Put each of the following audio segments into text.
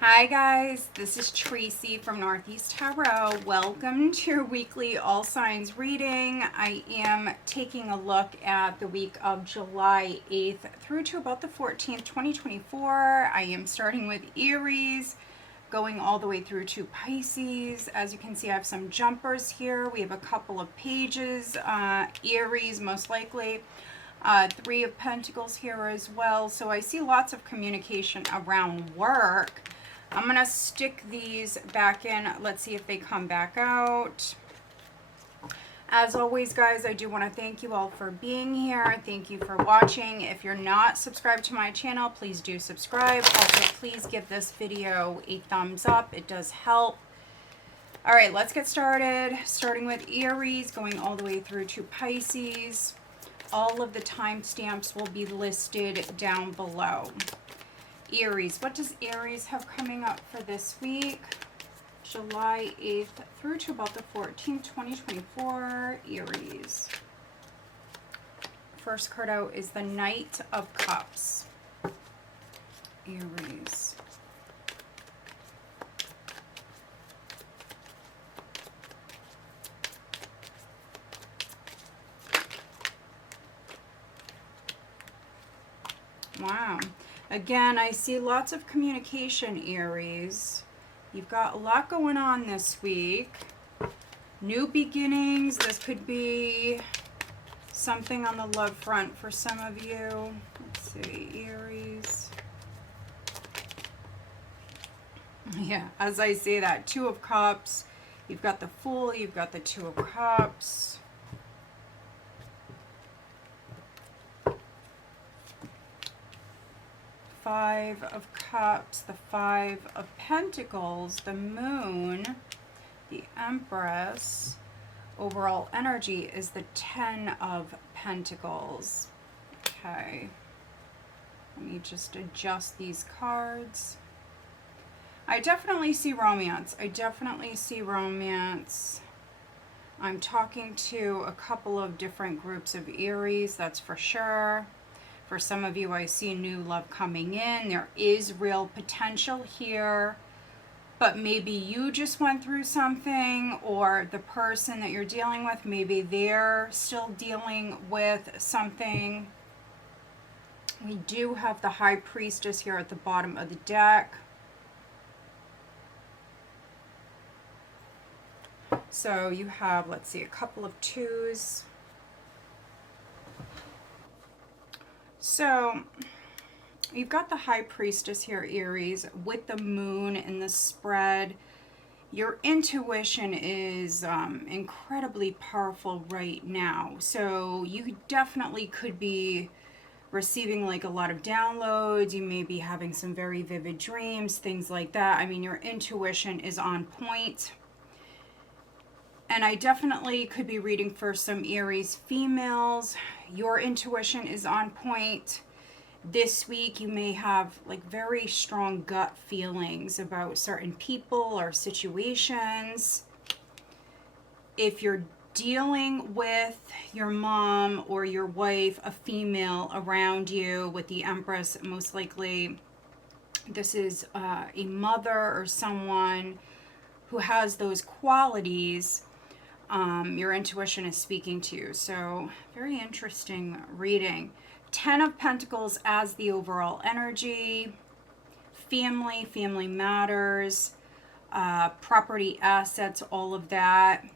Hi guys, this is Tracy from Northeast Tarot. Welcome to your weekly all signs reading. I am taking a look at the week of July 8th through to about the 14th, 2024. I am starting with Aries, going all the way through to Pisces. As you can see, I have some jumpers here. We have a couple of pages, Aries most likely. Three of Pentacles here as well. So I see lots of communication around work. I'm going to stick these back in. Let's see if they come back out. As always, guys, I do want to thank you all for being here. Thank you for watching. If you're not subscribed to my channel, please do subscribe. Also, please give this video a thumbs up. It does help. All right, let's get started. Starting with Aries, going all the way through to Pisces. All of the timestamps will be listed down below. Aries, what does Aries have coming up for this week? July 8th through to about the 14th, 2024, Aries. First card out is the Knight of Cups. Aries. Wow. Again, I see lots of communication, Aries. You've got a lot going on this week. New beginnings. This could be something on the love front for some of you. Let's see, Aries. Yeah, as I say that, Two of Cups. You've got the Fool. You've got the Two of Cups. Five of Cups, the Five of Pentacles, the Moon, the Empress. Overall energy is the Ten of Pentacles. Okay. Let me just adjust these cards. I definitely see romance. I definitely see romance. I'm talking to a couple of different groups of Aries, that's for sure. For some of you, I see new love coming in. There is real potential here, but maybe you just went through something, or the person that you're dealing with, maybe they're still dealing with something. We do have the High Priestess here at the bottom of the deck. So you have, let's see, a couple of twos. So you've got the High Priestess here, Aries, with the Moon in the spread. Your intuition is incredibly powerful right now. So you definitely could be receiving like a lot of downloads. You may be having some very vivid dreams, things like that. I mean, your intuition is on point. And I definitely could be reading for some Aries females. Your intuition is on point. This week you may have like very strong gut feelings about certain people or situations. If you're dealing with your mom or your wife, a female around you with the Empress, most likely this is a mother or someone who has those qualities. Your intuition is speaking to you. So very interesting reading. 10 of Pentacles as the overall energy. Family matters, property, assets, all of that.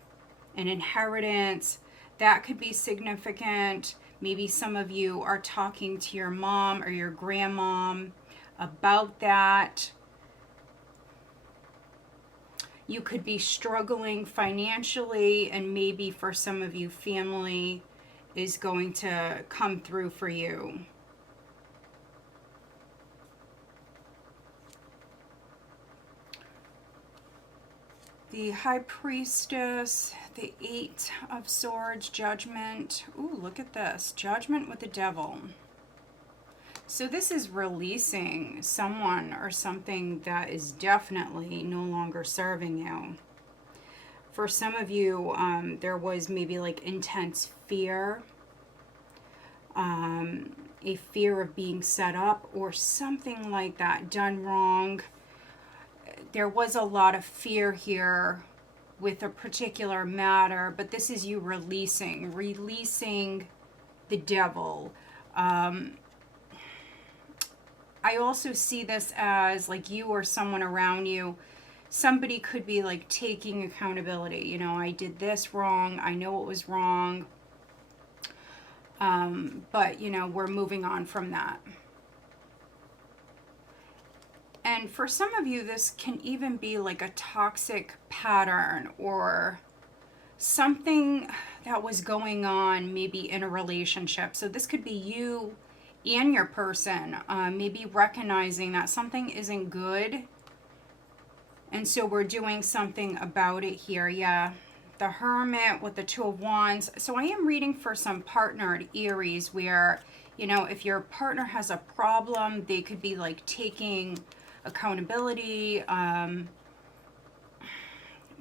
An inheritance. That could be significant. Maybe some of you are talking to your mom or your grandmom about that. You could be struggling financially, and maybe for some of you, family is going to come through for you. The High Priestess, the Eight of Swords, Judgment. Ooh, look at this. Judgment with the Devil. So this is releasing someone or something that is definitely no longer serving you. For some of you, there was maybe like intense fear, a fear of being set up or something like that, done wrong. there was a lot of fear here with a particular matter, but this is you releasing the devil. I also see this as like you or someone around you, somebody could be like taking accountability. You know, I did this wrong. I know it was wrong. But, you know, we're moving on from that. And for some of you, this can even be like a toxic pattern or something that was going on maybe in a relationship. So this could be you and your person, maybe recognizing that something isn't good. And so we're doing something about it here. Yeah, the Hermit with the Two of Wands. So I am reading for some partnered Aries where, you know, if your partner has a problem, they could be like taking accountability,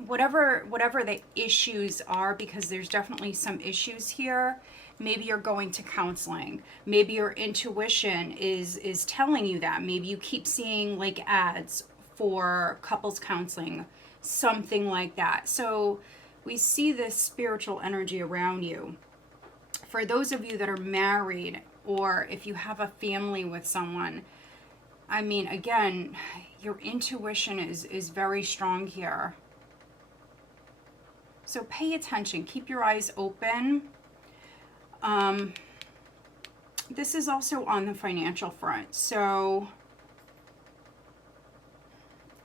whatever the issues are, because there's definitely some issues here. Maybe you're going to counseling. Maybe your intuition is telling you that. Maybe you keep seeing like ads for couples counseling, something like that. So we see this spiritual energy around you. For those of you that are married, or if you have a family with someone, I mean, again, your intuition is very strong here. So pay attention. Keep your eyes open. This is also on the financial front. So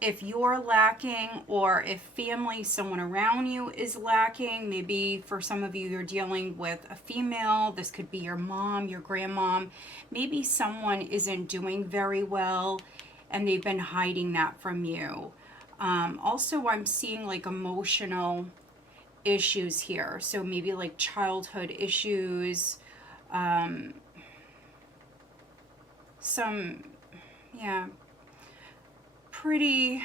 if you're lacking, or if family, someone around you is lacking, maybe for some of you, you're dealing with a female. This could be your mom, your grandmom. Maybe someone isn't doing very well and they've been hiding that from you. Also, I'm seeing like emotional issues here. So maybe like childhood issues, some, yeah, pretty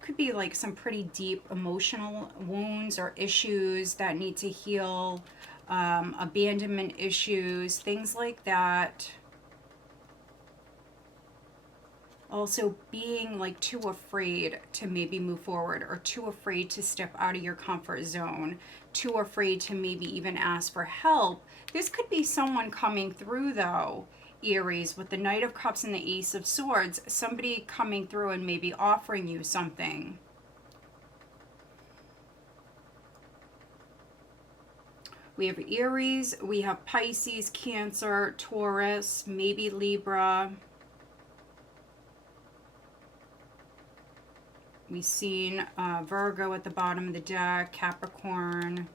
could be like some pretty deep emotional wounds or issues that need to heal, abandonment issues, things like that. Also being like too afraid to maybe move forward, or too afraid to step out of your comfort zone, too afraid to maybe even ask for help. This could be someone coming through though, Aries, with the Knight of Cups and the Ace of Swords, somebody coming through and maybe offering you something. We have Aries, we have Pisces, Cancer, Taurus, maybe Libra. We've seen Virgo at the bottom of the deck, Capricorn,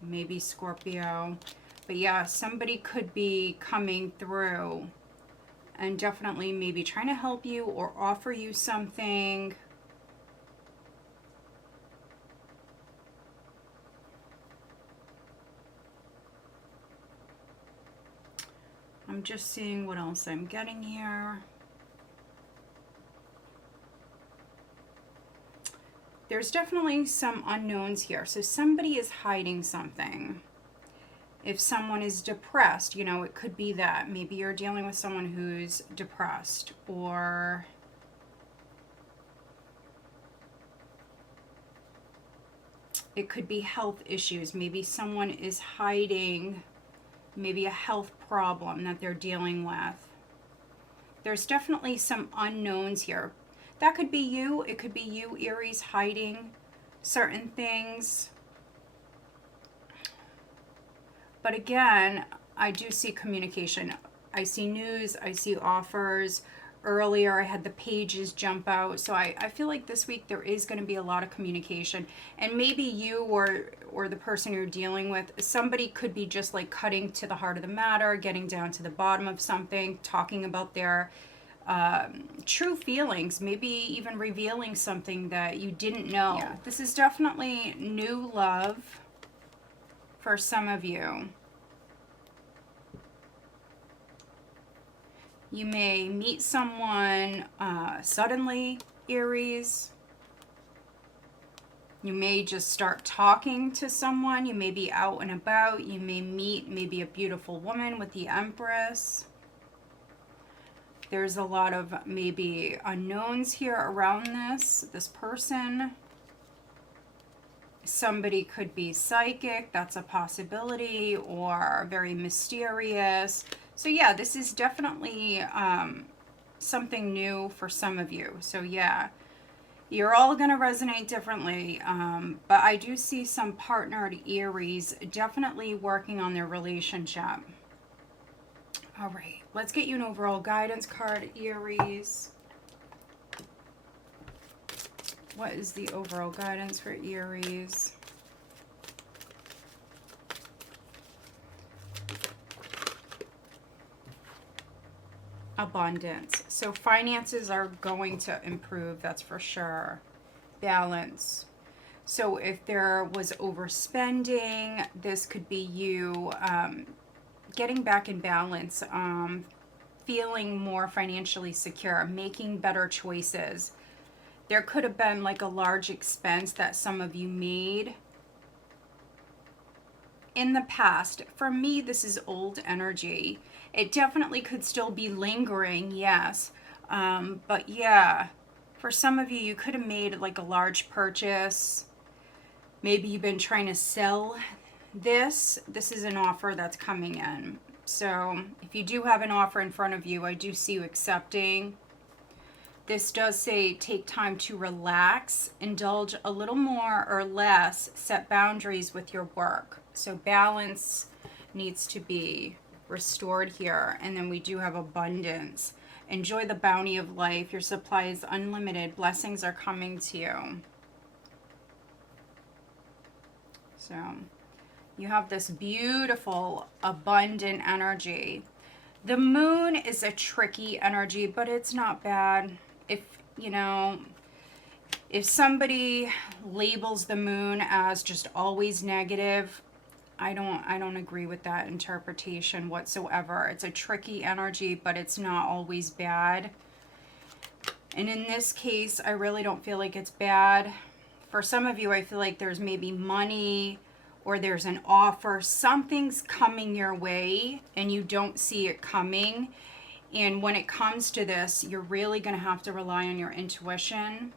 maybe Scorpio. But yeah, somebody could be coming through and definitely maybe trying to help you or offer you something. I'm just seeing what else I'm getting here. There's definitely some unknowns here. So somebody is hiding something. If someone is depressed, you know, it could be that. Maybe you're dealing with someone who's depressed, or it could be health issues. Maybe someone is hiding maybe a health problem that they're dealing with. There's definitely some unknowns here. That could be you. It could be you, Aries, hiding certain things. But again, I do see communication. I see news. I see offers. Earlier, I had the pages jump out. So I feel like this week there is going to be a lot of communication. And maybe you or the person you're dealing with, somebody could be just like cutting to the heart of the matter, getting down to the bottom of something, talking about their true feelings, maybe even revealing something that you didn't know. Yeah, this is definitely new love for some of you. You may meet someone suddenly, Aries. You may just start talking to someone. You may be out and about. You may meet maybe a beautiful woman with the Empress. There's a lot of maybe unknowns here around this person. Somebody could be psychic. That's a possibility, or very mysterious. So yeah, this is definitely something new for some of you. So yeah. You're all going to resonate differently, but I do see some partnered Aries definitely working on their relationship. All right, let's get you an overall guidance card, Aries. What is the overall guidance for Aries? Abundance. So finances are going to improve, that's for sure. Balance. So if there was overspending, this could be you getting back in balance, feeling more financially secure, making better choices. There could have been like a large expense that some of you made in the past. For me, this is old energy. It definitely could still be lingering, yes. But yeah, for some of you, you could have made like a large purchase. Maybe you've been trying to sell this. This is an offer that's coming in. So if you do have an offer in front of you, I do see you accepting. This does say take time to relax, indulge a little more or less, set boundaries with your work. So balance needs to be restored here. And then we do have abundance. Enjoy the bounty of life. Your supply is unlimited. Blessings are coming to you. So you have this beautiful, abundant energy. The moon is a tricky energy, but it's not bad. If, you know, if somebody labels the moon as just always negative, I don't agree with that interpretation whatsoever. It's a tricky energy, but it's not always bad. And in this case, I really don't feel like it's bad. For some of you, I feel like there's maybe money or there's an offer. Something's coming your way and you don't see it coming. And when it comes to this, you're really going to have to rely on your intuition.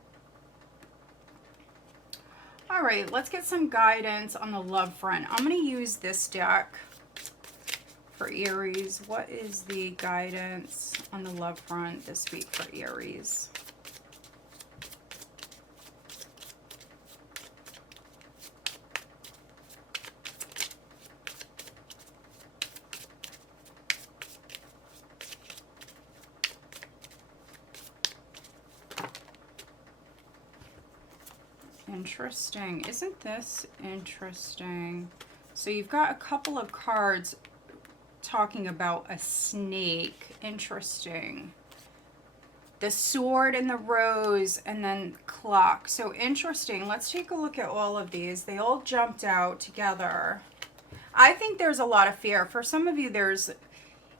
All right, let's get some guidance on the love front. I'm going to use this deck for Aries. What is the guidance on the love front this week for Aries? Interesting. Isn't this interesting? So you've got a couple of cards talking about a snake. Interesting. The sword and the rose and then clock. So interesting. Let's take a look at all of these. They all jumped out together. I think there's a lot of fear. For some of you, there's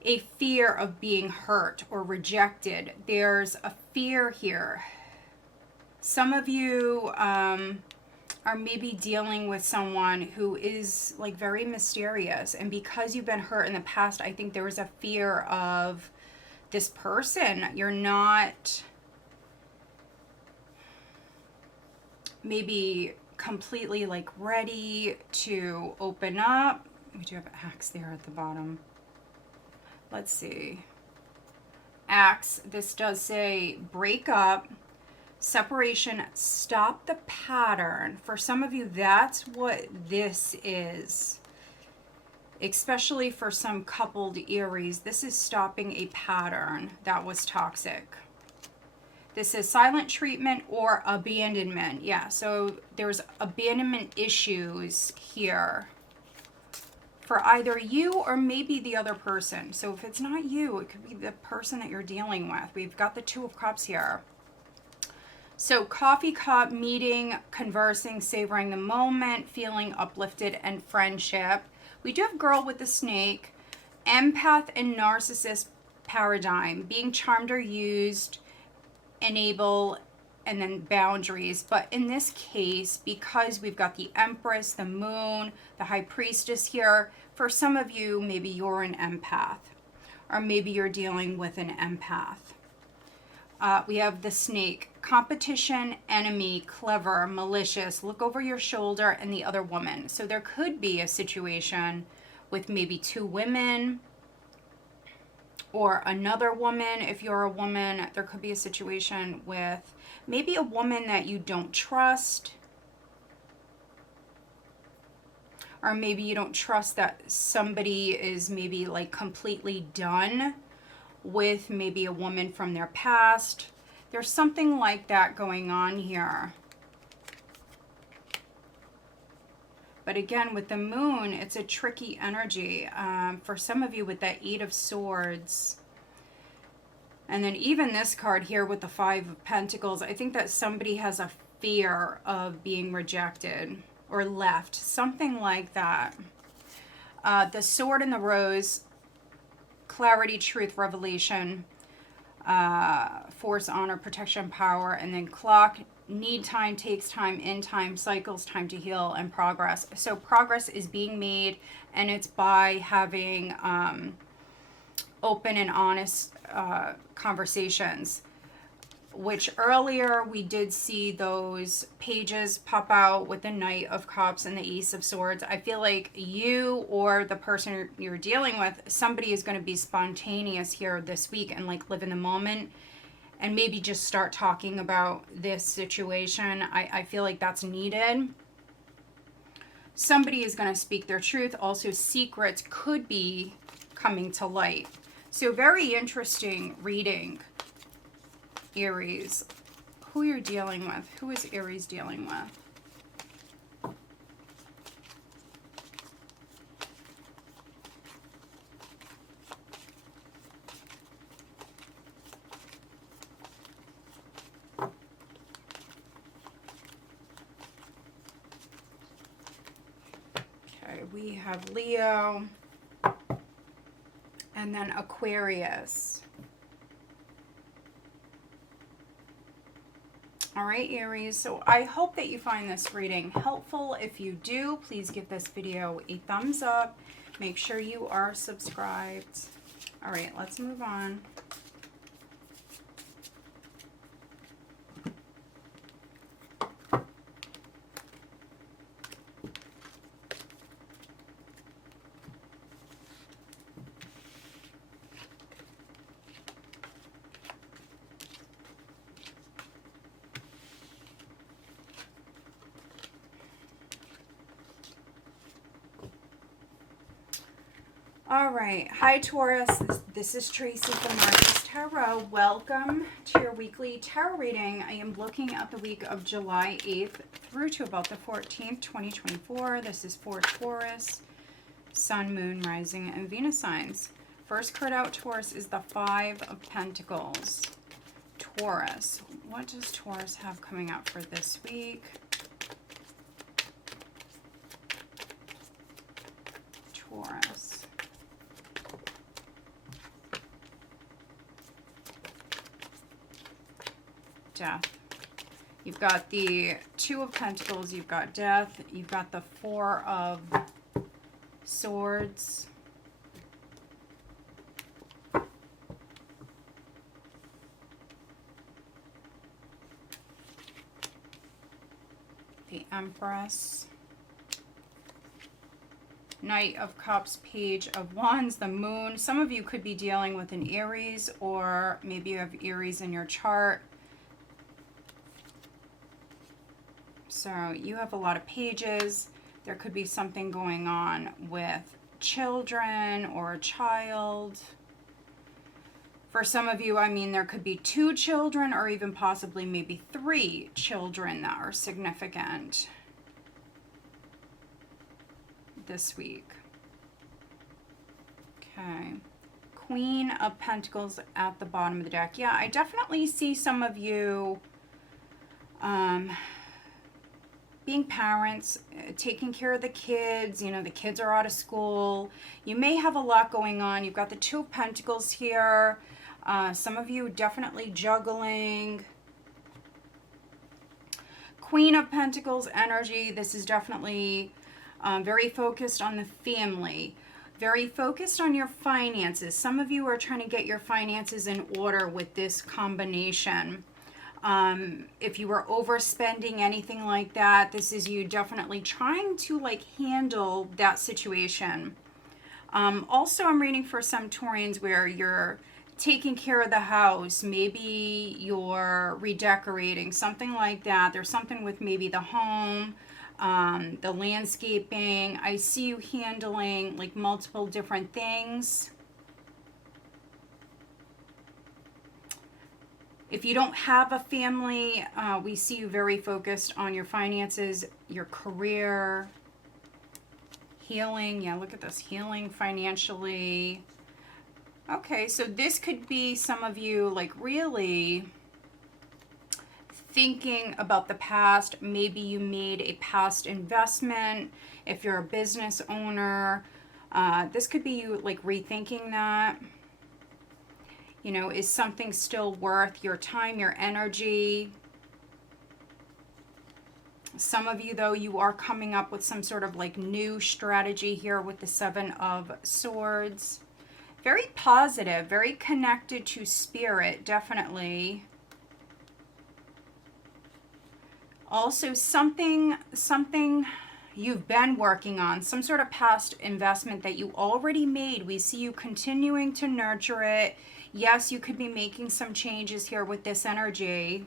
a fear of being hurt or rejected. There's a fear here. Some of you are maybe dealing with someone who is like very mysterious. And because you've been hurt in the past, I think there was a fear of this person. You're not maybe completely like ready to open up. We do have Axe there at the bottom. Let's see. Axe, this does say break up. Separation, stop the pattern. For some of you, that's what this is. Especially for some coupled Aries, this is stopping a pattern that was toxic. This is silent treatment or abandonment. Yeah, so there's abandonment issues here for either you or maybe the other person. So if it's not you, it could be the person that you're dealing with. We've got the Two of Cups here. So coffee cup, meeting, conversing, savoring the moment, feeling uplifted, and friendship. We do have girl with the snake, empath and narcissist paradigm, being charmed or used, enable and then boundaries. But in this case, because we've got the Empress, the Moon, the High Priestess here, for some of you, maybe you're an empath, or maybe you're dealing with an empath. We have the Snake, competition, enemy, clever, malicious, look over your shoulder, and the other woman. So there could be a situation with maybe two women or another woman. If you're a woman, there could be a situation with maybe a woman that you don't trust, or maybe you don't trust that somebody is maybe like completely done with maybe a woman from their past. There's something like that going on here. But again, with the Moon, it's a tricky energy. For some of you with that Eight of Swords. And then even this card here with the Five of Pentacles, I think that somebody has a fear of being rejected or left. Something like that. The Sword and the Rose, clarity, truth, revelation, force, honor, protection, power, and then Clock, need time, takes time, in time, cycles, time to heal, and progress. So progress is being made, and it's by having open and honest conversations, which earlier we did see those pages pop out with the Knight of Cups and the Ace of Swords. I feel like you or the person you're dealing with, somebody is going to be spontaneous here this week and like live in the moment and maybe just start talking about this situation. I feel like that's needed. Somebody is going to speak their truth. Also, secrets could be coming to light. So very interesting reading, Aries. Who you're dealing with. Who is Aries dealing with? Okay, we have Leo and then Aquarius. All right, Aries, so I hope that you find this reading helpful. If you do, please give this video a thumbs up. Make sure you are subscribed. All right, let's move on. All right. Hi, Taurus. This is Tracy from Marcus Tarot. Welcome to your weekly tarot reading. I am looking at the week of July 8th through to about the 14th, 2024. This is for Taurus, Sun, Moon, Rising, and Venus signs. First card out, Taurus, is the Five of Pentacles. Taurus. What does Taurus have coming up for this week? Taurus. Death. You've got the Two of Pentacles, you've got death, you've got the Four of Swords. The Empress. Knight of Cups, Page of Wands, the Moon. Some of you could be dealing with an Aries, or maybe you have Aries in your chart. So you have a lot of pages. There could be something going on with children or a child. For some of you, I mean, there could be two children or even possibly maybe three children that are significant this week. Okay. Queen of Pentacles at the bottom of the deck. Yeah, I definitely see some of you being parents, taking care of the kids. You know, the kids are out of school. You may have a lot going on. You've got the Two of Pentacles here. Some of you definitely juggling. Queen of Pentacles energy. This is definitely very focused on the family. Very focused on your finances. Some of you are trying to get your finances in order with this combination. If you were overspending, anything like that, this is you definitely trying to like handle that situation. Also, I'm reading for some Taurians where you're taking care of the house. Maybe you're redecorating, something like that. There's something with maybe the home, the landscaping. I see you handling like multiple different things. If you don't have a family, we see you very focused on your finances, your career, healing. Yeah, look at this, healing financially. Okay, so this could be some of you like really thinking about the past. Maybe you made a past investment. If you're a business owner, this could be you like rethinking that. You know, is something still worth your time, your energy? Some of you, though, you are coming up with some sort of like new strategy here with the Seven of Swords. Very positive, very connected to spirit, definitely. Also, something you've been working on, some sort of past investment that you already made. We see you continuing to nurture it. Yes, you could be making some changes here with this energy.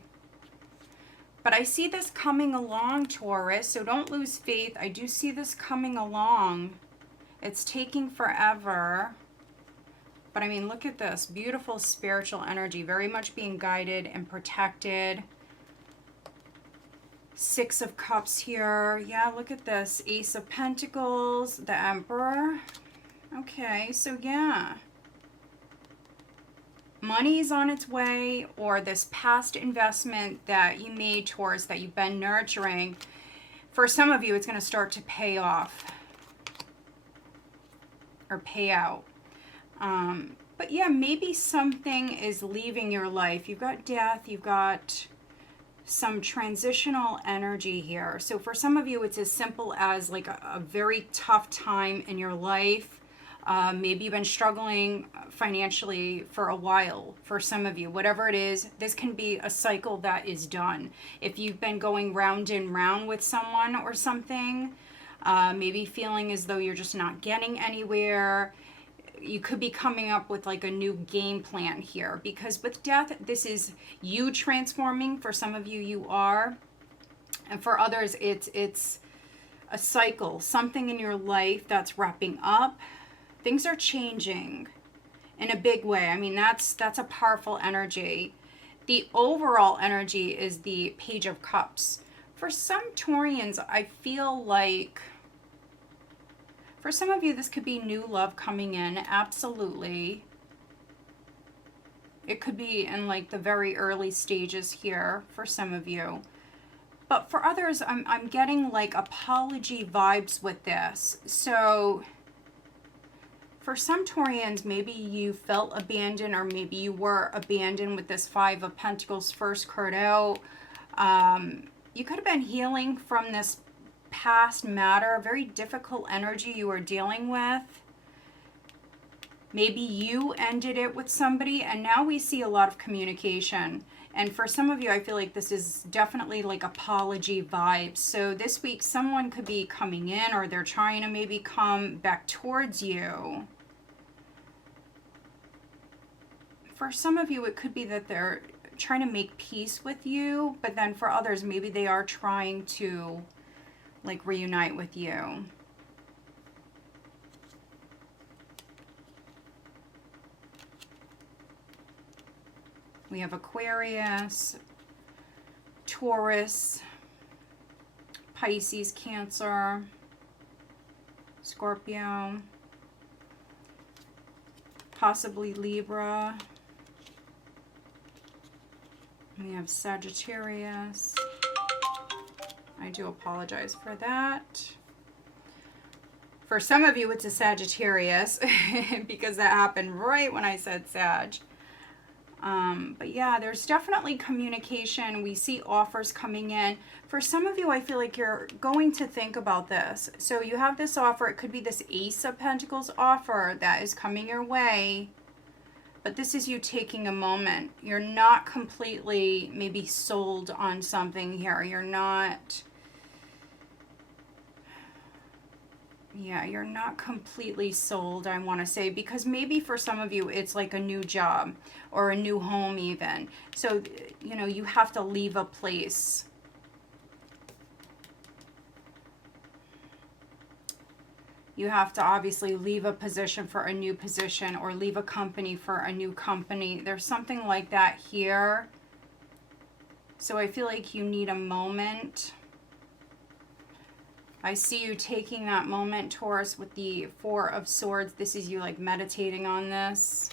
But I see this coming along, Taurus, so don't lose faith. I do see this coming along. It's taking forever. But I mean, look at this. Beautiful spiritual energy, very much being guided and protected. Six of Cups here. Yeah, look at this. Ace of Pentacles, the Emperor. Okay, so yeah. Money's on its way, or this past investment that you made, Taurus, that you've been nurturing. For some of you, it's going to start to pay off or pay out. But yeah, maybe something is leaving your life. You've got death, you've got some transitional energy here. So for some of you, it's as simple as like a very tough time in your life. Maybe you've been struggling financially for a while. For some of you, whatever it is, this can be a cycle that is done. If you've been going round and round with someone or something, maybe feeling as though you're just not getting anywhere, you could be coming up with like a new game plan here. Because with death, this is you transforming. For some of you, you are. And for others, it's a cycle. Something in your life that's wrapping up. Things are changing in a big way. I mean, that's a powerful energy. The overall energy is the Page of Cups. For some Taurians, I feel like, for some of you, this could be new love coming in. Absolutely. It could be in like the very early stages here for some of you. But for others, I'm getting like apology vibes with this. So for some Taurians, maybe you felt abandoned, or maybe you were abandoned with this Five of Pentacles first card out. You could have been healing from this past matter, a very difficult energy you were dealing with. Maybe you ended it with somebody, and now we see a lot of communication. And for some of you, I feel like this is definitely like apology vibes. So this week, someone could be coming in, or they're trying to maybe come back towards you. For some of you, it could be that they're trying to make peace with you, but then for others, maybe they are trying to like reunite with you. We have Aquarius, Taurus, Pisces, Cancer, Scorpio, possibly Libra. We have Sagittarius. I do apologize for that. For some of you, it's a Sagittarius because that happened right when I said Sag. But yeah, there's definitely communication. We see offers coming in. For some of you, I feel like you're going to think about this. So you have this offer. It could be this Ace of Pentacles offer that is coming your way. But this is you taking a moment. You're not completely maybe sold on something here. You're not... Yeah, you're not completely sold, I want to say, because maybe for some of you, it's like a new job or a new home even. So, you know, you have to leave a place. You have to obviously leave a position for a new position or leave a company for a new company. There's something like that here. So I feel like you need a moment. I see you taking that moment, Taurus, with the Four of Swords. This is you like meditating on this.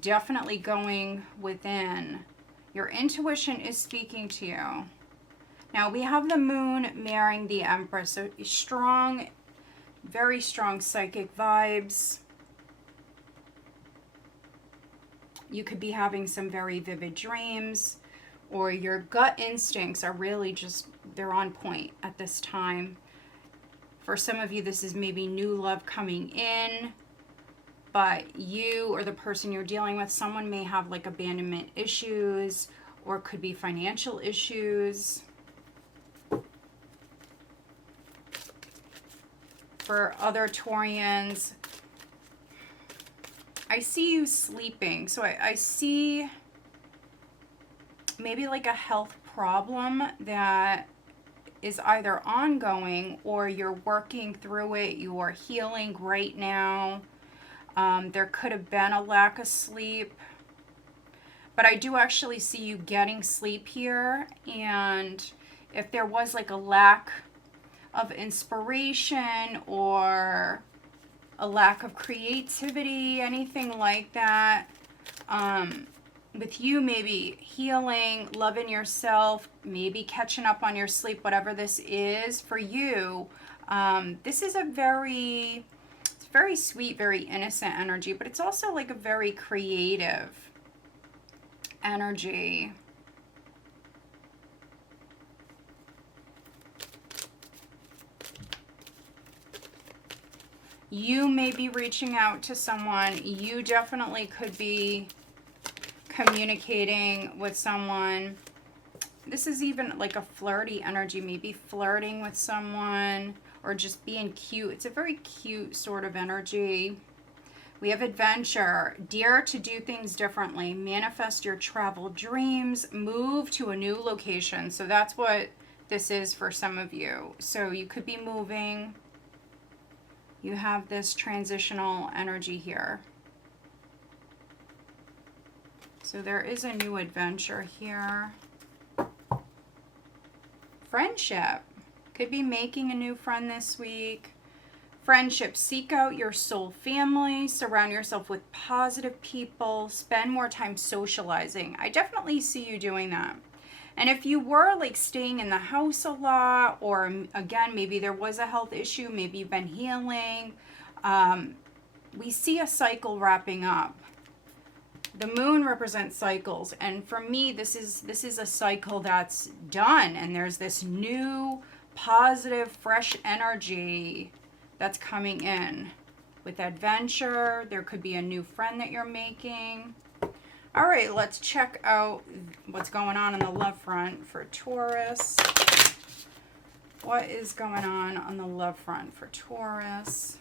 Definitely going within. Your intuition is speaking to you. Now we have the Moon marrying the Empress. So strong, very strong psychic vibes. You could be having some very vivid dreams, or your gut instincts are really just, they're on point at this time. For some of you, this is maybe new love coming in, but you or the person you're dealing with, someone may have like abandonment issues, or it could be financial issues. For other Taurians, I see you sleeping. So I see maybe like a health problem that is either ongoing or you're working through it. You are healing right now. There could have been a lack of sleep, but I do actually see you getting sleep here. And if there was like a lack of inspiration or a lack of creativity, anything like that, with you maybe healing, loving yourself, maybe catching up on your sleep, whatever this is for you, this is a very, it's very sweet, very innocent energy, but it's also like a very creative energy. You may be reaching out to someone. You definitely could be communicating with someone. This is even like a flirty energy, maybe flirting with someone or just being cute. It's a very cute sort of energy. We have adventure. Dare to do things differently. Manifest your travel dreams. Move to a new location. So that's what this is for some of you. So you could be moving. You have this transitional energy here. So there is a new adventure here. Friendship. Could be making a new friend this week. Friendship. Seek out your soul family. Surround yourself with positive people. Spend more time socializing. I definitely see you doing that. And if you were like staying in the house a lot, or again, maybe there was a health issue, maybe you've been healing, we see a cycle wrapping up. The moon represents cycles, and for me, this is a cycle that's done, and there's this new, positive, fresh energy that's coming in. With adventure, there could be a new friend that you're making. All right, let's check out what's going on the love front for Taurus. What is going on the love front for Taurus?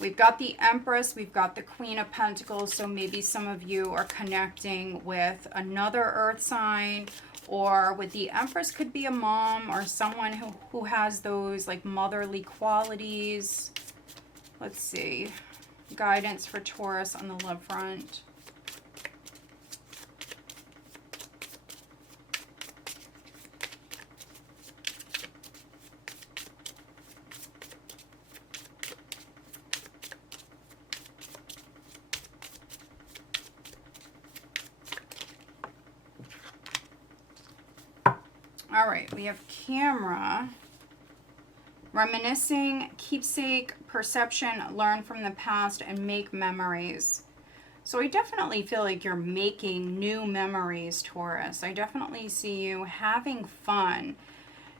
We've got the Empress, we've got the Queen of Pentacles, so maybe some of you are connecting with another earth sign, or with the Empress could be a mom or someone who has those like motherly qualities. Let's see. Guidance for Taurus on the love front. All right, we have camera, Reminiscing, keepsake, perception, learn from the past, and make memories. So I definitely feel like you're making new memories, Taurus. I definitely see you having fun.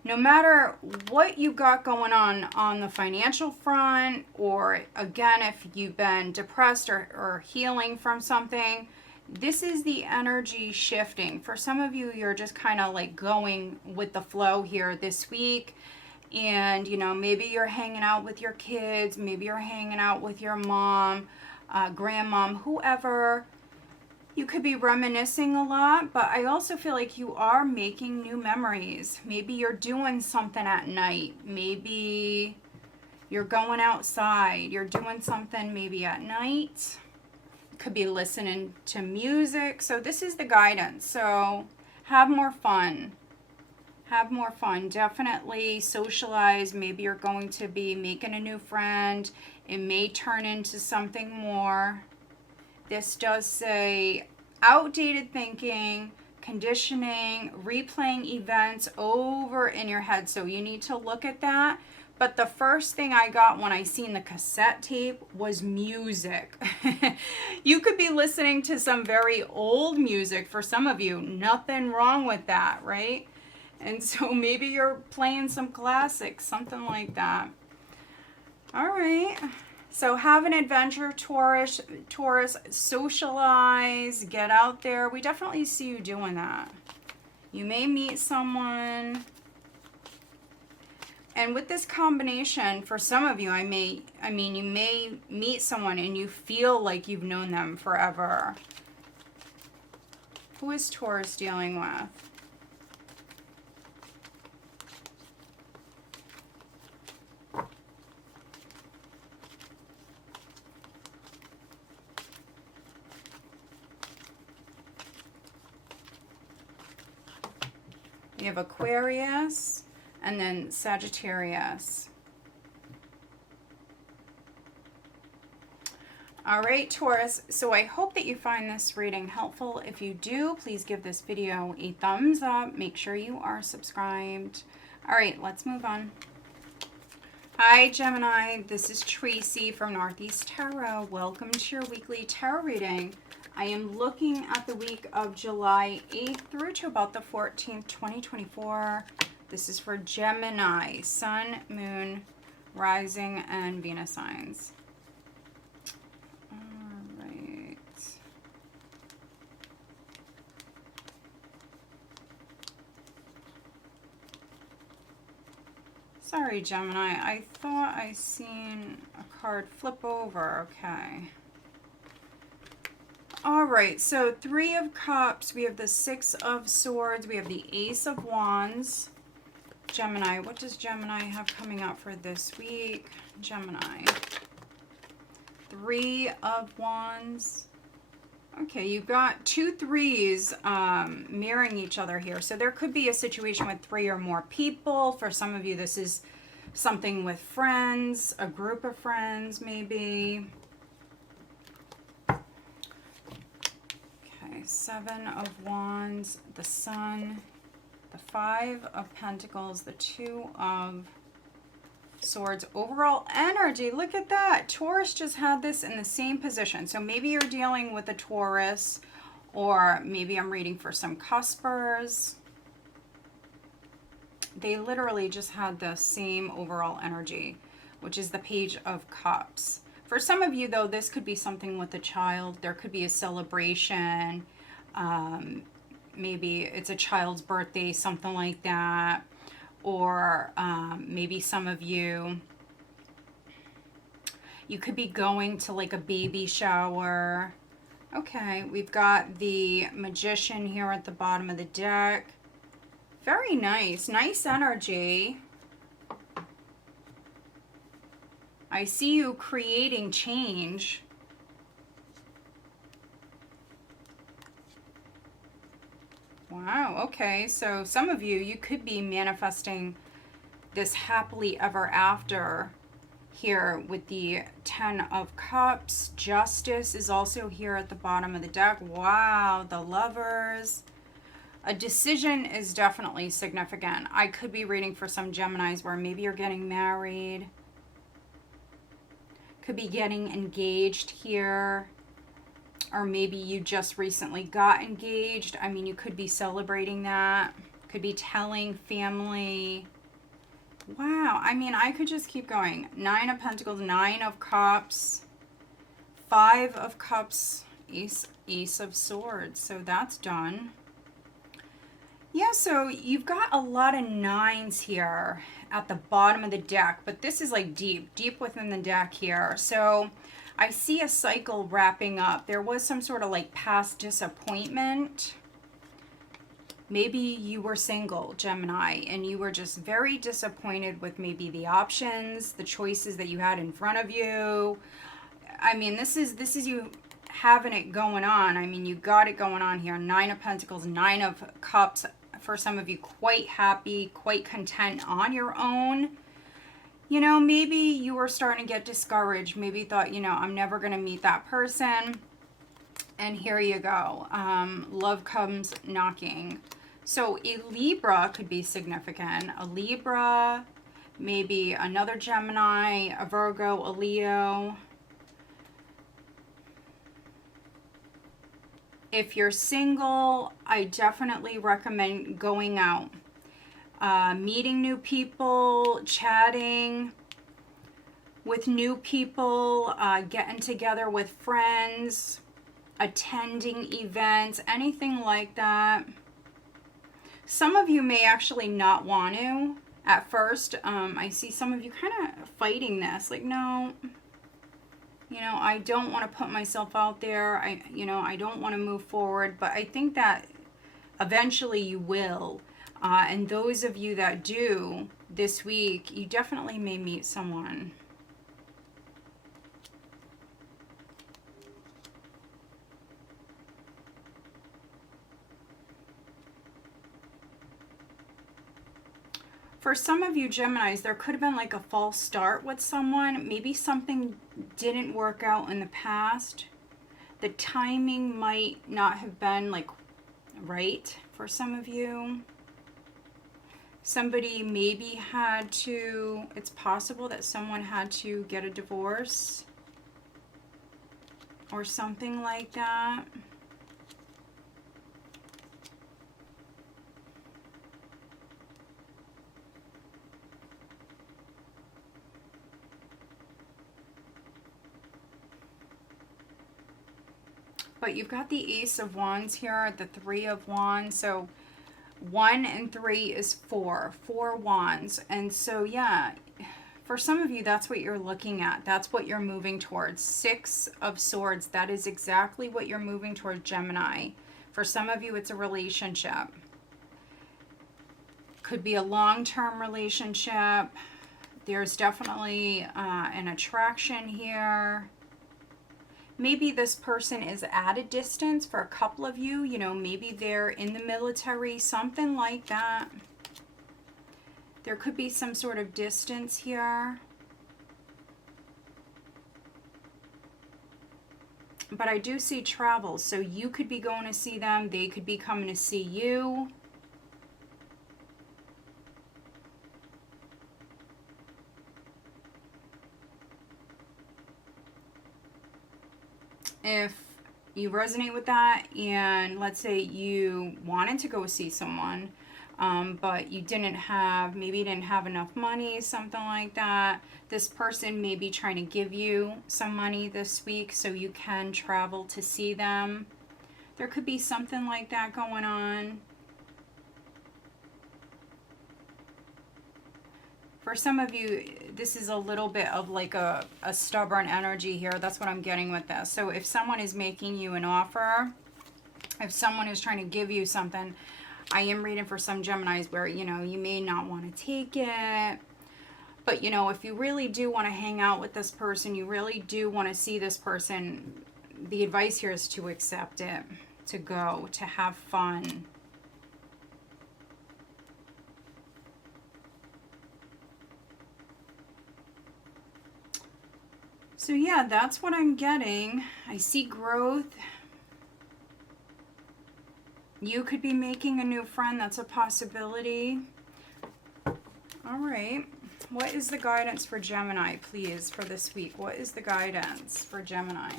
No matter what you got going on the financial front, or again, if you've been depressed or healing from something, this is the energy shifting. For some of you, you're just kind of like going with the flow here this week. And, you know, maybe you're hanging out with your kids. Maybe you're hanging out with your mom, grandmom, whoever. You could be reminiscing a lot, but I also feel like you are making new memories. Maybe you're doing something at night. Maybe you're going outside. You're doing something maybe at night. Could be listening to music. So this is the guidance. So have more fun. Have more fun. Definitely socialize. Maybe you're going to be making a new friend. It may turn into something more. This does say outdated thinking, conditioning, replaying events over in your head. So you need to look at that. But the first thing I got when I seen the cassette tape was music. You could be listening to some very old music for some of you. Nothing wrong with that, right? And so maybe you're playing some classics, something like that. All right. So have an adventure, Taurus, socialize, get out there. We definitely see you doing that. You may meet someone. And with this combination, for some of you, you may meet someone and you feel like you've known them forever. Who is Taurus dealing with? You have Aquarius and then Sagittarius. All right, Taurus, so I hope that you find this reading helpful. If you do, please give this video a thumbs up. Make sure you are subscribed. All right, let's move on. Hi, Gemini. This is Tracy from Northeast Tarot. Welcome to your weekly tarot reading. I am looking at the week of July 8th through to about the 14th, 2024. This is for Gemini, Sun, Moon, Rising, and Venus signs. All right. Sorry, Gemini. I thought I seen a card flip over. Okay. All right, so 3 of Cups, we have the 6 of Swords, we have the Ace of Wands. Gemini, what does Gemini have coming up for this week? Gemini. 3 of Wands. Okay, you've got 2 threes mirroring each other here. So there could be a situation with 3 or more people. For some of you, this is something with friends, a group of friends maybe. 7 of Wands, the Sun, the 5 of Pentacles, the 2 of Swords. Overall energy, look at that. Taurus just had this in the same position. So maybe you're dealing with a Taurus, or maybe I'm reading for some cuspers. They literally just had the same overall energy, which is the Page of Cups. For some of you, though, this could be something with a child. There could be a celebration. Maybe it's a child's birthday, something like that. Or maybe some of you could be going to like a baby shower. Okay, we've got the Magician here at the bottom of the deck. Very nice. Nice energy. I see you creating change. Wow, okay. So some of you could be manifesting this happily ever after here with the 10 of Cups. Justice is also here at the bottom of the deck. Wow, the Lovers. A decision is definitely significant. I could be reading for some Geminis where maybe you're getting married. Could be getting engaged here. Or maybe you just recently got engaged. I mean, you could be celebrating that. Could be telling family. Wow. I mean, I could just keep going. 9 of Pentacles, 9 of Cups, 5 of Cups, Ace of Swords. So that's done. Yeah, so you've got a lot of 9s here at the bottom of the deck, but this is like deep within the deck here. So I see a cycle wrapping up. There was some sort of like past disappointment. Maybe you were single, Gemini, and you were just very disappointed with maybe the options, the choices that you had in front of you. I mean, this is you having it going on. I mean, you got it going on here. 9 of Pentacles, 9 of Cups. For some of you, quite happy, quite content on your own. You know, maybe you were starting to get discouraged. Maybe you thought, you know, I'm never going to meet that person. And here you go. Love comes knocking. So a Libra could be significant. A Libra, maybe another Gemini, a Virgo, a Leo. If you're single, I definitely recommend going out, meeting new people, chatting with new people, getting together with friends, attending events, anything like that. Some of you may actually not want to at first. I see some of you kind of fighting this, like, no. You know, I don't want to put myself out there. I don't want to move forward. But I think that eventually you will. And those of you that do this week, you definitely may meet someone. For some of you Geminis, there could have been like a false start with someone. Maybe something didn't work out in the past. The timing might not have been like right for some of you. Somebody maybe had to, it's possible that someone had to get a divorce or something like that. But you've got the Ace of Wands here, the 3 of Wands. So 1 and 3 is 4 wands. And so, yeah, for some of you, that's what you're looking at. That's what you're moving towards. 6 of Swords, that is exactly what you're moving towards, Gemini. For some of you, it's a relationship. Could be a long-term relationship. There's definitely an attraction here. Maybe this person is at a distance for a couple of you. You know, maybe they're in the military, something like that. There could be some sort of distance here. But I do see travel. So you could be going to see them. They could be coming to see you. If you resonate with that, and let's say you wanted to go see someone, but you didn't have, maybe you didn't have enough money, something like that. This person may be trying to give you some money this week so you can travel to see them. There could be something like that going on. For some of you, this is a little bit of like a stubborn energy here. That's what I'm getting with this. So if someone is making you an offer, if someone is trying to give you something, I am reading for some Geminis where, you know, you may not want to take it. But, you know, if you really do want to hang out with this person, you really do want to see this person, the advice here is to accept it, to go, to have fun. So yeah, that's what I'm getting. I see growth. You could be making a new friend. That's a possibility. All right. What is the guidance for Gemini, please, for this week? What is the guidance for Gemini?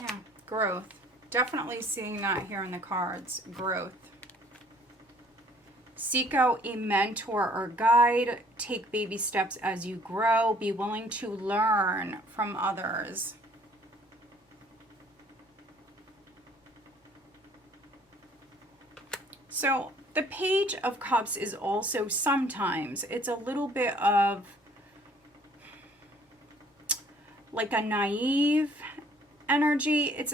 Yeah, growth. Definitely seeing that here in the cards. Growth. Seek out a mentor or guide. Take baby steps as you grow. Be willing to learn from others. So the Page of Cups is also sometimes, it's a little bit of like a naive energy. It's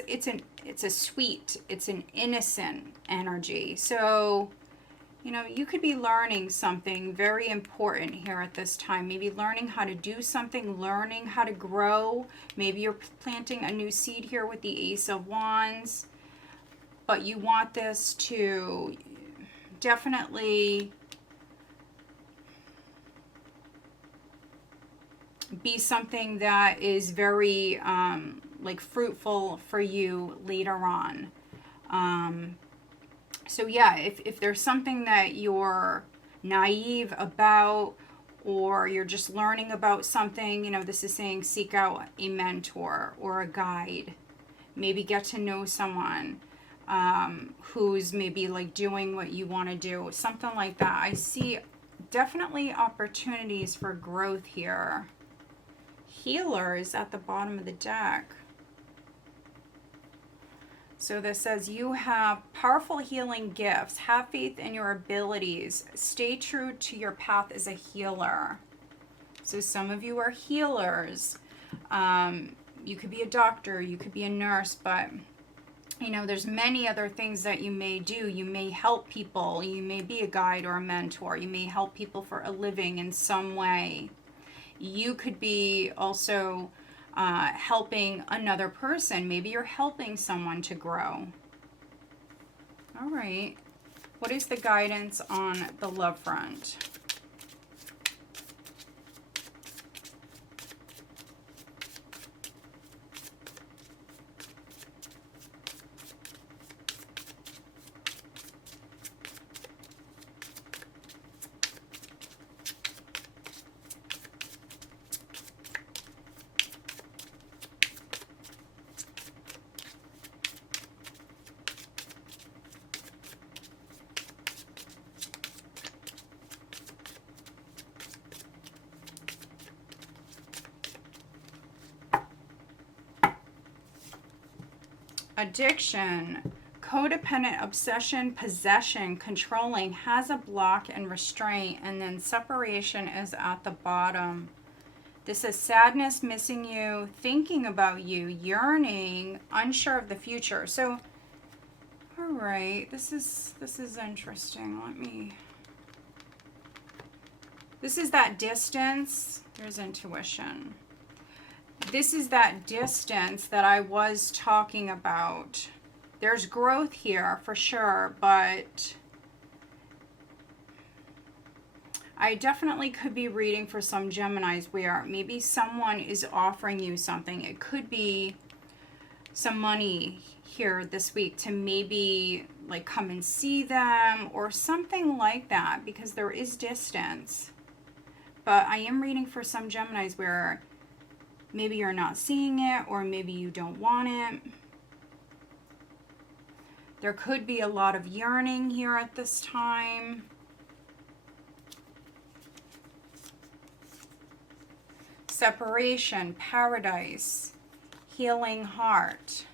a sweet, it's an innocent energy. So, you know, you could be learning something very important here at this time. Maybe learning how to do something, learning how to grow. Maybe you're planting a new seed here with the Ace of Wands. But you want this to definitely be something that is very like fruitful for you later on. So yeah, if there's something that you're naive about, or you're just learning about something, you know, this is saying seek out a mentor or a guide. Maybe get to know someone who's maybe like doing what you want to do, something like that. I see definitely opportunities for growth here. Healer is at the bottom of the deck. So this says you have powerful healing gifts. Have faith in your abilities. Stay true to your path as a healer. So some of you are healers. You could be a doctor, you could be a nurse, but you know, there's many other things that you may do. You may help people. You may be a guide or a mentor. You may help people for a living in some way. You could be also helping another person. Maybe you're helping someone to grow. All right. What is the guidance on the love front? Addiction, codependent, obsession, possession, controlling, has a block and restraint, and then separation is at the bottom. This is sadness, missing you, thinking about you, yearning, unsure of the future. So, all right, this is interesting. This is that distance. There's intuition. This is that distance that I was talking about. There's growth here for sure, but I definitely could be reading for some Geminis where maybe someone is offering you something. It could be some money here this week to maybe like come and see them or something like that, because there is distance. But I am reading for some Geminis where maybe you're not seeing it, or maybe you don't want it. There could be a lot of yearning here at this time. Separation, paradise, healing heart,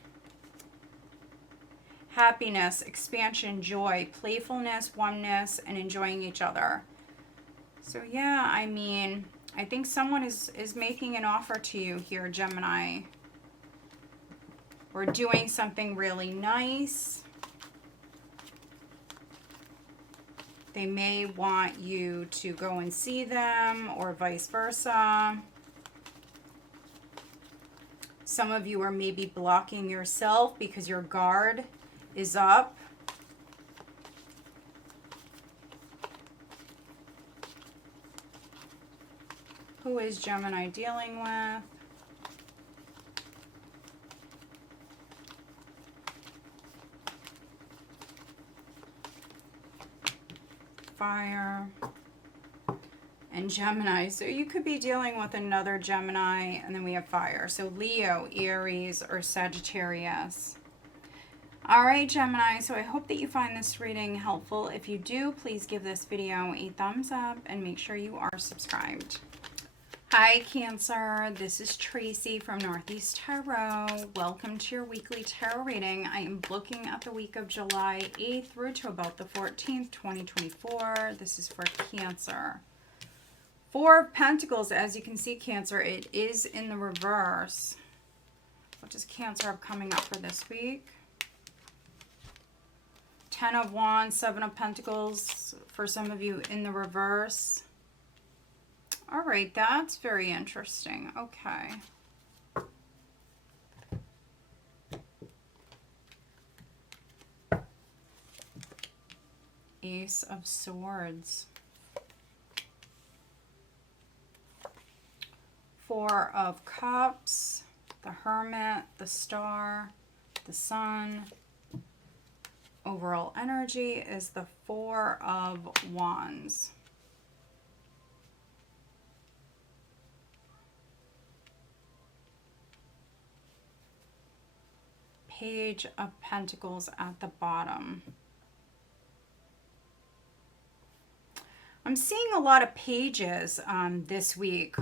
happiness, expansion, joy, playfulness, oneness, and enjoying each other. So yeah, I mean, I think someone is making an offer to you here, Gemini. Or doing something really nice. They may want you to go and see them, or vice versa. Some of you are maybe blocking yourself because your guard is up. Who is Gemini dealing with? Fire. And Gemini. So you could be dealing with another Gemini, and then we have fire. So Leo, Aries, or Sagittarius. All right, Gemini, so I hope that you find this reading helpful. If you do, please give this video a thumbs up and make sure you are subscribed. Hi, Cancer. This is Tracy from Northeast Tarot. Welcome to your weekly tarot reading. I am looking at the week of July 8th through to about the 14th, 2024. This is for Cancer. Four of Pentacles, as you can see, Cancer, it is in the reverse. What does Cancer have coming up for this week? 10 of Wands, 7 of Pentacles, for some of you in the reverse. All right, that's very interesting. Okay. Ace of Swords. 4 of Cups, the Hermit, the Star, the Sun. Overall energy is the 4 of Wands. Page of Pentacles at the bottom. I'm seeing a lot of pages this week.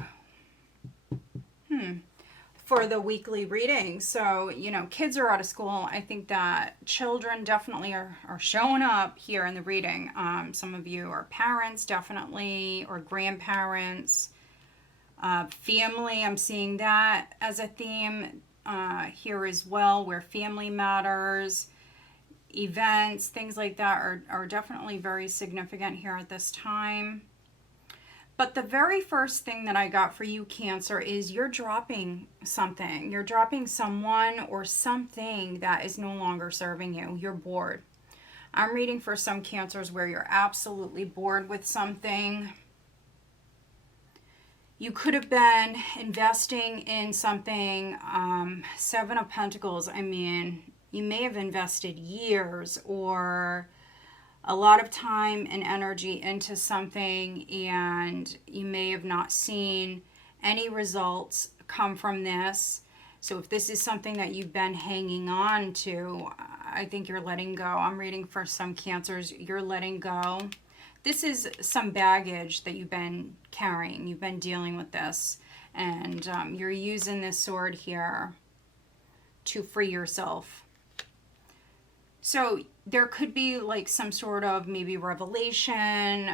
For the weekly reading. So, you know, kids are out of school. I think that children definitely are showing up here in the reading. Some of you are parents, definitely, or grandparents. Family, I'm seeing that as a theme here as well, where family matters, events, things like that are definitely very significant here at this time. But the very first thing that I got for you, Cancer, is you're dropping something. You're dropping someone or something that is no longer serving you. You're bored. I'm reading for some Cancers where you're absolutely bored with something. You could have been investing in something. 7 of Pentacles, I mean, you may have invested years or a lot of time and energy into something, and you may have not seen any results come from this. So if this is something that you've been hanging on to, I think you're letting go. I'm reading for some Cancers, you're letting go. This is some baggage that you've been carrying. You've been dealing with this, and you're using this sword here to free yourself. So there could be like some sort of maybe revelation,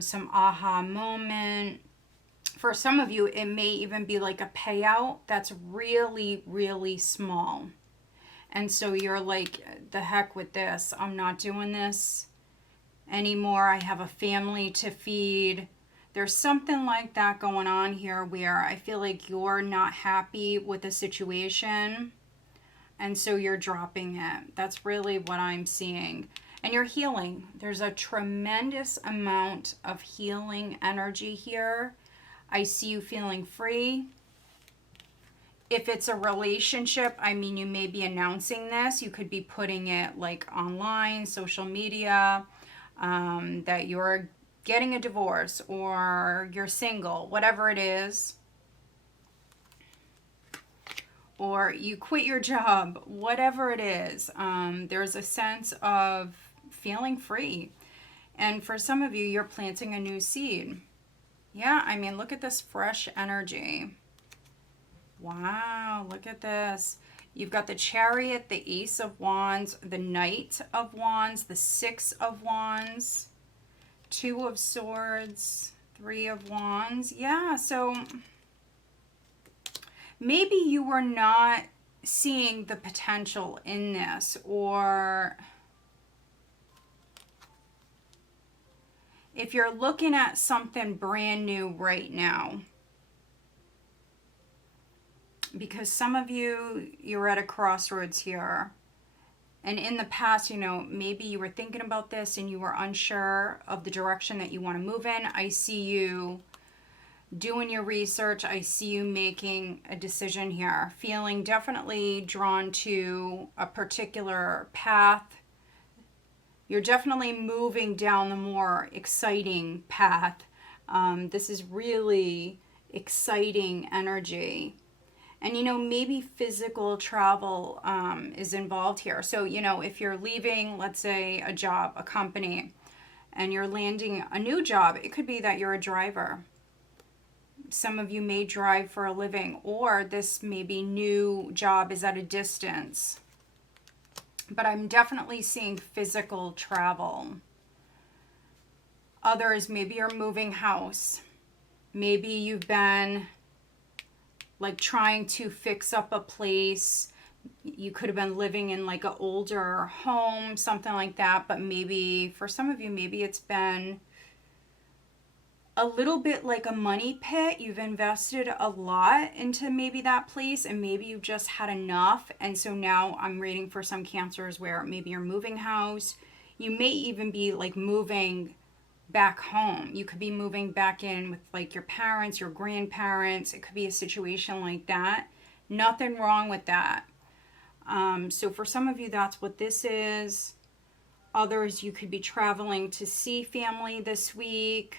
some aha moment. For some of you, it may even be like a payout that's really, really small. And so you're like, the heck with this. I'm not doing this anymore. I have a family to feed. There's something like that going on here where I feel like you're not happy with the situation. And so you're dropping it. That's really what I'm seeing. And you're healing. There's a tremendous amount of healing energy here. I see you feeling free. If it's a relationship, I mean, you may be announcing this. You could be putting it like online, social media, that you're getting a divorce or you're single, whatever it is. Or you quit your job, whatever it is. There's a sense of feeling free. And for some of you, you're planting a new seed. Yeah, I mean, look at this fresh energy. Wow, look at this. You've got the Chariot, the Ace of Wands, the Knight of Wands, the 6 of Wands, 2 of Swords, 3 of Wands. Yeah, so maybe you were not seeing the potential in this, or if you're looking at something brand new right now, because some of you, you're at a crossroads here. And in the past, you know, maybe you were thinking about this and you were unsure of the direction that you want to move in. I see you doing your research. I see you making a decision here. Feeling definitely drawn to a particular path. You're definitely moving down the more exciting path. This is really exciting energy. And, you know, maybe physical travel is involved here. So, you know, if you're leaving, let's say, a job, a company, and you're landing a new job, it could be that you're a driver. Some of you may drive for a living, or this maybe new job is at a distance. But I'm definitely seeing physical travel. Others, maybe you're moving house. Maybe you've been like trying to fix up a place. You could have been living in like an older home, something like that. But maybe for some of you, maybe it's been a little bit like a money pit. You've invested a lot into maybe that place, and maybe you've just had enough. And so now I'm reading for some Cancers where maybe you're moving house. You may even be like moving back home. You could be moving back in with like your parents, your grandparents. It could be a situation like that. Nothing wrong with that. So for some of you, that's what this is. Others, you could be traveling to see family this week.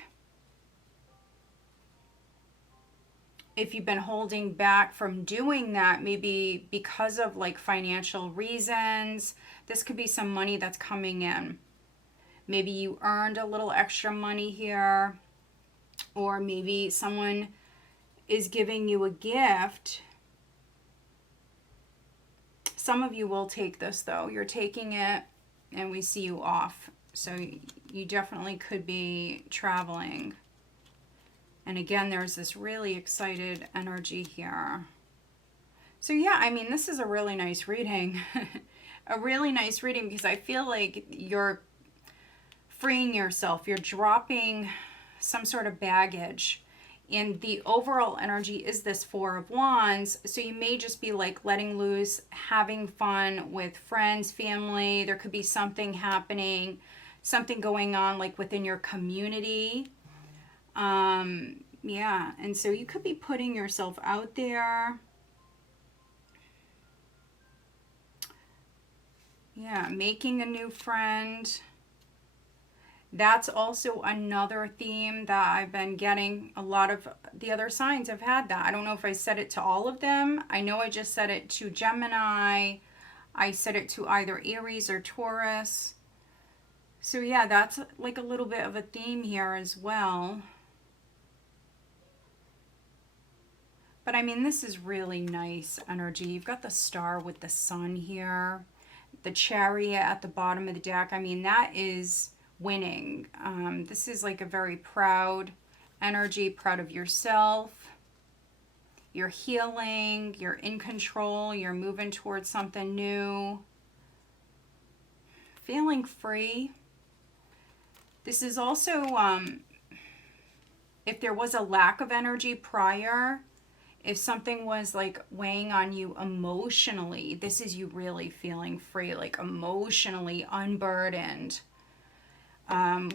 If you've been holding back from doing that, maybe because of like financial reasons, this could be some money that's coming in. Maybe you earned a little extra money here, or maybe someone is giving you a gift. Some of you will take this though. You're taking it and we see you off. So you definitely could be traveling. And again, there's this really excited energy here. So yeah, I mean, this is a really nice reading. A really nice reading because I feel like you're freeing yourself. You're dropping some sort of baggage. And the overall energy is this Four of Wands. So you may just be like letting loose, having fun with friends, family. There could be something happening, something going on like within your community. Yeah, and so you could be putting yourself out there. Yeah, making a new friend. That's also another theme that I've been getting. A lot of the other signs have had that. I don't know if I said it to all of them. I know I just said it to Gemini. I said it to either Aries or Taurus. So yeah, that's like a little bit of a theme here as well. But I mean, this is really nice energy. You've got the star with the sun here. The Chariot at the bottom of the deck. I mean, that is winning. This is like a very proud energy, proud of yourself. You're healing. You're in control. You're moving towards something new. Feeling free. This is also, if there was a lack of energy prior, if something was like weighing on you emotionally, this is you really feeling free, like emotionally unburdened.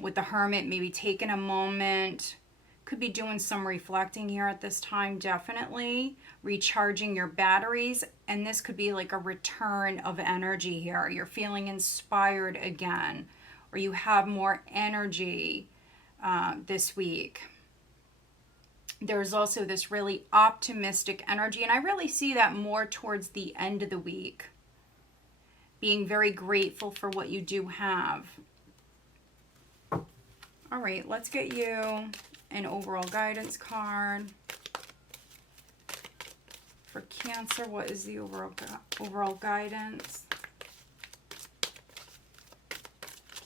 With the Hermit, maybe taking a moment. Could be doing some reflecting here at this time, definitely. Recharging your batteries. And this could be like a return of energy here. You're feeling inspired again. Or you have more energy this week. There's also this really optimistic energy, and I really see that more towards the end of the week. Being very grateful for what you do have. All right, let's get you an overall guidance card. For Cancer, what is the overall guidance?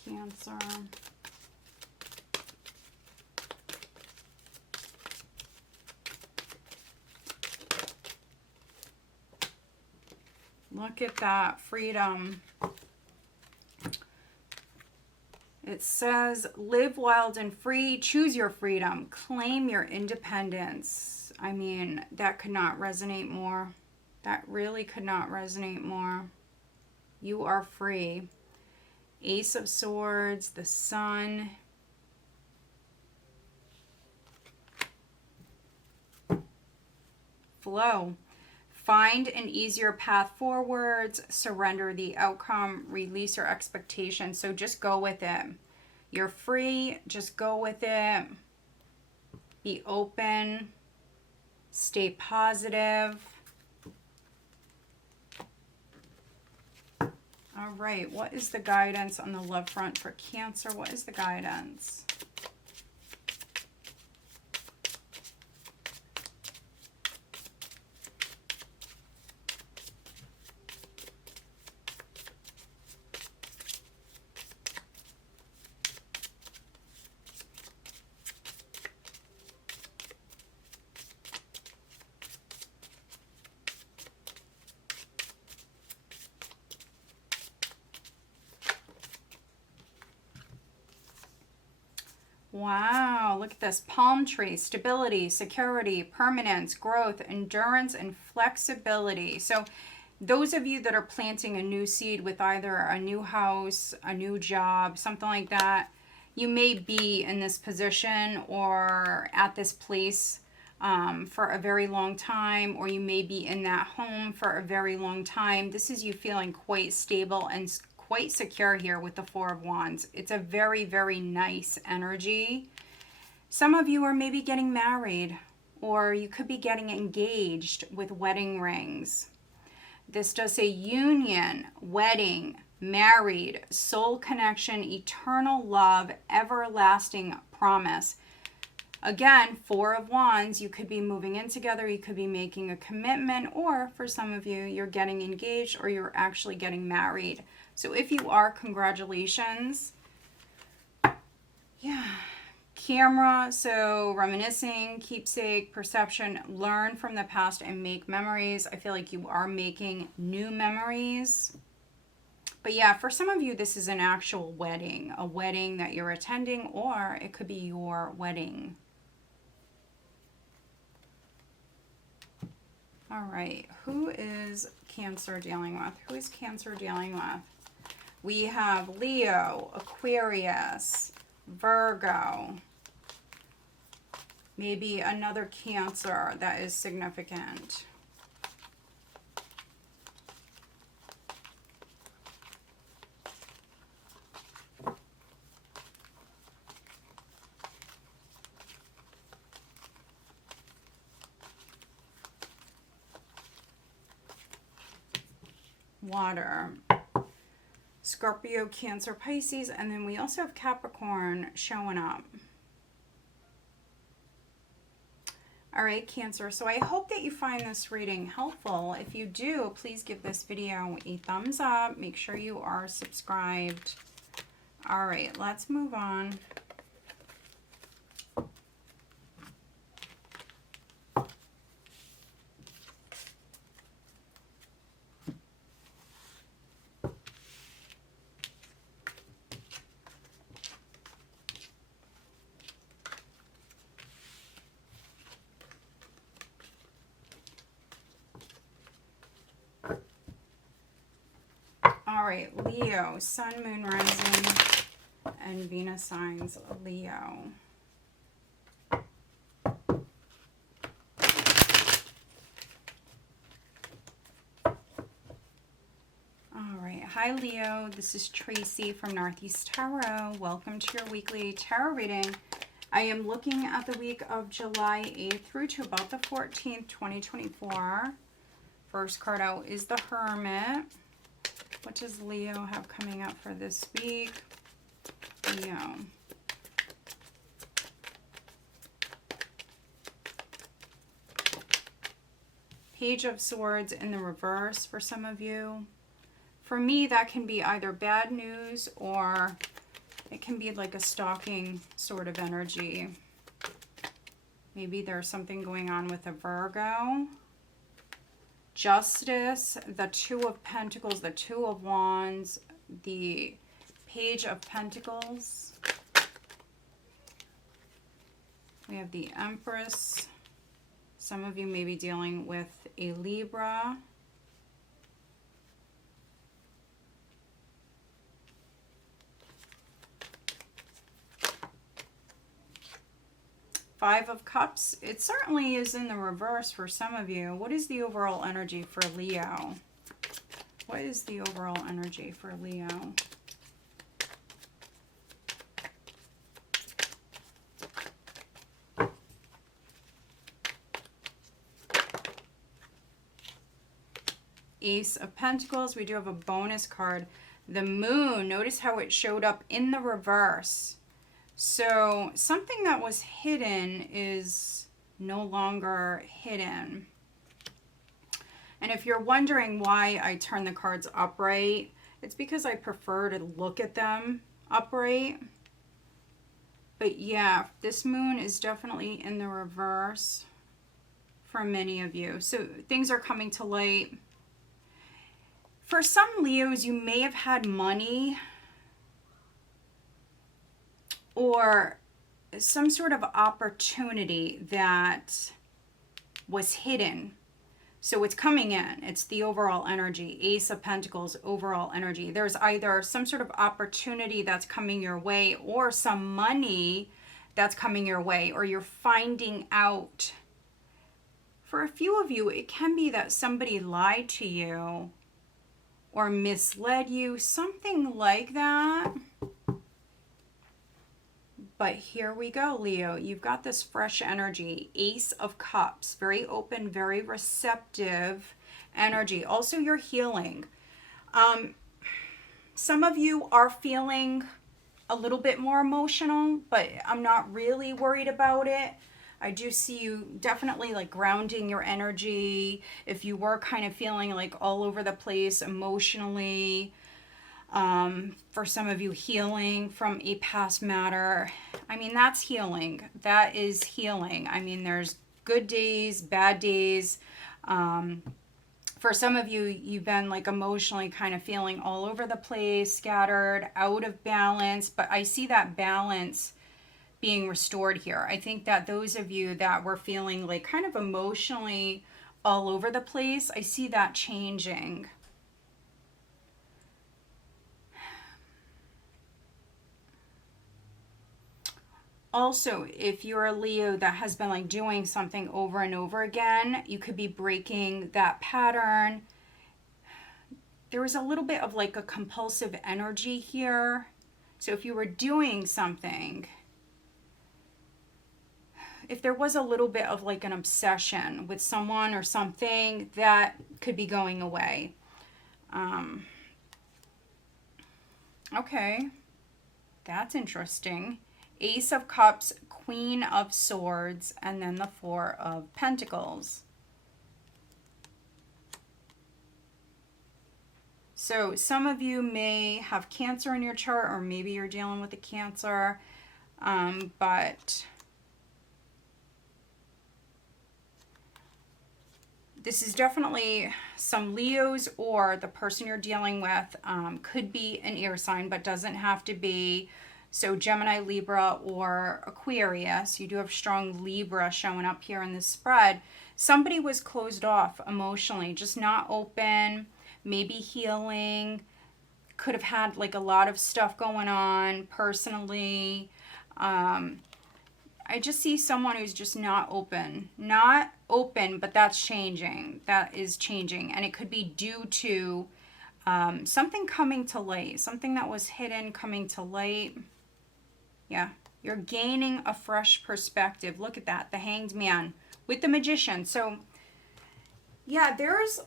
Cancer. Look at that freedom. It says, live wild and free, choose your freedom, claim your independence. I mean, that could not resonate more. That really could not resonate more. You are free. Ace of Swords, the Sun. flow. Find an easier path forwards, surrender the outcome, release your expectations. So just go with it. You're free, just go with it. Be open, stay positive. All right, what is the guidance on the love front for Cancer? What is the guidance? Wow, look at this. Palm tree, stability, security, permanence, growth, endurance, and flexibility. So those of you that are planting a new seed with either a new house, a new job, something like that, you may be in this position or at this place for a very long time, or you may be in that home for a very long time. This is you feeling quite stable and quite secure here with the Four of Wands. It's a very, very nice energy. Some of you are maybe getting married, or you could be getting engaged with wedding rings. This does say union, wedding, married, soul connection, eternal love, everlasting promise. Again, Four of Wands, you could be moving in together, you could be making a commitment, or for some of you, you're getting engaged or you're actually getting married. So if you are, congratulations. Yeah. Camera, so reminiscing, keepsake, perception, learn from the past and make memories. I feel like you are making new memories. But yeah, for some of you, this is an actual wedding, a wedding that you're attending, or it could be your wedding. All right, who is Cancer dealing with? Who is Cancer dealing with? We have Leo, Aquarius, Virgo. Maybe another Cancer that is significant. Water. Scorpio, Cancer, Pisces, and then we also have Capricorn showing up. All right, Cancer, so I hope that you find this reading helpful. If you do, please give this video a thumbs up. Make sure you are subscribed. All right, let's move on. All right, Leo, Sun, Moon, Rising, and Venus signs, Leo. All right, hi Leo, this is Tracy from Northeast Tarot. Welcome to your weekly tarot reading. I am looking at the week of July 8th through to about the 14th, 2024. First card out is the Hermit. What does Leo have coming up for this week? Leo. Page of Swords in the reverse for some of you. For me, that can be either bad news or it can be like a stalking sort of energy. Maybe there's something going on with a Virgo. Justice, the Two of Pentacles, the Two of Wands, the Page of Pentacles. We have the Empress. Some of you may be dealing with a Libra. Five of Cups. It certainly is in the reverse for some of you. What is the overall energy for Leo? What is the overall energy for Leo? Ace of Pentacles. We do have a bonus card. The Moon. Notice how it showed up in the reverse. So something that was hidden is no longer hidden. And if you're wondering why I turn the cards upright, it's because I prefer to look at them upright. But yeah, this Moon is definitely in the reverse for many of you. So things are coming to light. For some Leos, you may have had money or some sort of opportunity that was hidden. So it's coming in. It's the overall energy. Ace of Pentacles, overall energy. There's either some sort of opportunity that's coming your way or some money that's coming your way, or you're finding out. For a few of you, it can be that somebody lied to you or misled you, something like that. But here we go, Leo. You've got this fresh energy. Ace of Cups. Very open, very receptive energy. Also, you're healing. Some of you are feeling a little bit more emotional, but I'm not really worried about it. I do see you definitely like grounding your energy. If you were kind of feeling like all over the place emotionally, for some of you, healing from a past matter. I mean, that's healing. That is healing. I mean, there's good days, bad days. For some of you, you've been like emotionally kind of feeling all over the place, scattered, out of balance. But I see that balance being restored here. I think that those of you that were feeling like kind of emotionally all over the place, I see that changing. Also, if you're a Leo that has been like doing something over and over again, you could be breaking that pattern. There was a little bit of like a compulsive energy here. So if you were doing something, if there was a little bit of like an obsession with someone or something, that could be going away. Okay, that's interesting. Ace of Cups, Queen of Swords, and then the Four of Pentacles. So some of you may have Cancer in your chart, or maybe you're dealing with a Cancer, but this is definitely some Leos, or the person you're dealing with could be an air sign, but doesn't have to be. So Gemini, Libra, or Aquarius. You do have strong Libra showing up here in this spread. Somebody was closed off emotionally, just not open, maybe healing. Could have had like a lot of stuff going on personally. I just see someone who's just not open. Not open, but that's changing. That is changing. And it could be due to something coming to light. Something that was hidden coming to light. Yeah, you're gaining a fresh perspective. Look at that, the Hanged Man with the Magician. So, yeah, there's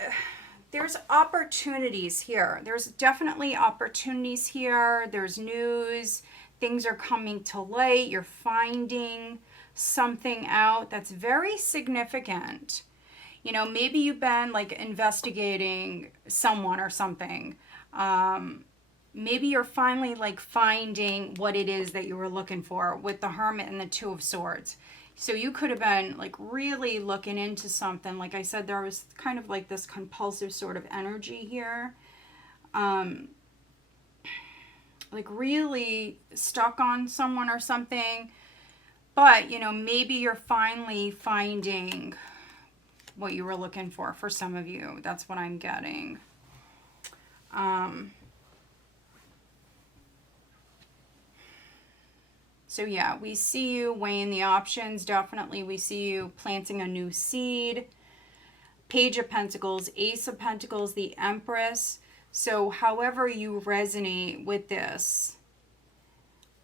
opportunities here. There's definitely opportunities here. There's news. Things are coming to light. You're finding something out that's very significant. You know, maybe you've been like investigating someone or something. Maybe you're finally like finding what it is that you were looking for with the Hermit and the Two of Swords. So you could have been like really looking into something. Like I said, there was kind of like this compulsive sort of energy here. Like really stuck on someone or something. But, you know, maybe you're finally finding what you were looking for some of you. That's what I'm getting. So yeah, we see you weighing the options. Definitely we see you planting a new seed. Page of Pentacles, Ace of Pentacles, the Empress. So however you resonate with this,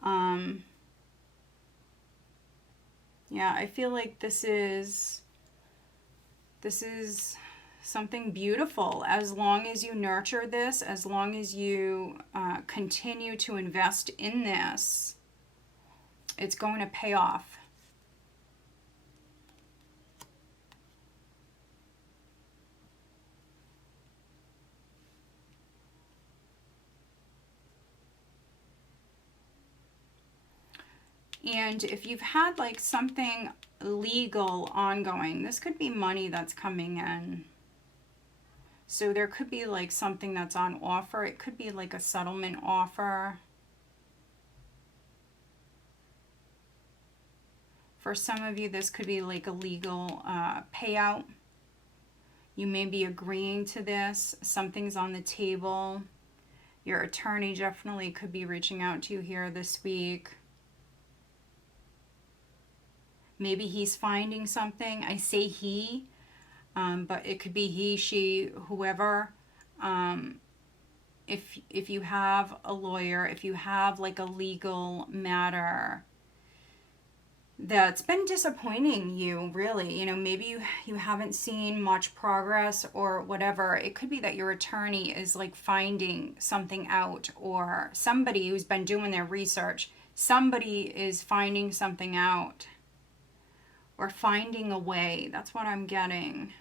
yeah, I feel like this is something beautiful. As long as you nurture this, as long as you continue to invest in this, it's going to pay off. And if you've had like something legal ongoing, this could be money that's coming in. So there could be like something that's on offer. It could be like a settlement offer. For some of you, this could be like a legal payout. You may be agreeing to this. Something's on the table. Your attorney definitely could be reaching out to you here this week. Maybe he's finding something. I say he, but it could be he, she, whoever. If you have a lawyer, if you have like a legal matter that's been disappointing you, really, you know, maybe you haven't seen much progress or whatever. It could be that your attorney is like finding something out, or somebody who's been doing their research, somebody is finding something out or finding a way. That's what I'm getting.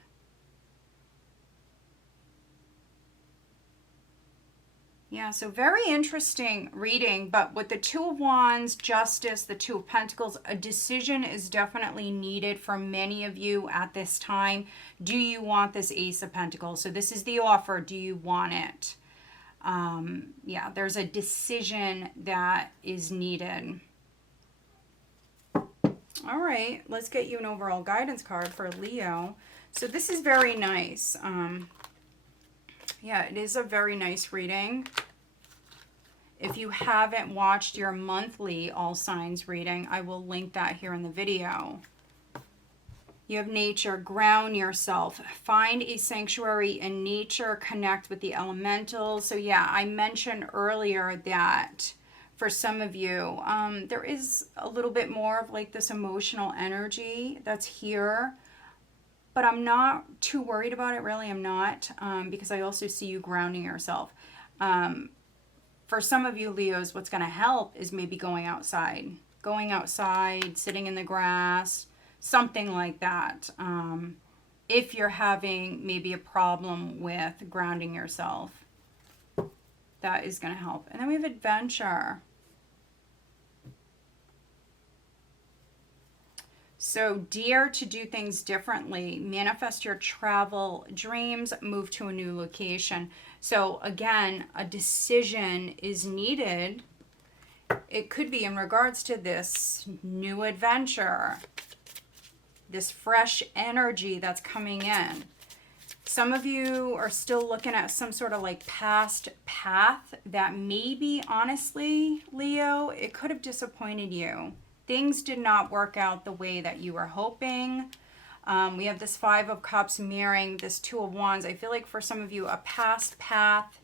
Yeah, so very interesting reading, but with the Two of Wands, Justice, the Two of Pentacles, a decision is definitely needed for many of you at this time. Do you want this Ace of Pentacles? So this is the offer. Do you want it? Yeah, there's a decision that is needed. All right, let's get you an overall guidance card for Leo. So this is very nice. Yeah, it is a very nice reading. If you haven't watched your monthly all signs reading, I will link that here in the video. You have nature, ground yourself, find a sanctuary in nature, connect with the elementals. So yeah, I mentioned earlier that for some of you, there is a little bit more of like this emotional energy that's here. But I'm not too worried about it, really. I'm not, because I also see you grounding yourself. For some of you Leos, what's going to help is maybe going outside, sitting in the grass, something like that. If you're having maybe a problem with grounding yourself, that is going to help. And then we have adventure. So dare to do things differently, manifest your travel dreams, move to a new location. So again, a decision is needed. It could be in regards to this new adventure, this fresh energy that's coming in. Some of you are still looking at some sort of like past path that maybe, honestly, Leo, it could have disappointed you. Things did not work out the way that you were hoping. We have this Five of Cups mirroring this Two of Wands. I feel like for some of you, a past path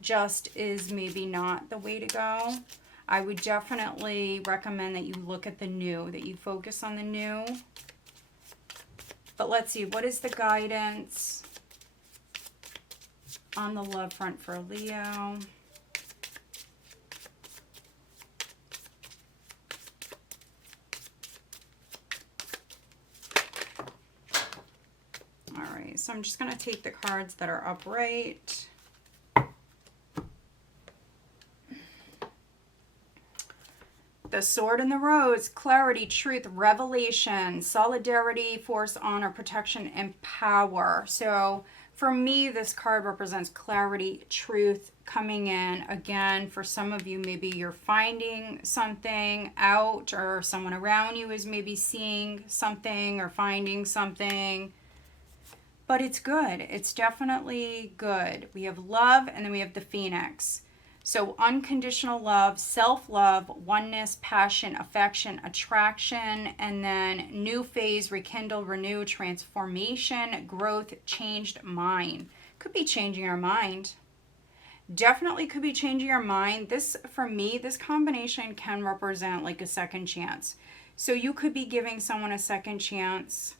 just is maybe not the way to go. I would definitely recommend that you look at the new, that you focus on the new. But let's see, what is the guidance on the love front for Leo? So I'm just going to take the cards that are upright. The Sword and the Rose, clarity, truth, revelation, solidarity, force, honor, protection, and power. So for me, this card represents clarity, truth coming in. Again, for some of you, maybe you're finding something out, or someone around you is maybe seeing something or finding something. But it's good. It's definitely good. We have love, and then we have the Phoenix. So unconditional love, self-love, oneness, passion, affection, attraction, and then new phase, rekindle, renew, transformation, growth, changed mind. Could be changing your mind. Definitely could be changing your mind. This, for me, this combination can represent like a second chance. So you could be giving someone a second chance.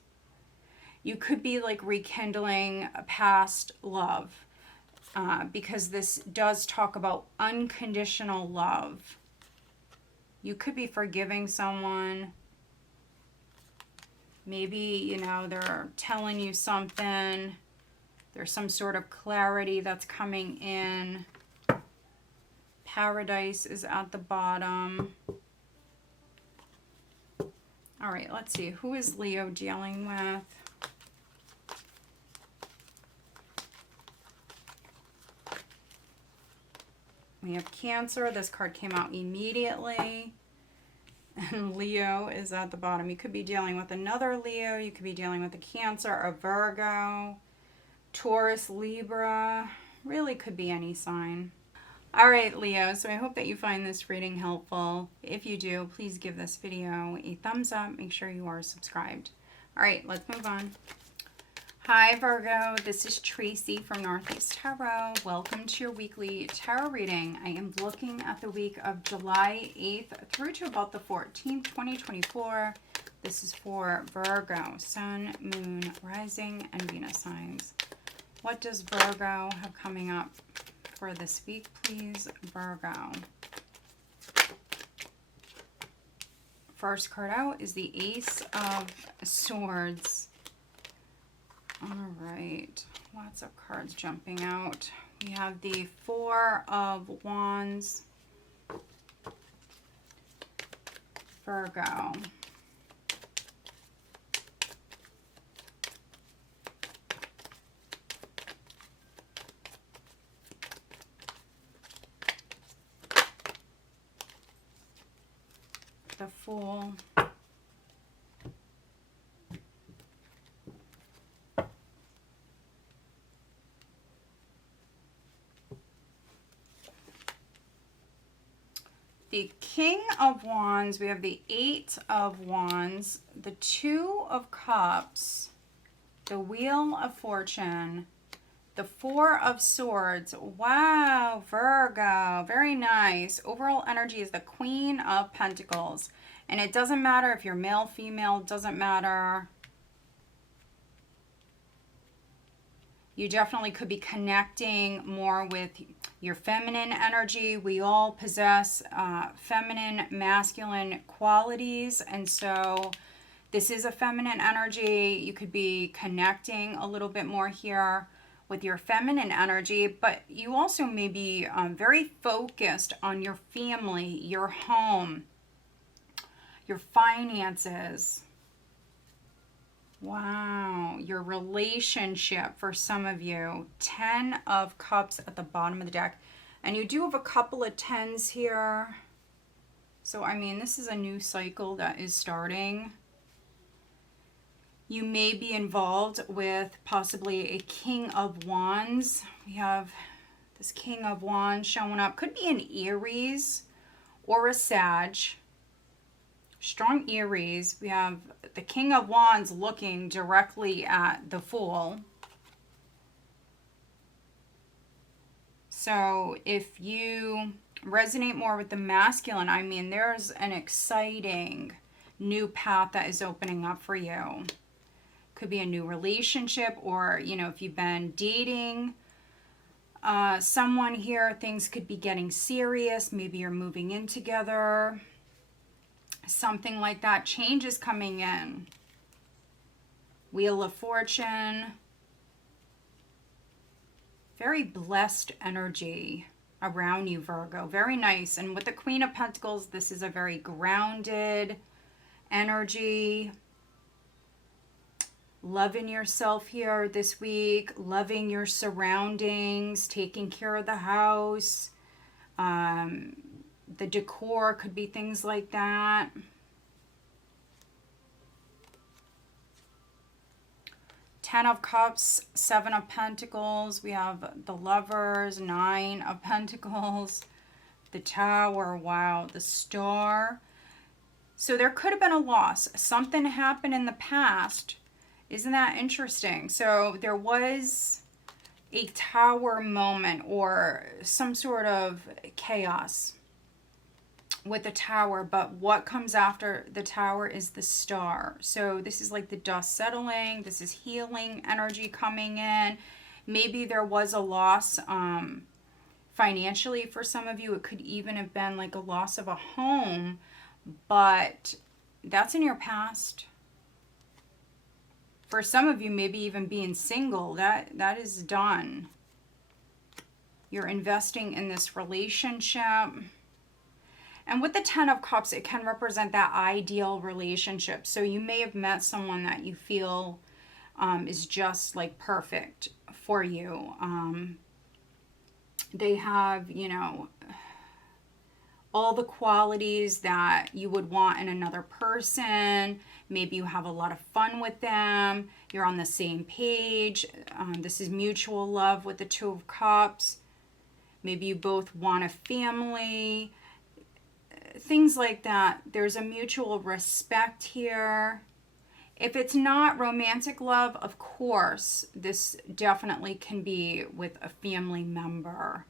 You could be like rekindling a past love. Because this does talk about unconditional love. You could be forgiving someone. Maybe, you know, they're telling you something. There's some sort of clarity that's coming in. Paradise is at the bottom. All right, let's see. Who is Leo dealing with? We have Cancer. This card came out immediately. And Leo is at the bottom. You could be dealing with another Leo. You could be dealing with a Cancer, a Virgo, Taurus, Libra. Really could be any sign. All right, Leo. So I hope that you find this reading helpful. If you do, please give this video a thumbs up. Make sure you are subscribed. All right, let's move on. Hi Virgo, this is Tracy from Northeast Tarot. Welcome to your weekly tarot reading. I am looking at the week of July 8th through to about the 14th, 2024. This is for Virgo, Sun, Moon, Rising, and Venus signs. What does Virgo have coming up for this week, please? Virgo. First card out is the Ace of Swords. All right, lots of cards jumping out. We have the Four of Wands, Virgo. The Fool. The King of Wands, we have the Eight of Wands, the Two of Cups, the Wheel of Fortune, the Four of Swords. Wow, Virgo, very nice. Overall energy is the Queen of Pentacles. And it doesn't matter if you're male, female, doesn't matter. You definitely could be connecting more with your feminine energy. We all possess feminine, masculine qualities. And so this is a feminine energy. You could be connecting a little bit more here with your feminine energy. But you also may be very focused on your family, your home, your finances. Wow, your relationship for some of you. 10 of Cups at the bottom of the deck. And you do have a couple of 10s here. So, I mean, this is a new cycle that is starting. You may be involved with possibly a King of Wands. We have this King of Wands showing up. Could be an Aries or a Sag. Strong Aries. We have the King of Wands looking directly at the Fool. So if you resonate more with the masculine, I mean, there's an exciting new path that is opening up for you. Could be a new relationship, or, you know, if you've been dating someone here, things could be getting serious. Maybe you're moving in together. Something like that. Change is coming in. Wheel of Fortune. Very blessed energy around you, Virgo. Very nice. And with the Queen of Pentacles, this is a very grounded energy. Loving yourself here this week. Loving your surroundings. Taking care of the house. The decor could be things like that. Ten of Cups, Seven of Pentacles. We have the Lovers, Nine of Pentacles. The Tower, wow, the Star. So there could have been a loss. Something happened in the past. Isn't that interesting? So there was a Tower moment or some sort of chaos with the Tower, but what comes after the Tower is the Star. So this is like the dust settling. This is healing energy coming in. Maybe there was a loss financially for some of you. It could even have been like a loss of a home, but that's in your past. For some of you, maybe even being single, that is done. You're investing in this relationship. And with the Ten of Cups, it can represent that ideal relationship. So you may have met someone that you feel is just like perfect for you. They have, you know, all the qualities that you would want in another person. Maybe you have a lot of fun with them. You're on the same page. This is mutual love with the Two of Cups. Maybe you both want a family. Things like that. There's a mutual respect here. If it's not romantic love, of course, this definitely can be with a family member.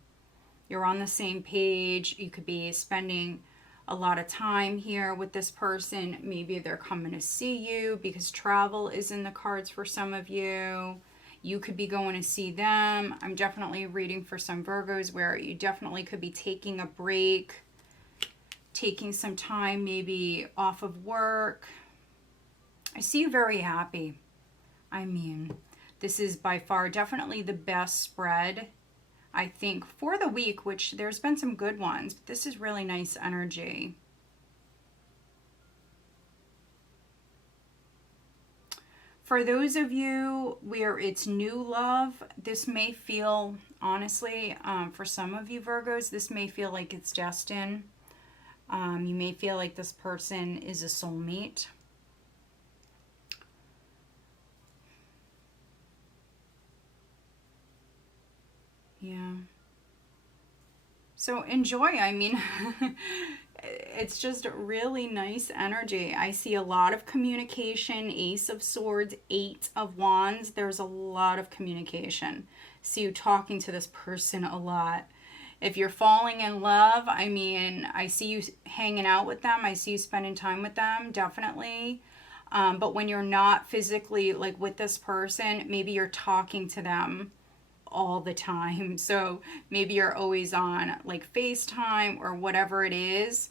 You're on the same page. You could be spending a lot of time here with this person. Maybe they're coming to see you because travel is in the cards for some of you. You could be going to see them. I'm definitely reading for some Virgos where you definitely could be taking a break, taking some time maybe off of work. I see you very happy. I mean, this is by far definitely the best spread, I think, for the week, which there's been some good ones, but this is really nice energy. For those of you where it's new love, this may feel, honestly, for some of you Virgos, this may feel like it's destined. You may feel like this person is a soulmate. Yeah. So enjoy. I mean, it's just really nice energy. I see a lot of communication. Ace of Swords, Eight of Wands. There's a lot of communication. See you talking to this person a lot. If you're falling in love, I mean, I see you hanging out with them. I see you spending time with them, definitely. But when you're not physically like with this person, maybe you're talking to them all the time. So maybe you're always on like FaceTime or whatever it is.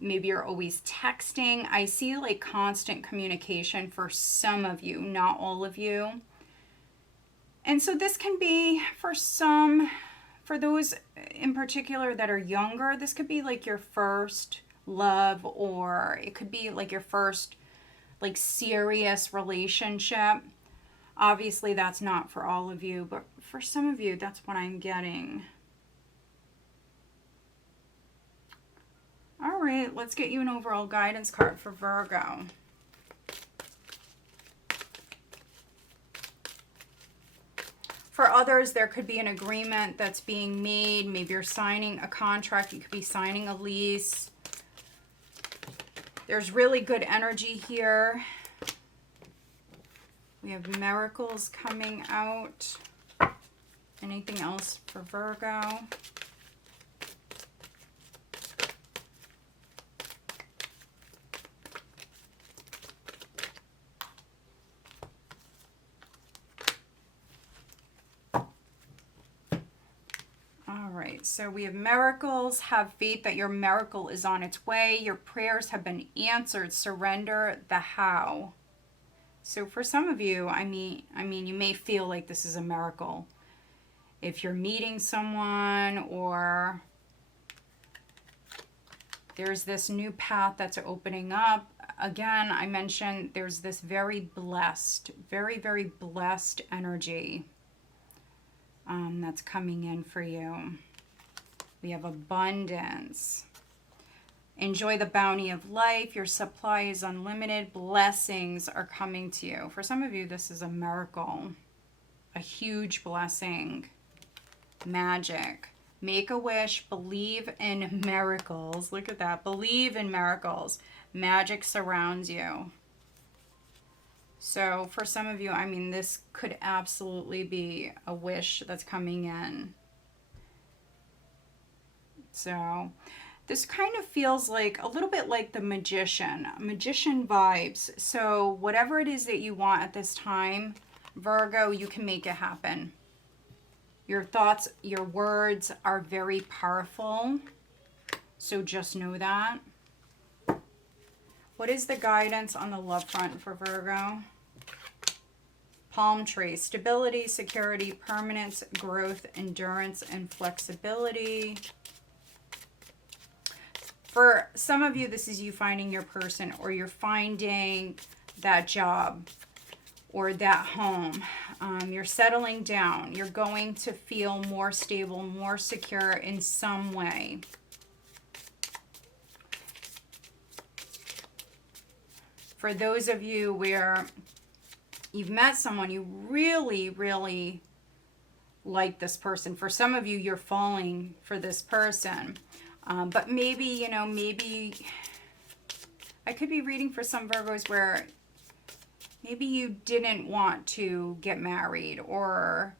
Maybe you're always texting. I see like constant communication for some of you, not all of you. And so this can be for some, for those in particular that are younger, this could be like your first love, or it could be like your first like serious relationship. Obviously, that's not for all of you, but for some of you, that's what I'm getting. All right, let's get you an overall guidance card for Virgo. For others, there could be an agreement that's being made. Maybe you're signing a contract. You could be signing a lease. There's really good energy here. We have miracles coming out. Anything else for Virgo? All right, so we have miracles. Have faith that your miracle is on its way. Your prayers have been answered. Surrender the how. So for some of you, I mean, you may feel like this is a miracle. If you're meeting someone, or there's this new path that's opening up. Again, I mentioned there's this very blessed, very, very blessed energy that's coming in for you. We have abundance. Enjoy the bounty of life. Your supply is unlimited. Blessings are coming to you. For some of you, this is a miracle, a huge blessing, magic. Make a wish. Believe in miracles. Look at that. Believe in miracles. Magic surrounds you. So for some of you, I mean, this could absolutely be a wish that's coming in. So this kind of feels like a little bit like the magician vibes. So whatever it is that you want at this time, Virgo, you can make it happen. Your thoughts, your words are very powerful. So just know that. What is the guidance on the love front for Virgo? Palm tree. Stability, security, permanence, growth, endurance, and flexibility. For some of you, this is you finding your person, or you're finding that job or that home. You're settling down. You're going to feel more stable, more secure in some way. For those of you where you've met someone, you really, really like this person. For some of you, you're falling for this person. But maybe, you know, maybe I could be reading for some Virgos where maybe you didn't want to get married, or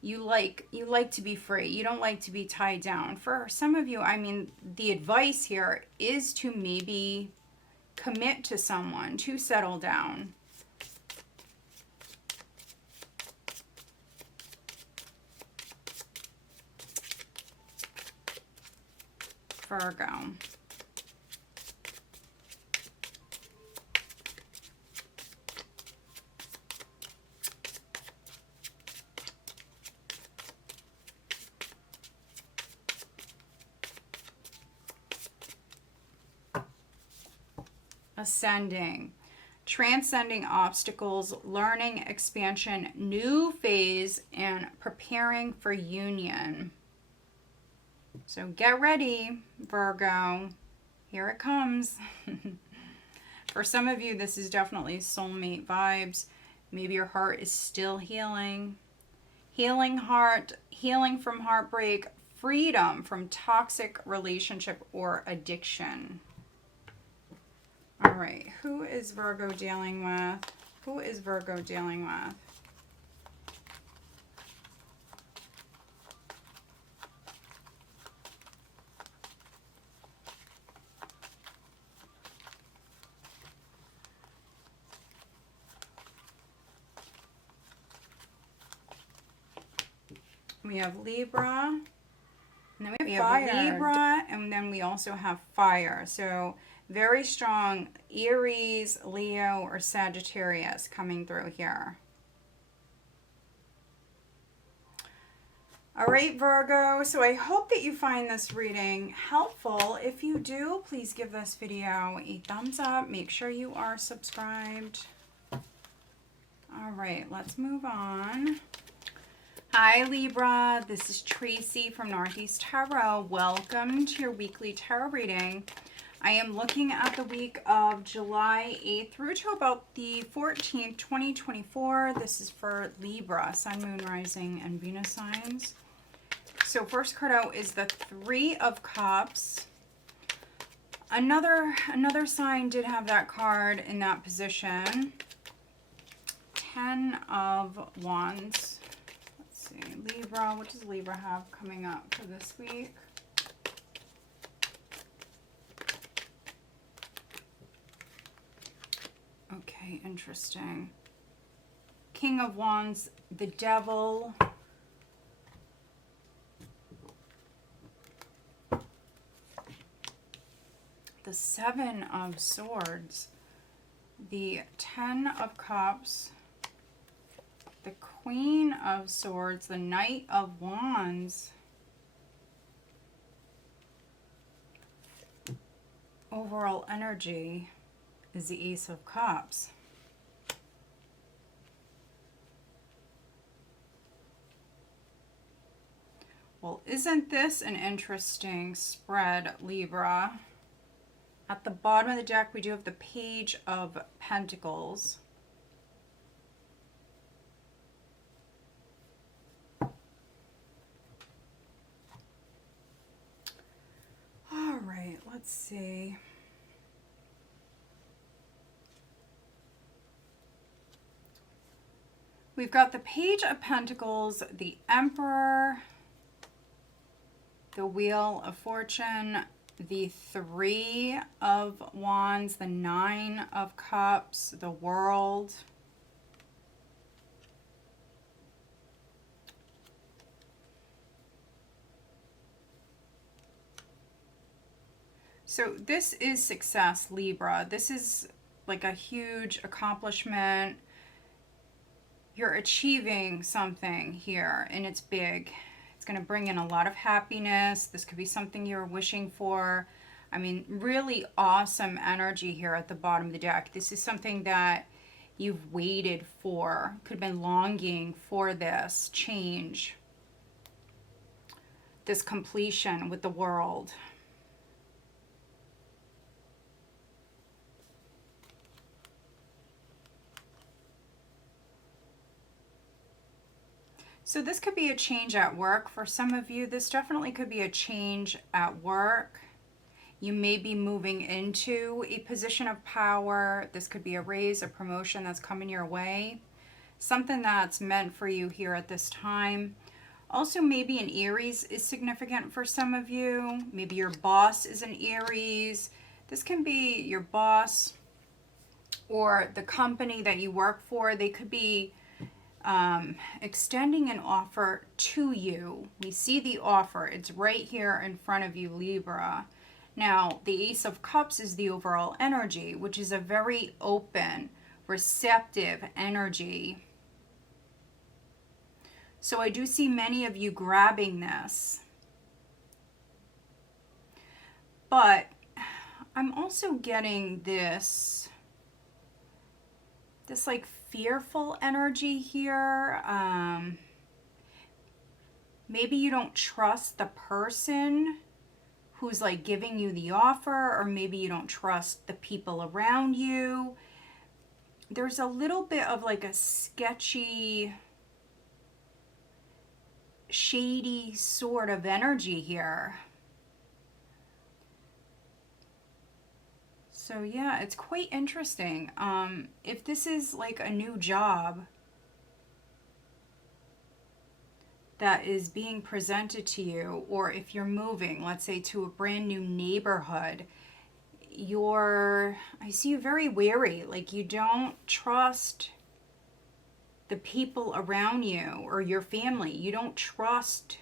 you like to be free. You don't like to be tied down. For some of you, I mean, the advice here is to maybe commit to someone, to settle down. Virgo. Ascending, transcending obstacles, learning, expansion, new phase, and preparing for union. So get ready, Virgo. Here it comes. For some of you, this is definitely soulmate vibes. Maybe your heart is still healing. Healing heart, healing from heartbreak, freedom from toxic relationship or addiction. All right, who is Virgo dealing with? Who is Virgo dealing with? We have Libra, and then we have Libra, and then we also have fire. So very strong Aries, Leo, or Sagittarius coming through here. All right, Virgo, so I hope that you find this reading helpful. If you do, please give this video a thumbs up. Make sure you are subscribed. All right, let's move on. Hi, Libra. This is Tracy from Northeast Tarot. Welcome to your weekly tarot reading. I am looking at the week of July 8th through to about the 14th, 2024. This is for Libra, Sun, Moon, Rising, and Venus signs. So first card out is the Three of Cups. Another sign did have that card in that position. 10 of Wands. Let's see, Libra. What does Libra have coming up for this week? Okay, interesting. King of Wands, the Devil. The Seven of Swords. The Ten of Cups. The Queen of Swords. The Knight of Wands. Overall energy is the Ace of Cups. Well, isn't this an interesting spread, Libra? At the bottom of the deck, we do have the Page of Pentacles. let's see. We've got the Page of Pentacles, the Emperor, the Wheel of Fortune, the Three of Wands, the Nine of Cups, the World. So this is success, Libra. This is like a huge accomplishment. You're achieving something here, and it's big. It's going to bring in a lot of happiness. This could be something you're wishing for. I mean, really awesome energy here at the bottom of the deck. This is something that you've waited for. Could have been longing for this change, this completion with the World. So this could be a change at work. For some of you, this definitely could be a change at work. You may be moving into a position of power. This could be a raise, a promotion that's coming your way. Something that's meant for you here at this time. Also, maybe an Aries is significant for some of you. Maybe your boss is an Aries. This can be your boss or the company that you work for. They could be extending an offer to you. We see the offer. It's right here in front of you, Libra. Now, the Ace of Cups is the overall energy, which is a very open, receptive energy. So I do see many of you grabbing this. But I'm also getting this like fearful energy here. Maybe you don't trust the person who's like giving you the offer, or maybe you don't trust the people around you. There's a little bit of like a sketchy, shady sort of energy here. So yeah, it's quite interesting. If this is like a new job that is being presented to you, or if you're moving, let's say, to a brand new neighborhood, I see you very wary, like you don't trust the people around you or your family. You don't trust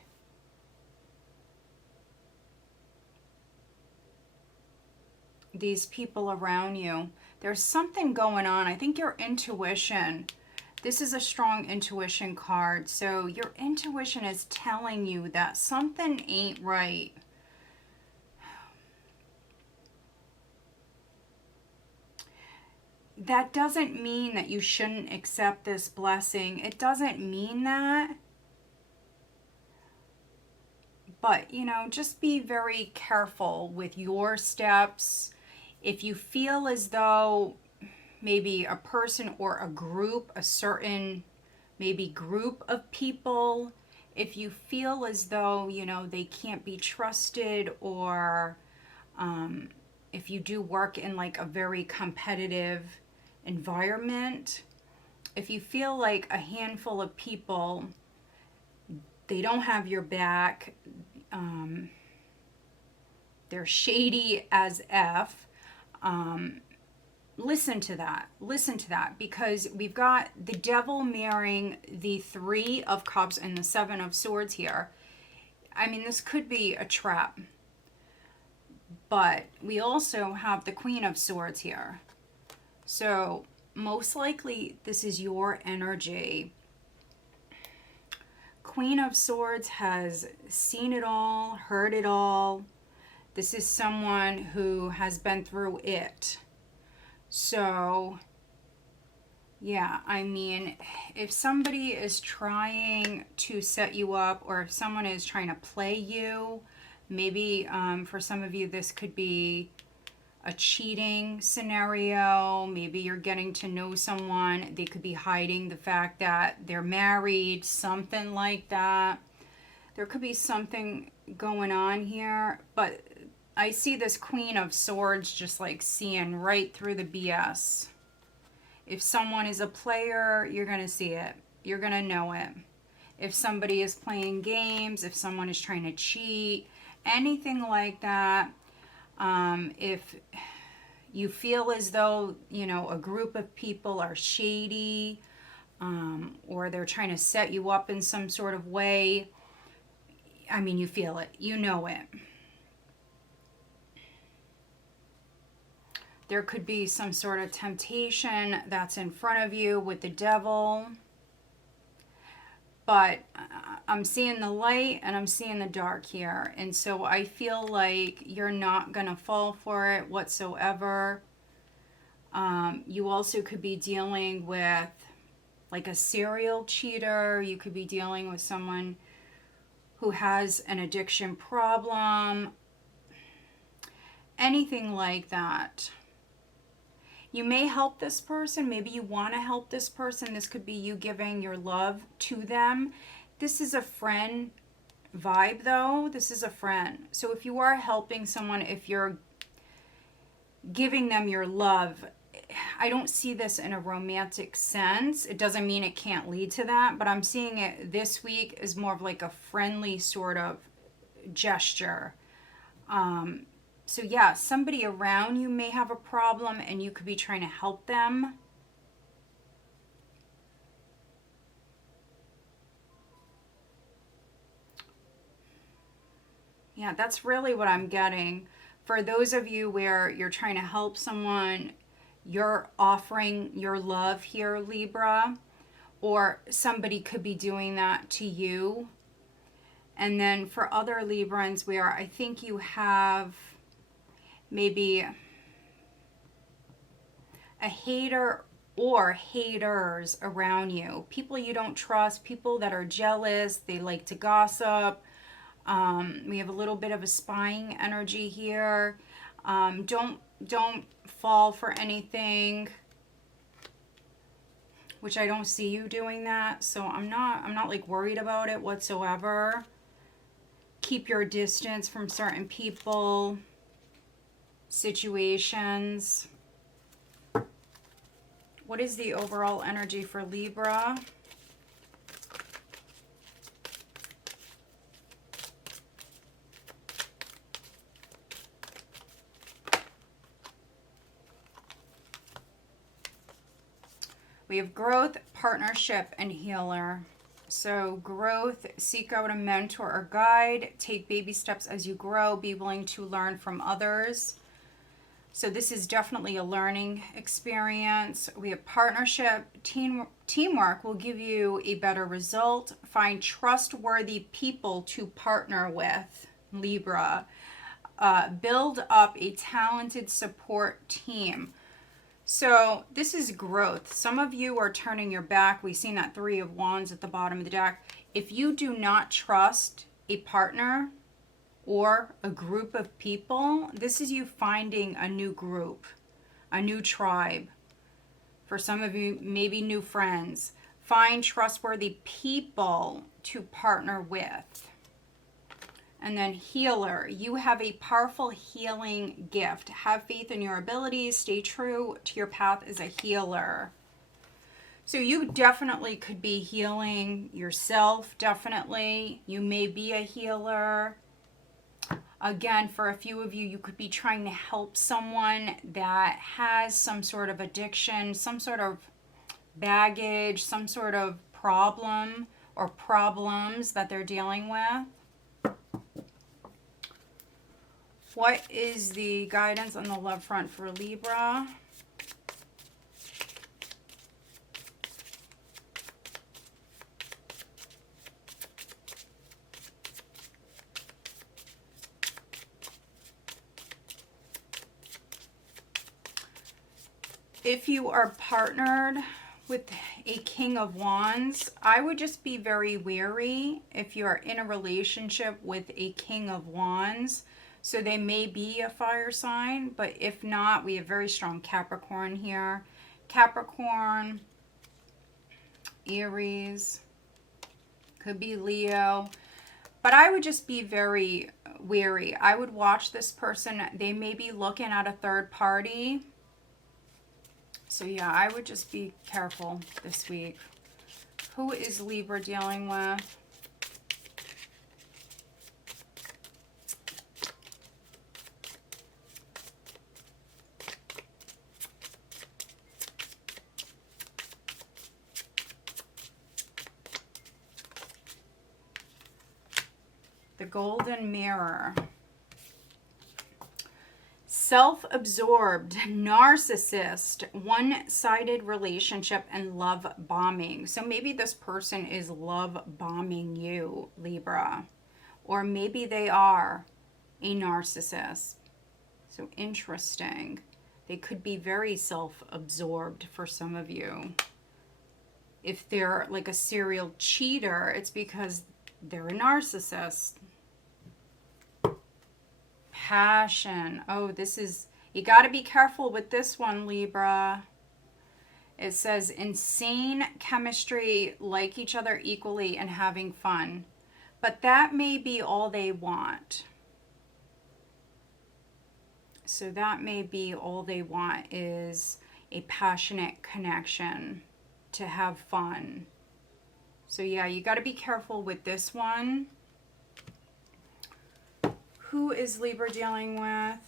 these people around you. There's something going on. I think your intuition, this is a strong intuition card. So your intuition is telling you that something ain't right. That doesn't mean that you shouldn't accept this blessing. It doesn't mean that. But, you know, just be very careful with your steps. If you feel as though maybe a person or a group, a certain maybe group of people, if you feel as though, you know, they can't be trusted, or if you do work in like a very competitive environment, if you feel like a handful of people, they don't have your back, they're shady as F, listen to that, because we've got the Devil marrying the Three of Cups and the Seven of Swords here. I mean, this could be a trap, but we also have the Queen of Swords here. So most likely this is your energy. Queen of Swords has seen it all, heard it all. This is someone who has been through it. So, yeah, I mean, if somebody is trying to set you up, or if someone is trying to play you, maybe for some of you this could be a cheating scenario. Maybe you're getting to know someone. They could be hiding the fact that they're married, something like that. There could be something going on here, but I see this Queen of Swords just like seeing right through the BS. If someone is a player, you're going to see it. You're going to know it. If somebody is playing games, if someone is trying to cheat, anything like that, if you feel as though, you know, a group of people are shady, or they're trying to set you up in some sort of way, I mean, you feel it. You know it. There could be some sort of temptation that's in front of you with the devil. But I'm seeing the light and I'm seeing the dark here. And so I feel like you're not going to fall for it whatsoever. You also could be dealing with like a serial cheater. You could be dealing with someone who has an addiction problem. Anything like that. You may help this person. Maybe you want to help this person. This could be you giving your love to them. This is a friend vibe, though. This is a friend. So if you are helping someone, if you're giving them your love, I don't see this in a romantic sense. It doesn't mean it can't lead to that, but I'm seeing it this week as more of like a friendly sort of gesture. So yeah, somebody around you may have a problem and you could be trying to help them. Yeah, that's really what I'm getting. For those of you where you're trying to help someone, you're offering your love here, Libra, or somebody could be doing that to you. And then for other Librans where I think you have maybe a hater or haters around you. People you don't trust, people that are jealous, they like to gossip. We have a little bit of a spying energy here. Don't fall for anything, which I don't see you doing that. So I'm not like worried about it whatsoever. Keep your distance from certain people, situations. What is the overall energy for Libra? We have growth, partnership, and healer. So growth, seek out a mentor or guide, take baby steps as you grow, be willing to learn from others. So this is definitely a learning experience. We have partnership, teamwork will give you a better result. Find trustworthy people to partner with, Libra. Build up a talented support team. So this is growth. Some of you are turning your back. We've seen that 3 of Wands at the bottom of the deck. If you do not trust a partner or a group of people, this is you finding a new group, a new tribe. For some of you, maybe new friends. Find trustworthy people to partner with. And then healer, you have a powerful healing gift. Have faith in your abilities. Stay true to your path as a healer. So you definitely could be healing yourself, definitely. You may be a healer. Again, for a few of you, you could be trying to help someone that has some sort of addiction, some sort of baggage, some sort of problem or problems that they're dealing with. What is the guidance on the love front for Libra? If you are partnered with a King of Wands, I would just be very wary if you're in a relationship with a King of Wands. So they may be a fire sign, but if not, we have very strong Capricorn here. Capricorn, Aries, could be Leo. But I would just be very wary. I would watch this person. They may be looking at a third party. So yeah, I would just be careful this week. Who is Libra dealing with? The Golden Mirror. Self-absorbed, narcissist, one-sided relationship, and love bombing. So maybe this person is love bombing you, Libra. Or maybe they are a narcissist. So interesting. They could be very self-absorbed for some of you. If they're like a serial cheater, it's because they're a narcissist. Passion. Oh, this is, you got to be careful with this one, Libra. It says insane chemistry, like each other equally, and having fun. But that may be all they want. So that may be all they want, is a passionate connection to have fun. So yeah, you got to be careful with this one. Who is Libra dealing with?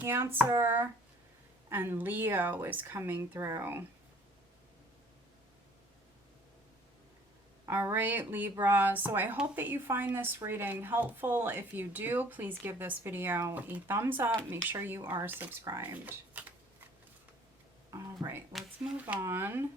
Cancer and Leo is coming through. All right, Libra. So I hope that you find this reading helpful. If you do, please give this video a thumbs up. Make sure you are subscribed. All right, let's move on.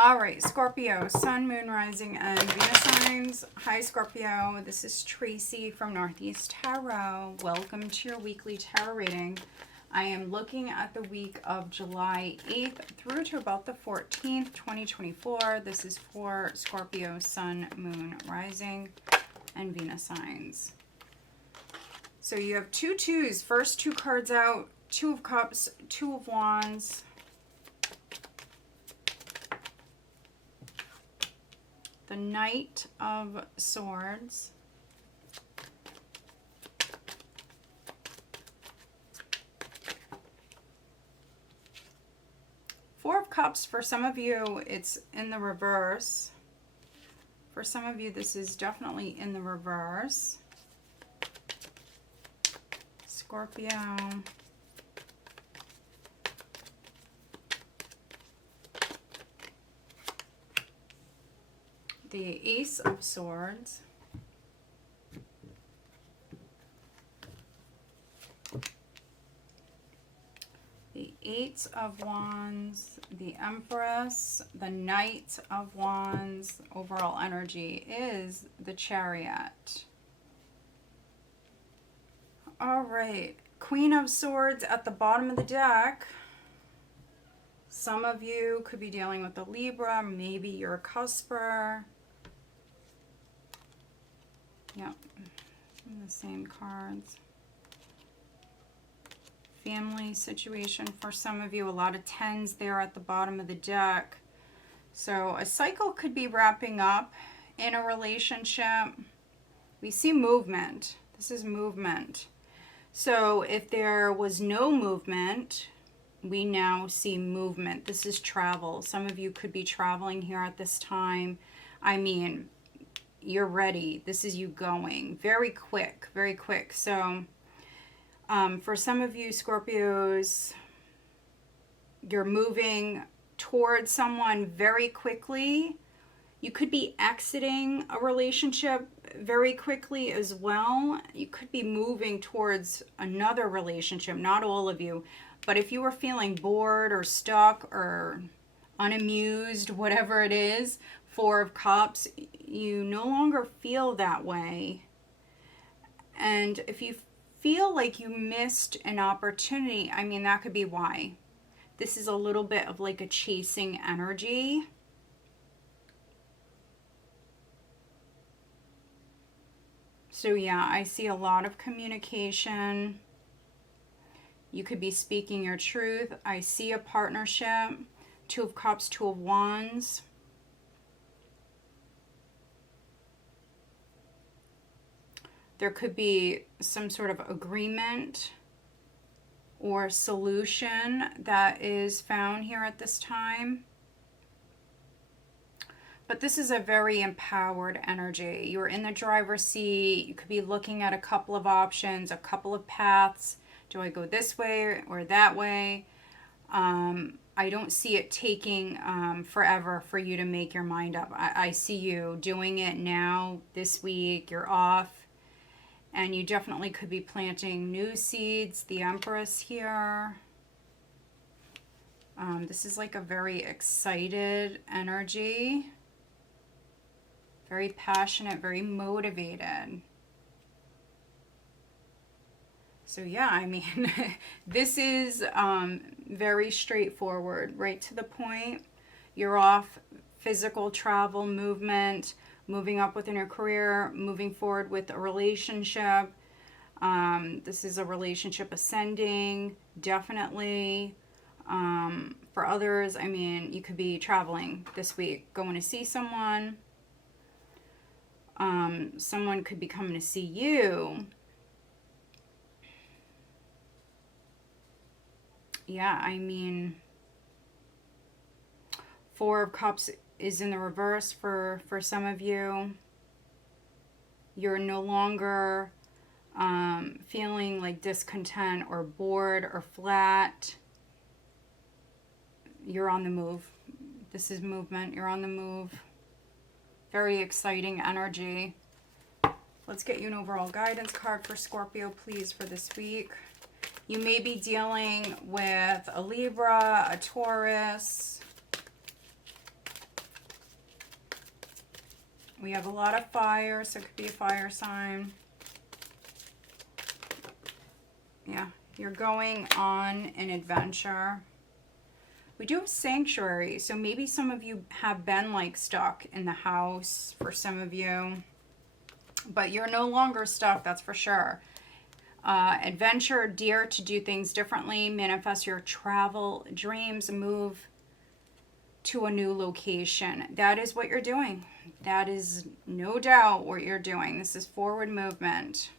All right, Scorpio, Sun, Moon, Rising, and Venus signs. Hi, Scorpio. This is Tracy from Northeast Tarot. Welcome to your weekly tarot reading. I am looking at the week of July 8th through to about the 14th, 2024. This is for Scorpio, Sun, Moon, Rising, and Venus signs. So you have two twos. First two cards out. Two of Cups, Two of Wands. The Knight of Swords. Four of Cups, for some of you, it's in the reverse. For some of you, this is definitely in the reverse. Scorpio. The Ace of Swords. The Eight of Wands. The Empress. The Knight of Wands. Overall energy is the Chariot. All right. Queen of Swords at the bottom of the deck. Some of you could be dealing with a Libra. Maybe you're a cusper. Yep, the same cards. Family situation for some of you. A lot of tens there at the bottom of the deck. So a cycle could be wrapping up in a relationship. We see movement. This is movement. So if there was no movement, we now see movement. This is travel. Some of you could be traveling here at this time. I mean, you're ready. This is you going very quick, very quick. So for some of you Scorpios, you're moving towards someone very quickly. You could be exiting a relationship very quickly as well. You could be moving towards another relationship, not all of you. But if you were feeling bored or stuck or unamused, whatever it is, Four of Cups, you no longer feel that way. And if you feel like you missed an opportunity, I mean, that could be why. This is a little bit of like a chasing energy. So yeah, I see a lot of communication. You could be speaking your truth. I see a partnership. Two of Cups, Two of Wands. There could be some sort of agreement or solution that is found here at this time. But this is a very empowered energy. You're in the driver's seat. You could be looking at a couple of options, a couple of paths. Do I go this way or that way? I don't see it taking forever for you to make your mind up. I see you doing it now, this week. You're off. And you definitely could be planting new seeds. The Empress here. This is like a very excited energy. Very passionate, very motivated. So yeah, I mean, this is very straightforward, right to the point. You're off physical travel, movement, moving up within your career, moving forward with a relationship. This is a relationship ascending, definitely. For others, I mean, you could be traveling this week, going to see someone. Someone could be coming to see you. Yeah, I mean, Four of Cups is in the reverse for some of you. You're no longer feeling like discontent or bored or flat. You're on the move. This is movement. You're on the move. Very exciting energy. Let's get you an overall guidance card for Scorpio, please, for this week. You may be dealing with a Libra, a Taurus. We have a lot of fire, so it could be a fire sign. Yeah, you're going on an adventure. We do have sanctuary, so maybe some of you have been like stuck in the house for some of you. But you're no longer stuck, that's for sure. Adventure, dare to do things differently, manifest your travel dreams, move to a new location. That is what you're doing. That is no doubt what you're doing. This is forward movement.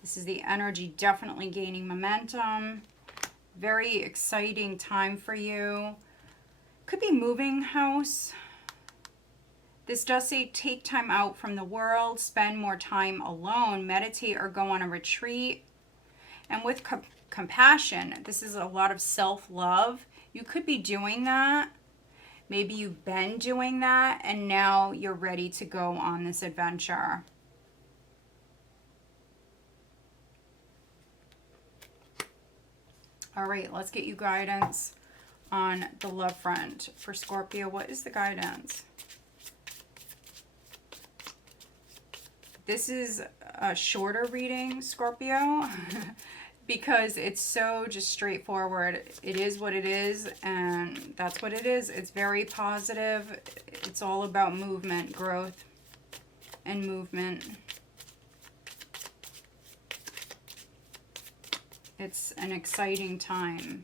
This is the energy definitely gaining momentum. Very exciting time for you. Could be moving house. This does say take time out from the world, spend more time alone, meditate or go on a retreat. And with compassion, this is a lot of self-love. You could be doing that. Maybe you've been doing that and now you're ready to go on this adventure. All right, let's get you guidance on the love front for Scorpio. What is the guidance? This is a shorter reading, Scorpio, because it's so just straightforward. It is what it is, and that's what it is. It's very positive. It's all about movement, growth, and movement. It's an exciting time.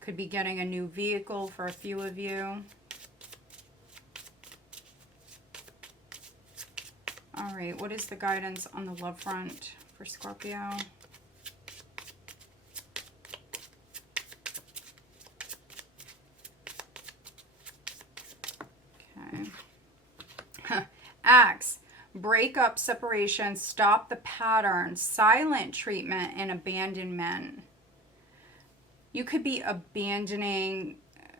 Could be getting a new vehicle for a few of you. All right, what is the guidance on the love front for Scorpio? Okay. Axe. Breakup, separation, stop the pattern, silent treatment, and abandonment. You could be abandoning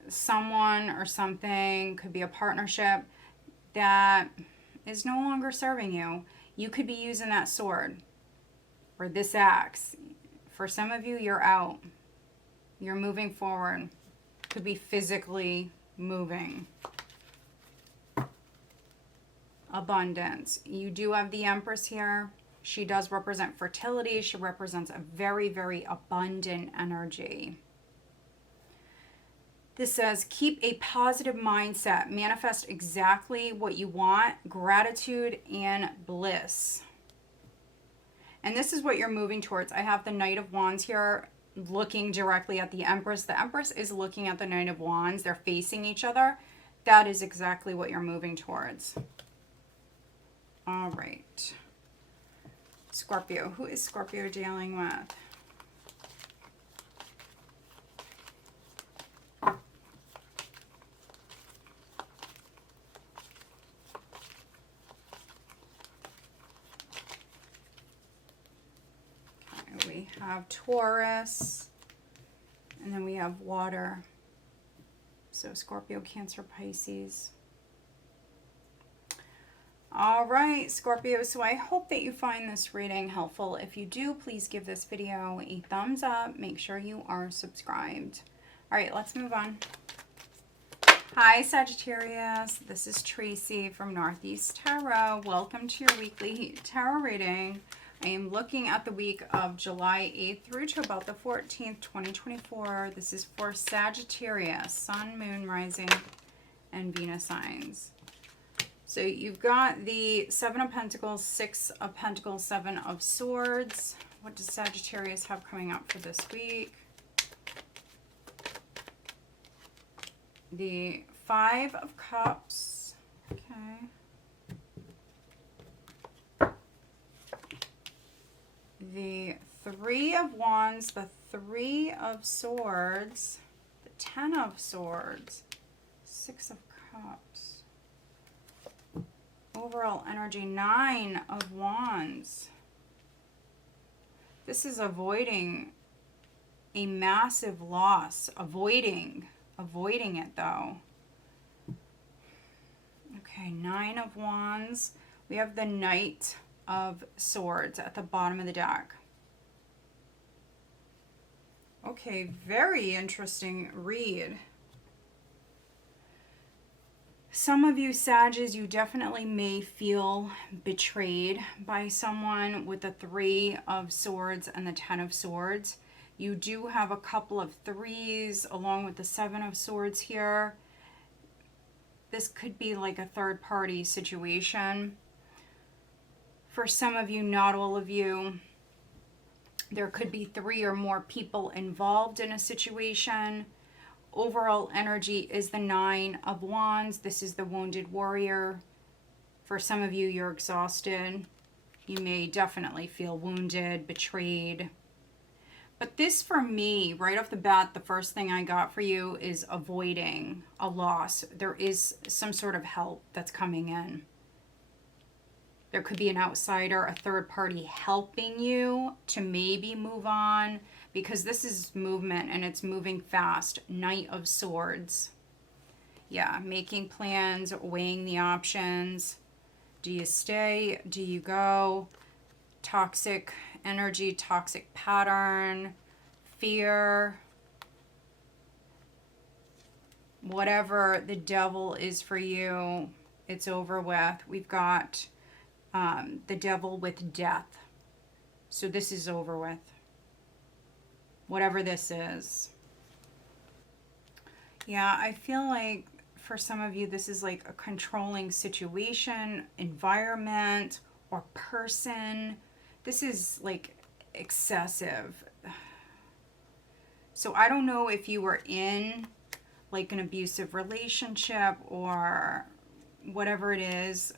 someone or something, could be a partnership that is no longer serving you. You could be using that sword or this axe. For some of you, you're out. You're moving forward. Could be physically moving. Abundance. You do have the Empress here. She does represent fertility. She represents a very, very abundant energy. This says, keep a positive mindset. Manifest exactly what you want. Gratitude and bliss. And this is what you're moving towards. I have the Knight of Wands here looking directly at the Empress. The Empress is looking at the Knight of Wands. They're facing each other. That is exactly what you're moving towards. All right. Scorpio. Who is Scorpio dealing with? We have Taurus, and then we have water. So Scorpio, Cancer, Pisces. All right, Scorpio, so I hope that you find this reading helpful. If you do, please give this video a thumbs up. Make sure you are subscribed. All right, let's move on. Hi, Sagittarius. This is Tracy from Northeast Tarot. Welcome to your weekly tarot reading. I am looking at the week of July 8th through to about the 14th, 2024. This is for Sagittarius, Sun, Moon, Rising, and Venus signs. So you've got the Seven of Pentacles, Six of Pentacles, Seven of Swords. What does Sagittarius have coming up for this week? The Five of Cups. Okay. The Three of Wands, the Three of Swords, the Ten of Swords, Six of Cups. Overall energy, Nine of Wands. This is avoiding a massive loss. Avoiding it though. Okay, Nine of Wands. We have the Knight of Swords at the bottom of the deck. Okay, very interesting read. Some of you Sages, you definitely may feel betrayed by someone with the Three of Swords and the Ten of Swords. You do have a couple of threes along with the Seven of Swords here. This could be like a third party situation. For some of you, not all of you, there could be three or more people involved in a situation. Overall energy is the Nine of Wands. This is the wounded warrior. For some of you, you're exhausted. You may definitely feel wounded, betrayed. But this, for me, right off the bat, the first thing I got for you is avoiding a loss. There is some sort of help that's coming in. There could be an outsider, a third party helping you to maybe move on, because this is movement and it's moving fast. Knight of Swords. Yeah, making plans, weighing the options. Do you stay? Do you go? Toxic energy, toxic pattern, fear. Whatever the devil is for you, it's over with. We've got the devil with death. So this is over with. Whatever this is. Yeah, I feel like for some of you, this is like a controlling situation, environment, or person. This is like excessive. So I don't know if you were in like an abusive relationship or whatever it is.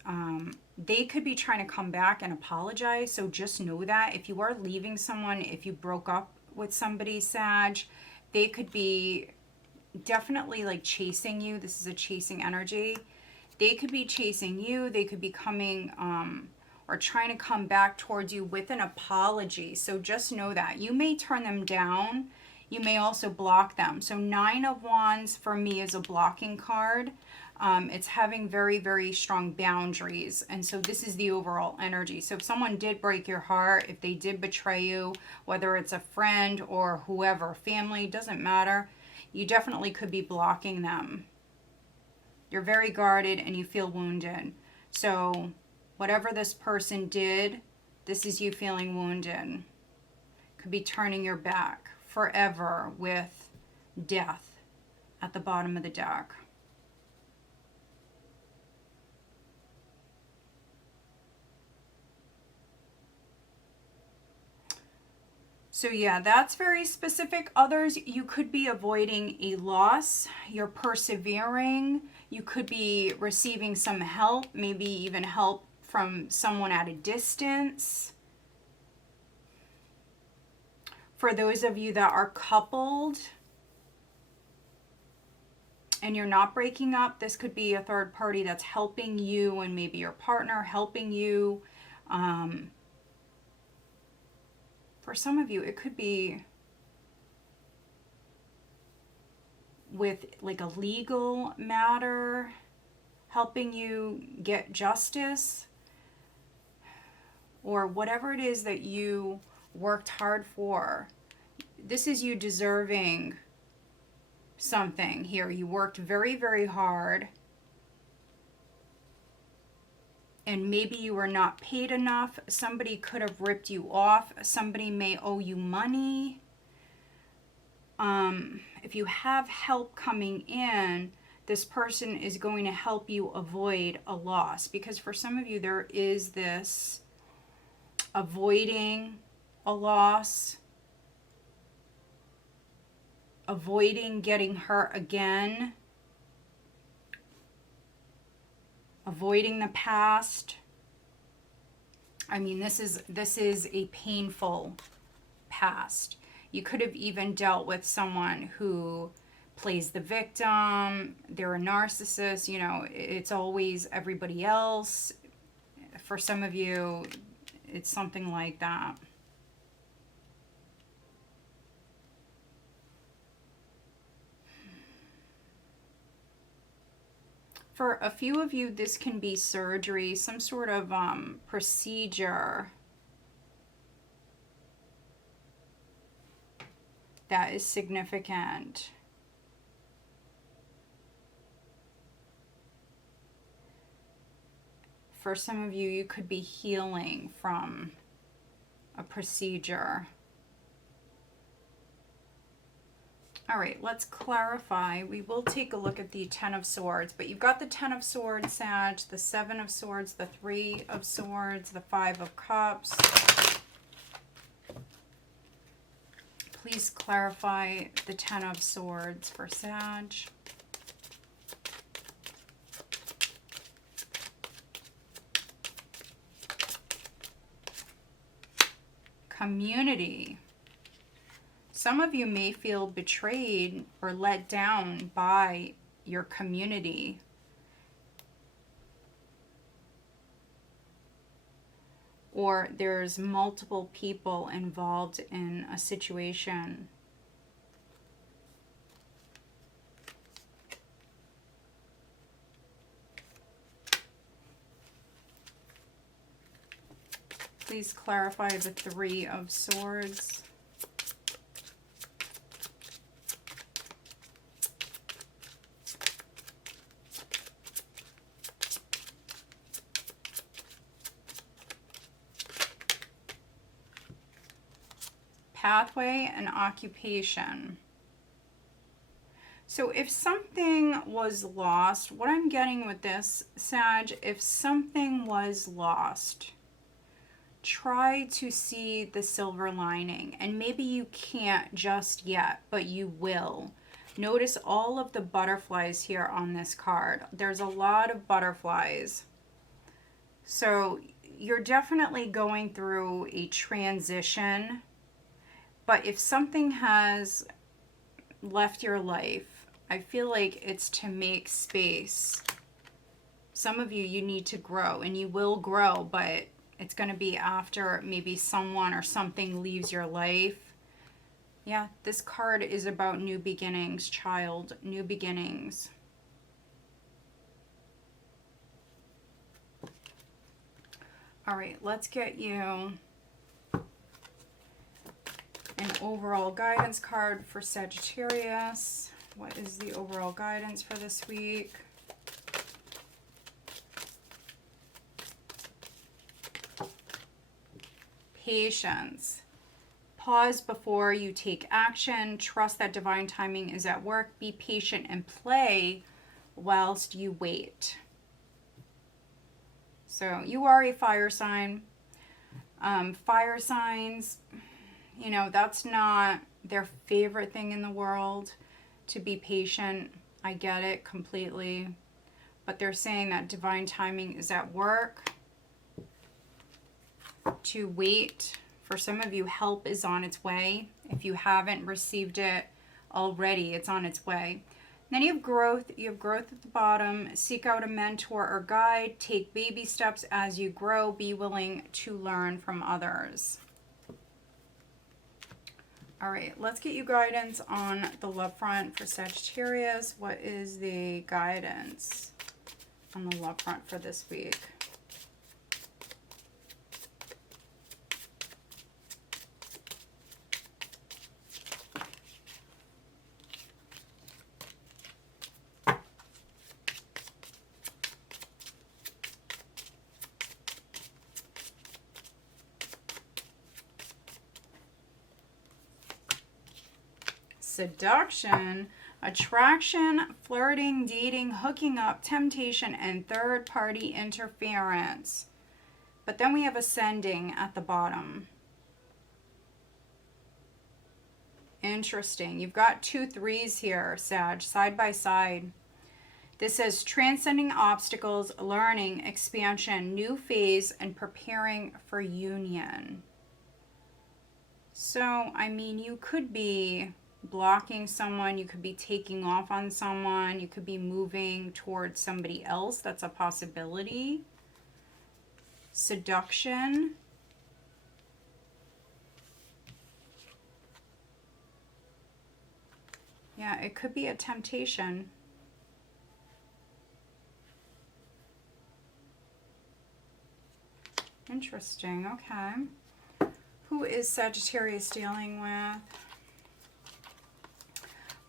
They could be trying to come back and apologize. So just know that if you are leaving someone, if you broke up with somebody, Sag, they could be definitely like chasing you. This is a chasing energy. They could be chasing you. They could be coming or trying to come back towards you with an apology. So just know that. You may turn them down. You may also block them. So 9 of Wands for me is a blocking card. It's having very, very strong boundaries. And so this is the overall energy. So if someone did break your heart, if they did betray you, whether it's a friend or whoever, family, doesn't matter, you definitely could be blocking them. You're very guarded and you feel wounded. So whatever this person did, this is you feeling wounded. Could be turning your back forever with death at the bottom of the deck. So yeah, that's very specific. Others, you could be avoiding a loss. You're persevering. You could be receiving some help, maybe even help from someone at a distance. For those of you that are coupled and you're not breaking up, this could be a third party that's helping you and maybe your partner helping you. For some of you, it could be with like a legal matter, helping you get justice, or whatever it is that you worked hard for. This is you deserving something here. You worked very, very hard. And maybe you were not paid enough. Somebody could have ripped you off. Somebody may owe you money. If you have help coming in, this person is going to help you avoid a loss. Because for some of you, there is this avoiding a loss, avoiding getting hurt again, avoiding the past. I mean, this is a painful past. You could have even dealt with someone who plays the victim. They're a narcissist. You know, it's always everybody else. For some of you, it's something like that. For a few of you, this can be surgery, some sort of procedure that is significant. For some of you, you could be healing from a procedure. All right, let's clarify. We will take a look at the 10 of Swords, but you've got the 10 of Swords, Sag, the 7 of Swords, the 3 of Swords, the 5 of Cups. Please clarify the 10 of Swords for Sag. Community. Some of you may feel betrayed or let down by your community. Or there's multiple people involved in a situation. Please clarify the 3 of Swords. Pathway and occupation. So if something was lost, what I'm getting with this, Sag, if something was lost, try to see the silver lining. And maybe you can't just yet, but you will. Notice all of the butterflies here on this card. There's a lot of butterflies. So you're definitely going through a transition. But if something has left your life, I feel like it's to make space. Some of you, you need to grow, and you will grow, but it's going to be after maybe someone or something leaves your life. Yeah, this card is about new beginnings, child, new beginnings. All right, let's get you an overall guidance card for Sagittarius. What is the overall guidance for this week? Patience. Pause before you take action. Trust that divine timing is at work. Be patient and play whilst you wait. So you are a fire sign. Fire signs, you know, that's not their favorite thing in the world, to be patient. I get it completely. But they're saying that divine timing is at work. To wait. For some of you, help is on its way. If you haven't received it already, it's on its way. Then you have growth. You have growth at the bottom. Seek out a mentor or guide. Take baby steps as you grow. Be willing to learn from others. All right, let's get you guidance on the love front for Sagittarius. What is the guidance on the love front for this week? Seduction, attraction, flirting, dating, hooking up, temptation, and third-party interference. But then we have ascending at the bottom. Interesting. You've got 2 3s here, Sag, side by side. This says transcending obstacles, learning, expansion, new phase, and preparing for union. So, I mean, you could be blocking someone, you could be taking off on someone, you could be moving towards somebody else. That's a possibility. Seduction. Yeah, it could be a temptation. Interesting. Okay. Who is Sagittarius dealing with?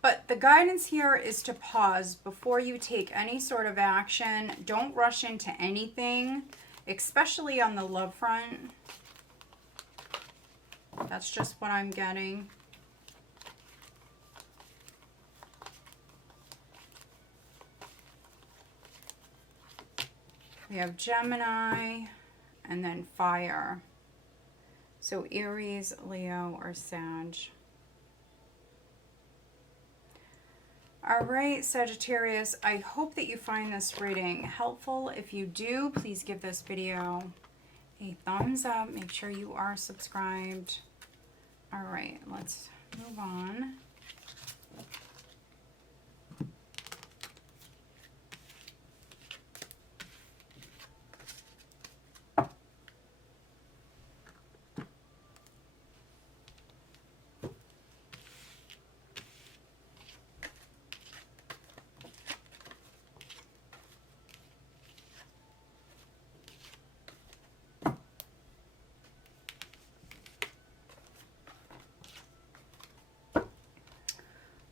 But the guidance here is to pause before you take any sort of action. Don't rush into anything, especially on the love front. That's just what I'm getting. We have Gemini and then fire. So Aries, Leo, or Sag. All right, Sagittarius, I hope that you find this reading helpful. If you do, please give this video a thumbs up. Make sure you are subscribed. All right, let's move on.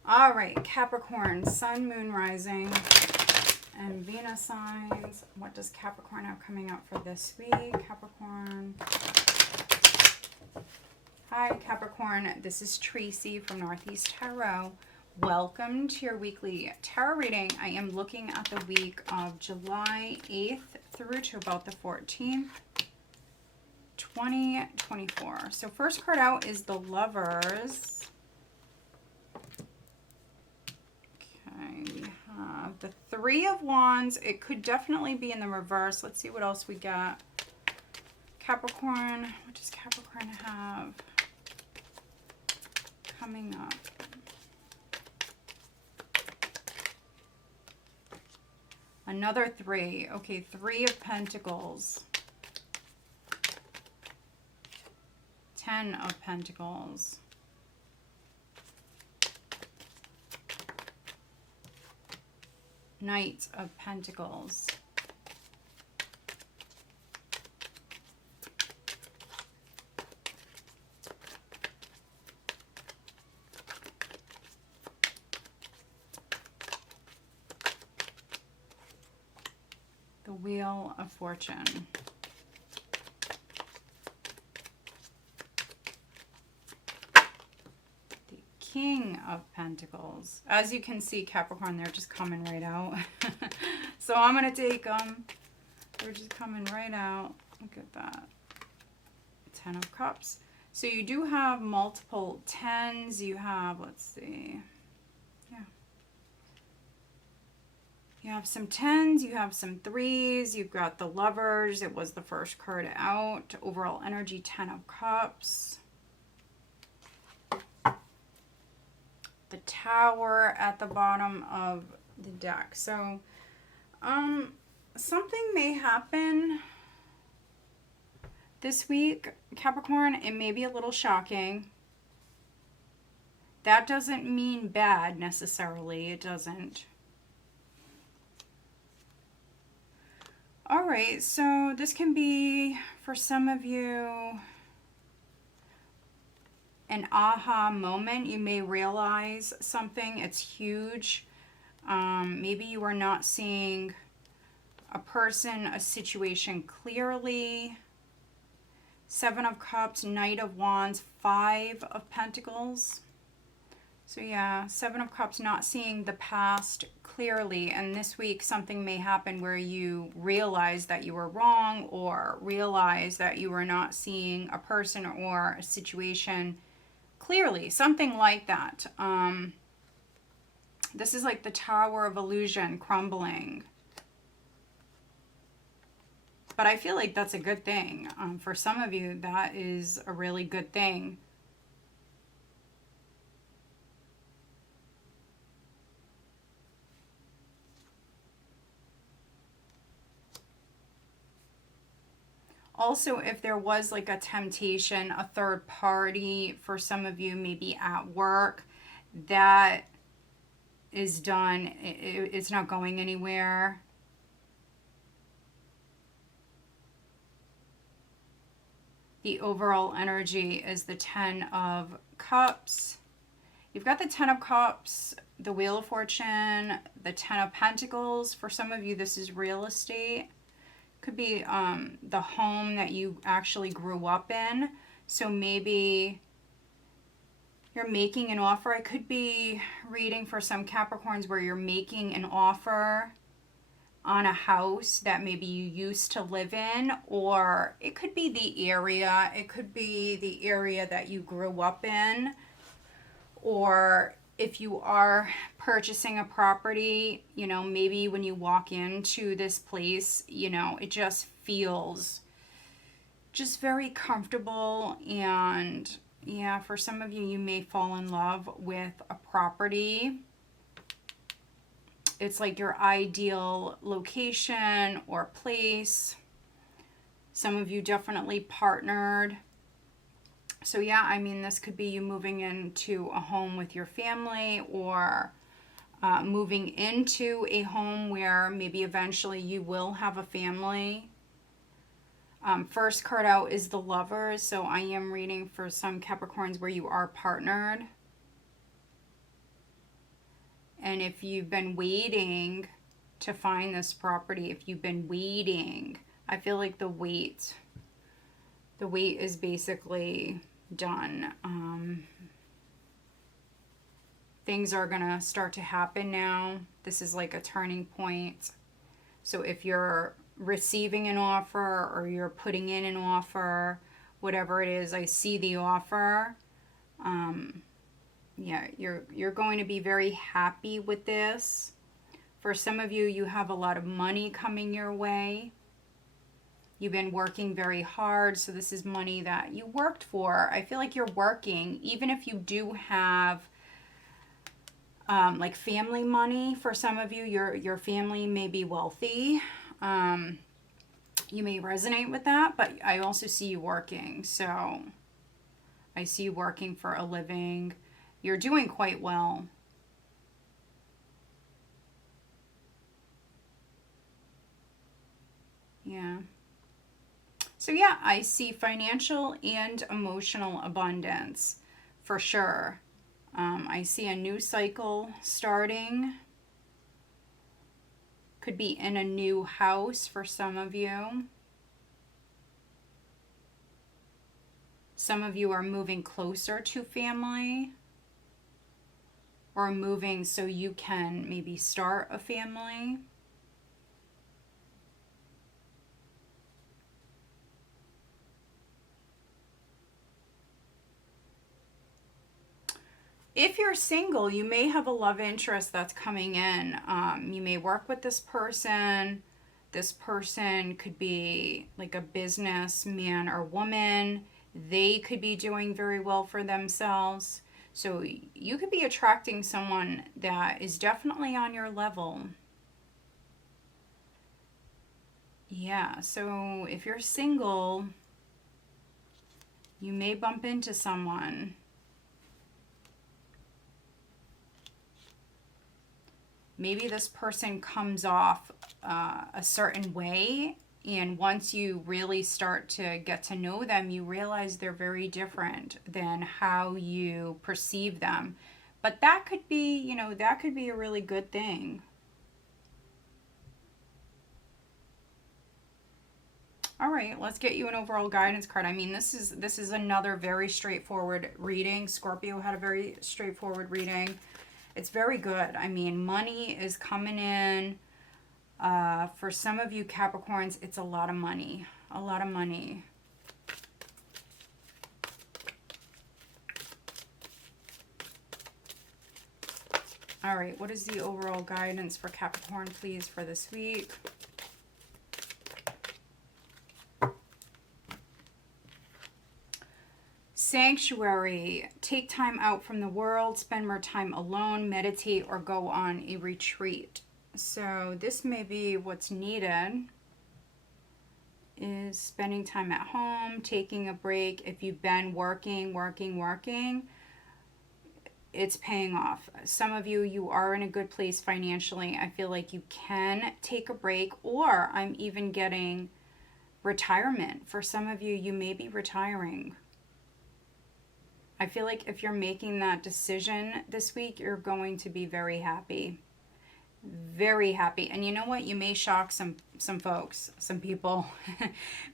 All right, Capricorn, Sun, Moon, Rising, and Venus signs. What does Capricorn have coming up for this week? Capricorn. Hi, Capricorn. This is Tracy from Northeast Tarot. Welcome to your weekly tarot reading. I am looking at the week of July 8th through to about the 14th, 2024. So first card out is the Lovers. We have the Three of Wands. It could definitely be in the reverse. Let's see what else we got. Capricorn. What does Capricorn have coming up? Another 3. Okay, 3 of Pentacles. 10 of Pentacles. Knight of Pentacles. The Wheel of Fortune. The King of Pentacles. As you can see, Capricorn, they're just coming right out. So I'm going to take them. They're just coming right out. Look at that. 10 of Cups. So you do have multiple 10s. You have, let's see. Yeah. You have some 10s, you have some 3s, you've got the Lovers. It was the first card out. Overall energy, 10 of Cups. The Tower at the bottom of the deck. So, something may happen this week, Capricorn. It may be a little shocking. That doesn't mean bad necessarily. It doesn't. All right, so this can be, for some of you, an aha moment. You may realize something. It's huge. Maybe you are not seeing a person, a situation clearly. 7 of Cups, Knight of Wands, 5 of Pentacles. So yeah, 7 of Cups, not seeing the past clearly. And this week something may happen where you realize that you were wrong, or realize that you were not seeing a person or a situation clearly. Something like that. This is like the Tower of Illusion crumbling. But I feel like that's a good thing. For some of you, that is a really good thing. Also, if there was like a temptation, a third party for some of you, maybe at work, that is done. It's not going anywhere. The overall energy is the 10 of Cups. You've got the 10 of Cups, the Wheel of Fortune, the 10 of Pentacles. For some of you, this is real estate. Could be the home that you actually grew up in. So maybe you're making an offer. I could be reading for some Capricorns where you're making an offer on a house that maybe you used to live in, or it could be the area. It could be the area that you grew up in, or if you are purchasing a property, you know, maybe when you walk into this place, you know, it just feels just very comfortable. And yeah, for some of you, you may fall in love with a property. It's like your ideal location or place. Some of you definitely partnered. So yeah, I mean, this could be you moving into a home with your family, or moving into a home where maybe eventually you will have a family. First card out is the Lovers. So I am reading for some Capricorns where you are partnered. And if you've been waiting to find this property, if you've been waiting, I feel like the wait is basically done. Things are gonna start to happen now. This is like a turning point. So if you're receiving an offer, or you're putting in an offer, whatever it is, I see the offer. Yeah, you're going to be very happy with this. For some of you, you have a lot of money coming your way. You've been working very hard, so this is money that you worked for. I feel like you're working, even if you do have like family money. For some of you, your family may be wealthy. You may resonate with that, but I also see you working. So I see you working for a living. You're doing quite well. Yeah. So yeah, I see financial and emotional abundance for sure. I see a new cycle starting. Could be in a new house for some of you. Some of you are moving closer to family, or moving so you can maybe start a family. If you're single, you may have a love interest that's coming in. You may work with this person. This person could be like a businessman or woman. They could be doing very well for themselves. So you could be attracting someone that is definitely on your level. Yeah, so if you're single, you may bump into someone. Maybe this person comes off a certain way, and once you really start to get to know them, you realize they're very different than how you perceive them. But that could be, you know, that could be a really good thing. All right, let's get you an overall guidance card. I mean, this is another very straightforward reading. Scorpio had a very straightforward reading. It's very good. I mean, money is coming in. For some of you Capricorns, it's a lot of money. A lot of money. All right, what is the overall guidance for Capricorn, please, for this week? Sanctuary. Take time out from the world, spend more time alone, meditate, or go on a retreat. So this may be what's needed, is spending time at home, taking a break. If you've been working, it's paying off. Some of you, you are in a good place financially. I feel like you can take a break, or I'm even getting retirement. For some of you, you may be retiring. I feel like if you're making that decision this week, you're going to be very happy. Very happy. And you know what? You may shock some folks, some people.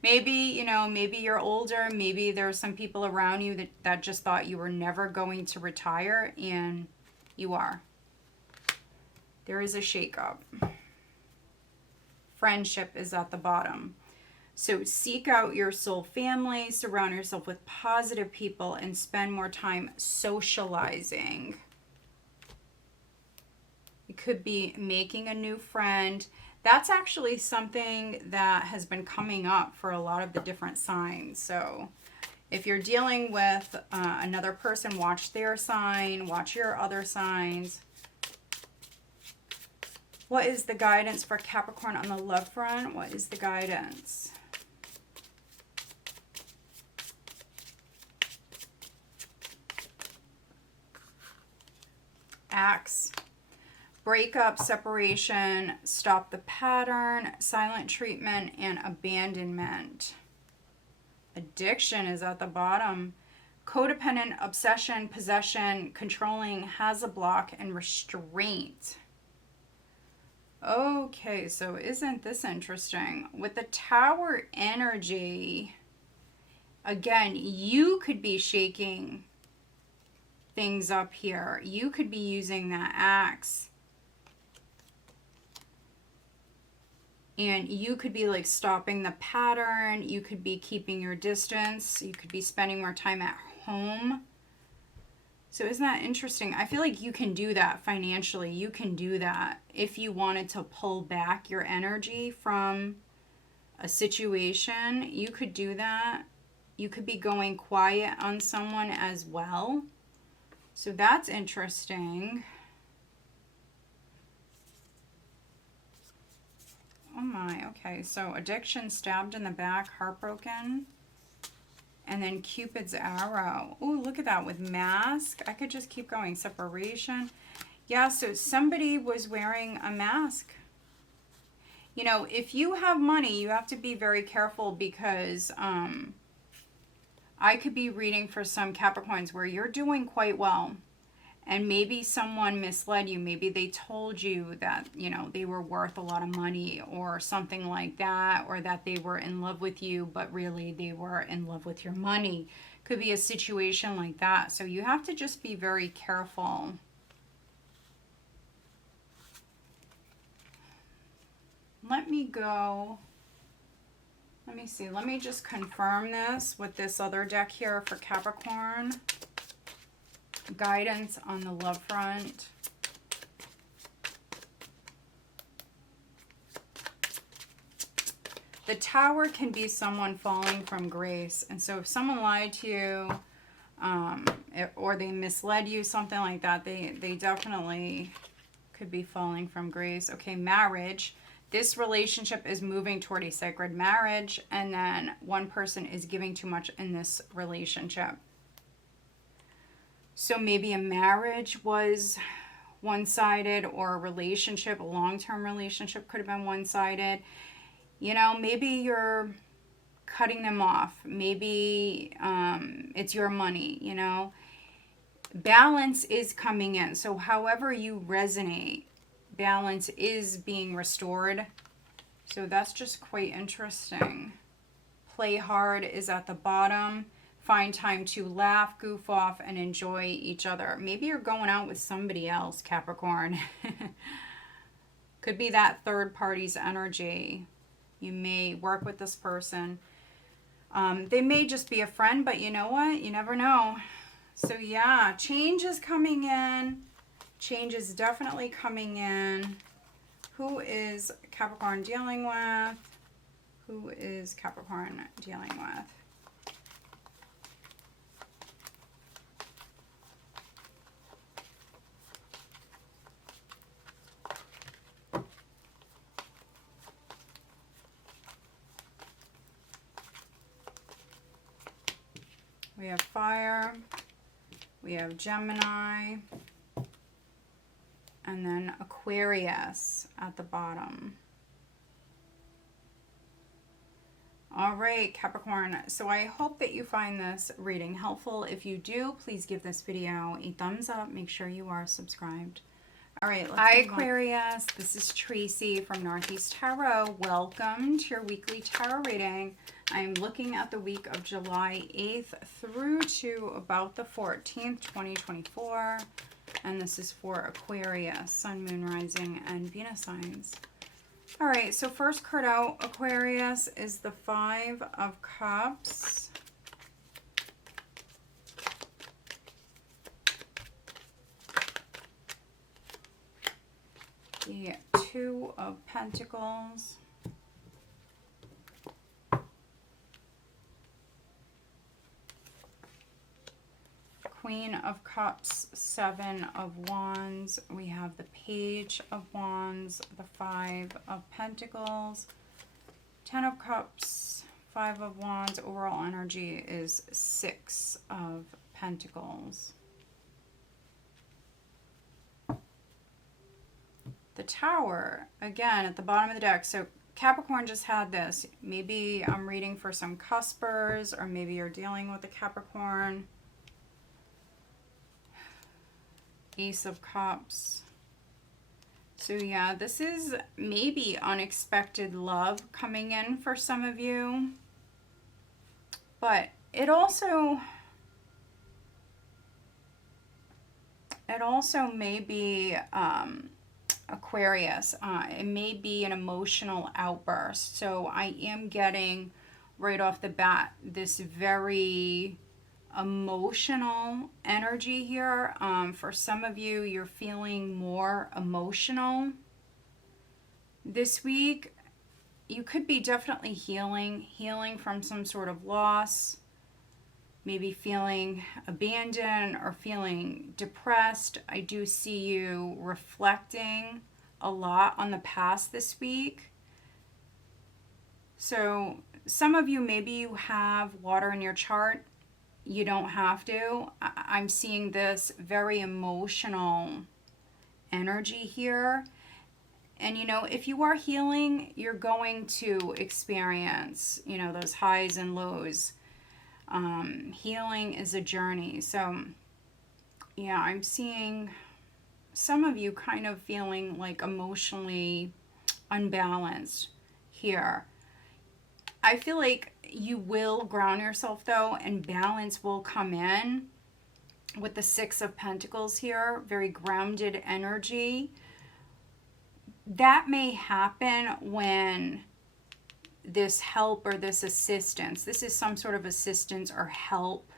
Maybe, you know, maybe you're older. Maybe there's some people around you that just thought you were never going to retire, and you are. There is a shakeup. Friendship is at the bottom. So seek out your soul family, surround yourself with positive people, and spend more time socializing. It could be making a new friend. That's actually something that has been coming up for a lot of the different signs. So if you're dealing with another person, watch their sign, watch your other signs. What is the guidance for Capricorn on the love front? What is the guidance? Axe. Breakup, separation, stop the pattern, silent treatment, and abandonment. Addiction is at the bottom. Codependent, obsession, possession, controlling, has a block, and restraint. Okay, so isn't this interesting? With the Tower energy, again, you could be shaking things up here. You could be using that axe. And you could be like stopping the pattern. You could be keeping your distance. You could be spending more time at home. So isn't that interesting? I feel like you can do that financially. You can do that if you wanted to pull back your energy from a situation. You could do that. You could be going quiet on someone as well. So that's interesting. Oh my, okay. So addiction, stabbed in the back, heartbroken. And then Cupid's arrow. Oh, look at that with mask. I could just keep going. Separation. Yeah, so somebody was wearing a mask. You know, if you have money, you have to be very careful because I could be reading for some Capricorns where you're doing quite well. And maybe someone misled you. Maybe they told you that, you know, they were worth a lot of money or something like that, or that they were in love with you, but really they were in love with your money. Could be a situation like that. So you have to just be very careful. Let me go. Let me see. Let me just confirm this with this other deck here for Capricorn. Guidance on the love front. The Tower can be someone falling from grace. And so if someone lied to you, or they misled you, something like that, they definitely could be falling from grace. Okay, marriage. This relationship is moving toward a sacred marriage, and then one person is giving too much in this relationship. So maybe a marriage was one-sided, or a relationship, a long-term relationship could have been one-sided. You know, maybe you're cutting them off. Maybe it's your money, you know. Balance is coming in. So however you resonate, balance is being restored. So that's just quite interesting. Play hard is at the bottom. Find time to laugh, goof off, and enjoy each other. Maybe you're going out with somebody else, Capricorn. Could be that third party's energy. You may work with this person. They may just be a friend, but you know what? You never know. So yeah, change is coming in. Change is definitely coming in. Who is Capricorn dealing with? Who is Capricorn dealing with? We have fire, we have Gemini, and then Aquarius at the bottom. All right, Capricorn, so I hope that you find this reading helpful. If you do, please give this video a thumbs up. Make sure you are subscribed. All right, hi Aquarius, this is Tracy from Northeast Tarot. Welcome to your weekly tarot reading. I'm looking at the week of July 8th through to about the 14th, 2024. And this is for Aquarius, Sun, Moon, Rising, and Venus signs. All right, so first card out, Aquarius, is the Five of Cups. The Two of Pentacles. Queen of Cups, Seven of Wands. We have the Page of Wands, the Five of Pentacles, Ten of Cups, Five of Wands. Overall energy is Six of Pentacles. The Tower, again, at the bottom of the deck. So Capricorn just had this. Maybe I'm reading for some cuspers, or maybe you're dealing with a Capricorn. Ace of Cups. So yeah, this is maybe unexpected love coming in for some of you. But it also may be Aquarius. It may be an emotional outburst. So I am getting right off the bat this very emotional energy here. For some of you, you're feeling more emotional this week. You could be definitely healing from some sort of loss, maybe feeling abandoned or feeling depressed. I do see you reflecting a lot on the past this week. So some of you, maybe you have water in your chart. You don't have to. I'm seeing this very emotional energy here. And, you know, if you are healing, you're going to experience, you know, those highs and lows. Healing is a journey. So, yeah, I'm seeing some of you kind of feeling like emotionally unbalanced here. I feel like you will ground yourself, though, and balance will come in with the Six of Pentacles here. Very grounded energy. That may happen when this help or this assistance, this is some sort of assistance or help,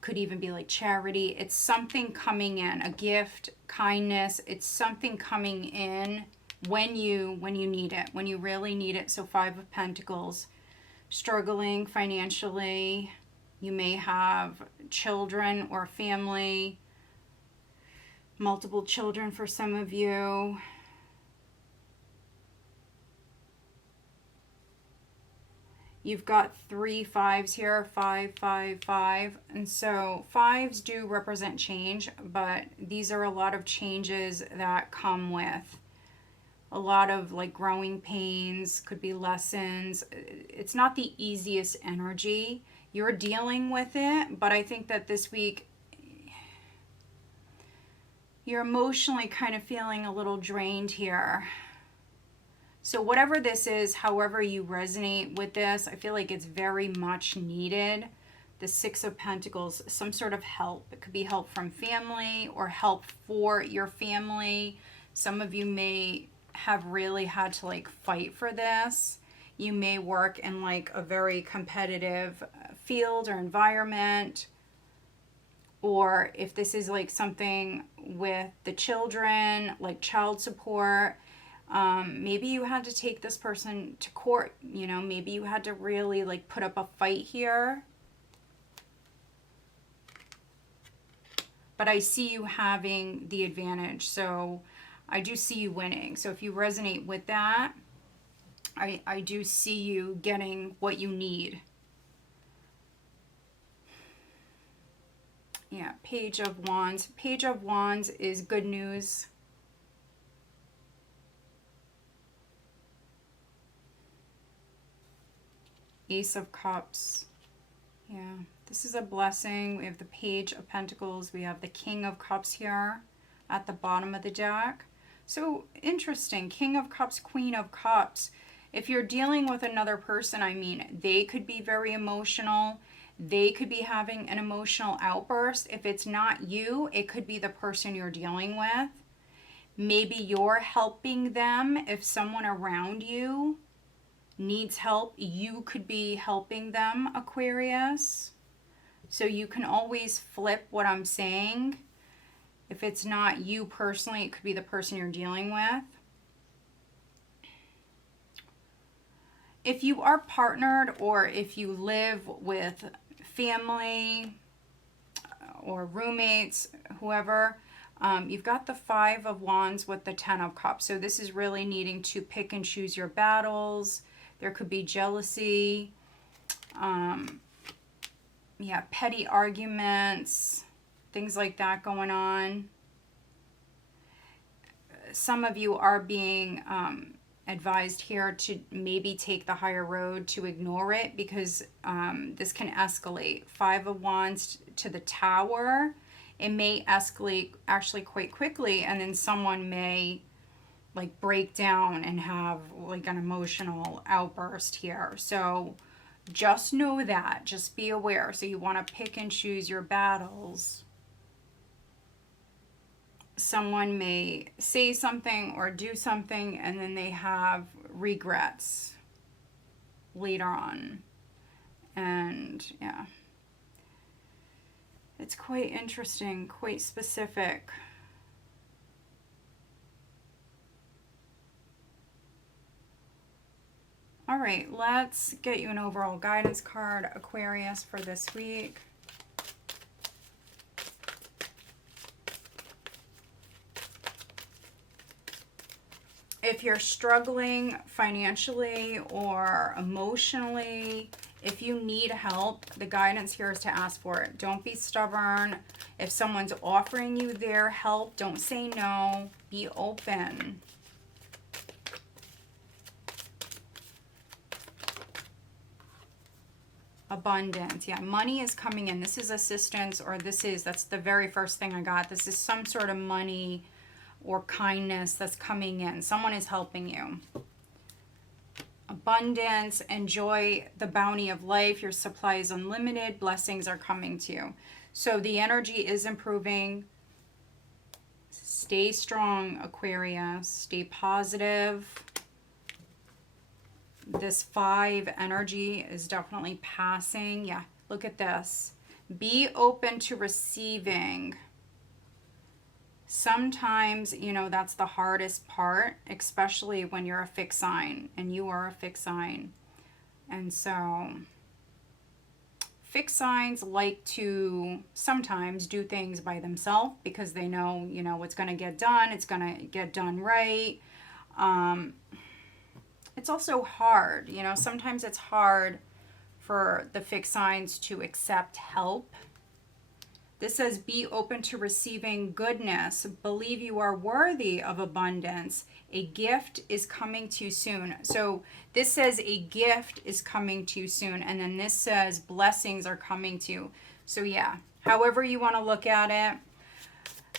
could even be like charity. It's something coming in, a gift, kindness. It's something coming in when you need it, when you really need it. So Five of Pentacles, struggling financially. You may have children or family, multiple children for some of you. You've got 3 5s here, 5, 5, 5. And so 5s do represent change, but these are a lot of changes that come with a lot of like growing pains, could be lessons. It's not the easiest energy. You're dealing with it, but I think that this week you're emotionally kind of feeling a little drained here. So whatever this is, however you resonate with this, I feel like it's very much needed. The Six of Pentacles, some sort of help. It could be help from family or help for your family. Some of you may have really had to like fight for this. You may work in like a very competitive field or environment. Or if this is like something with the children, like child support, maybe you had to take this person to court, you know, maybe you had to really like put up a fight here. But I see you having the advantage, so I do see you winning. So if you resonate with that, I do see you getting what you need. Yeah, Page of Wands. Page of Wands is good news. Ace of Cups. Yeah, this is a blessing. We have the Page of Pentacles. We have the King of Cups here at the bottom of the deck. So interesting. King of Cups, Queen of Cups. If you're dealing with another person, I mean, they could be very emotional. They could be having an emotional outburst. If it's not you, it could be the person you're dealing with. Maybe you're helping them. If someone around you needs help, you could be helping them, Aquarius. So you can always flip what I'm saying. If it's not you personally, it could be the person you're dealing with. If you are partnered or if you live with family or roommates, whoever, you've got the Five of Wands with the Ten of Cups. So this is really needing to pick and choose your battles. There could be jealousy, yeah, petty arguments, things like that going on. Some of you are being advised here to maybe take the higher road, to ignore it, because this can escalate. Five of Wands to the Tower. It may escalate actually quite quickly, and then someone may like break down and have like an emotional outburst here. So just know that, just be aware. So you want to pick and choose your battles. Someone may say something or do something and then they have regrets later on. And yeah, it's quite interesting, quite specific. All right, let's get you an overall guidance card, Aquarius, for this week. If you're struggling financially or emotionally, if you need help, the guidance here is to ask for it. Don't be stubborn. If someone's offering you their help, don't say no. Be open. Abundance. Yeah, money is coming in. This is assistance, or that's the very first thing I got. This is some sort of money or kindness that's coming in. Someone is helping you. Abundance. Enjoy the bounty of life. Your supply is unlimited. Blessings are coming to you. So the energy is improving. Stay strong, Aquarius. Stay positive. This 5 energy is definitely passing. Yeah, look at this. Be open to receiving. Sometimes, you know, that's the hardest part, especially when you're a fixed sign, and you are a fixed sign. And so fixed signs like to sometimes do things by themselves because they know, you know, what's going to get done. It's going to get done right. It's also hard, you know, sometimes it's hard for the fixed signs to accept help. This says, be open to receiving goodness. Believe you are worthy of abundance. A gift is coming to you soon. So this says a gift is coming to you soon. And then this says blessings are coming to you. So yeah, however you want to look at it,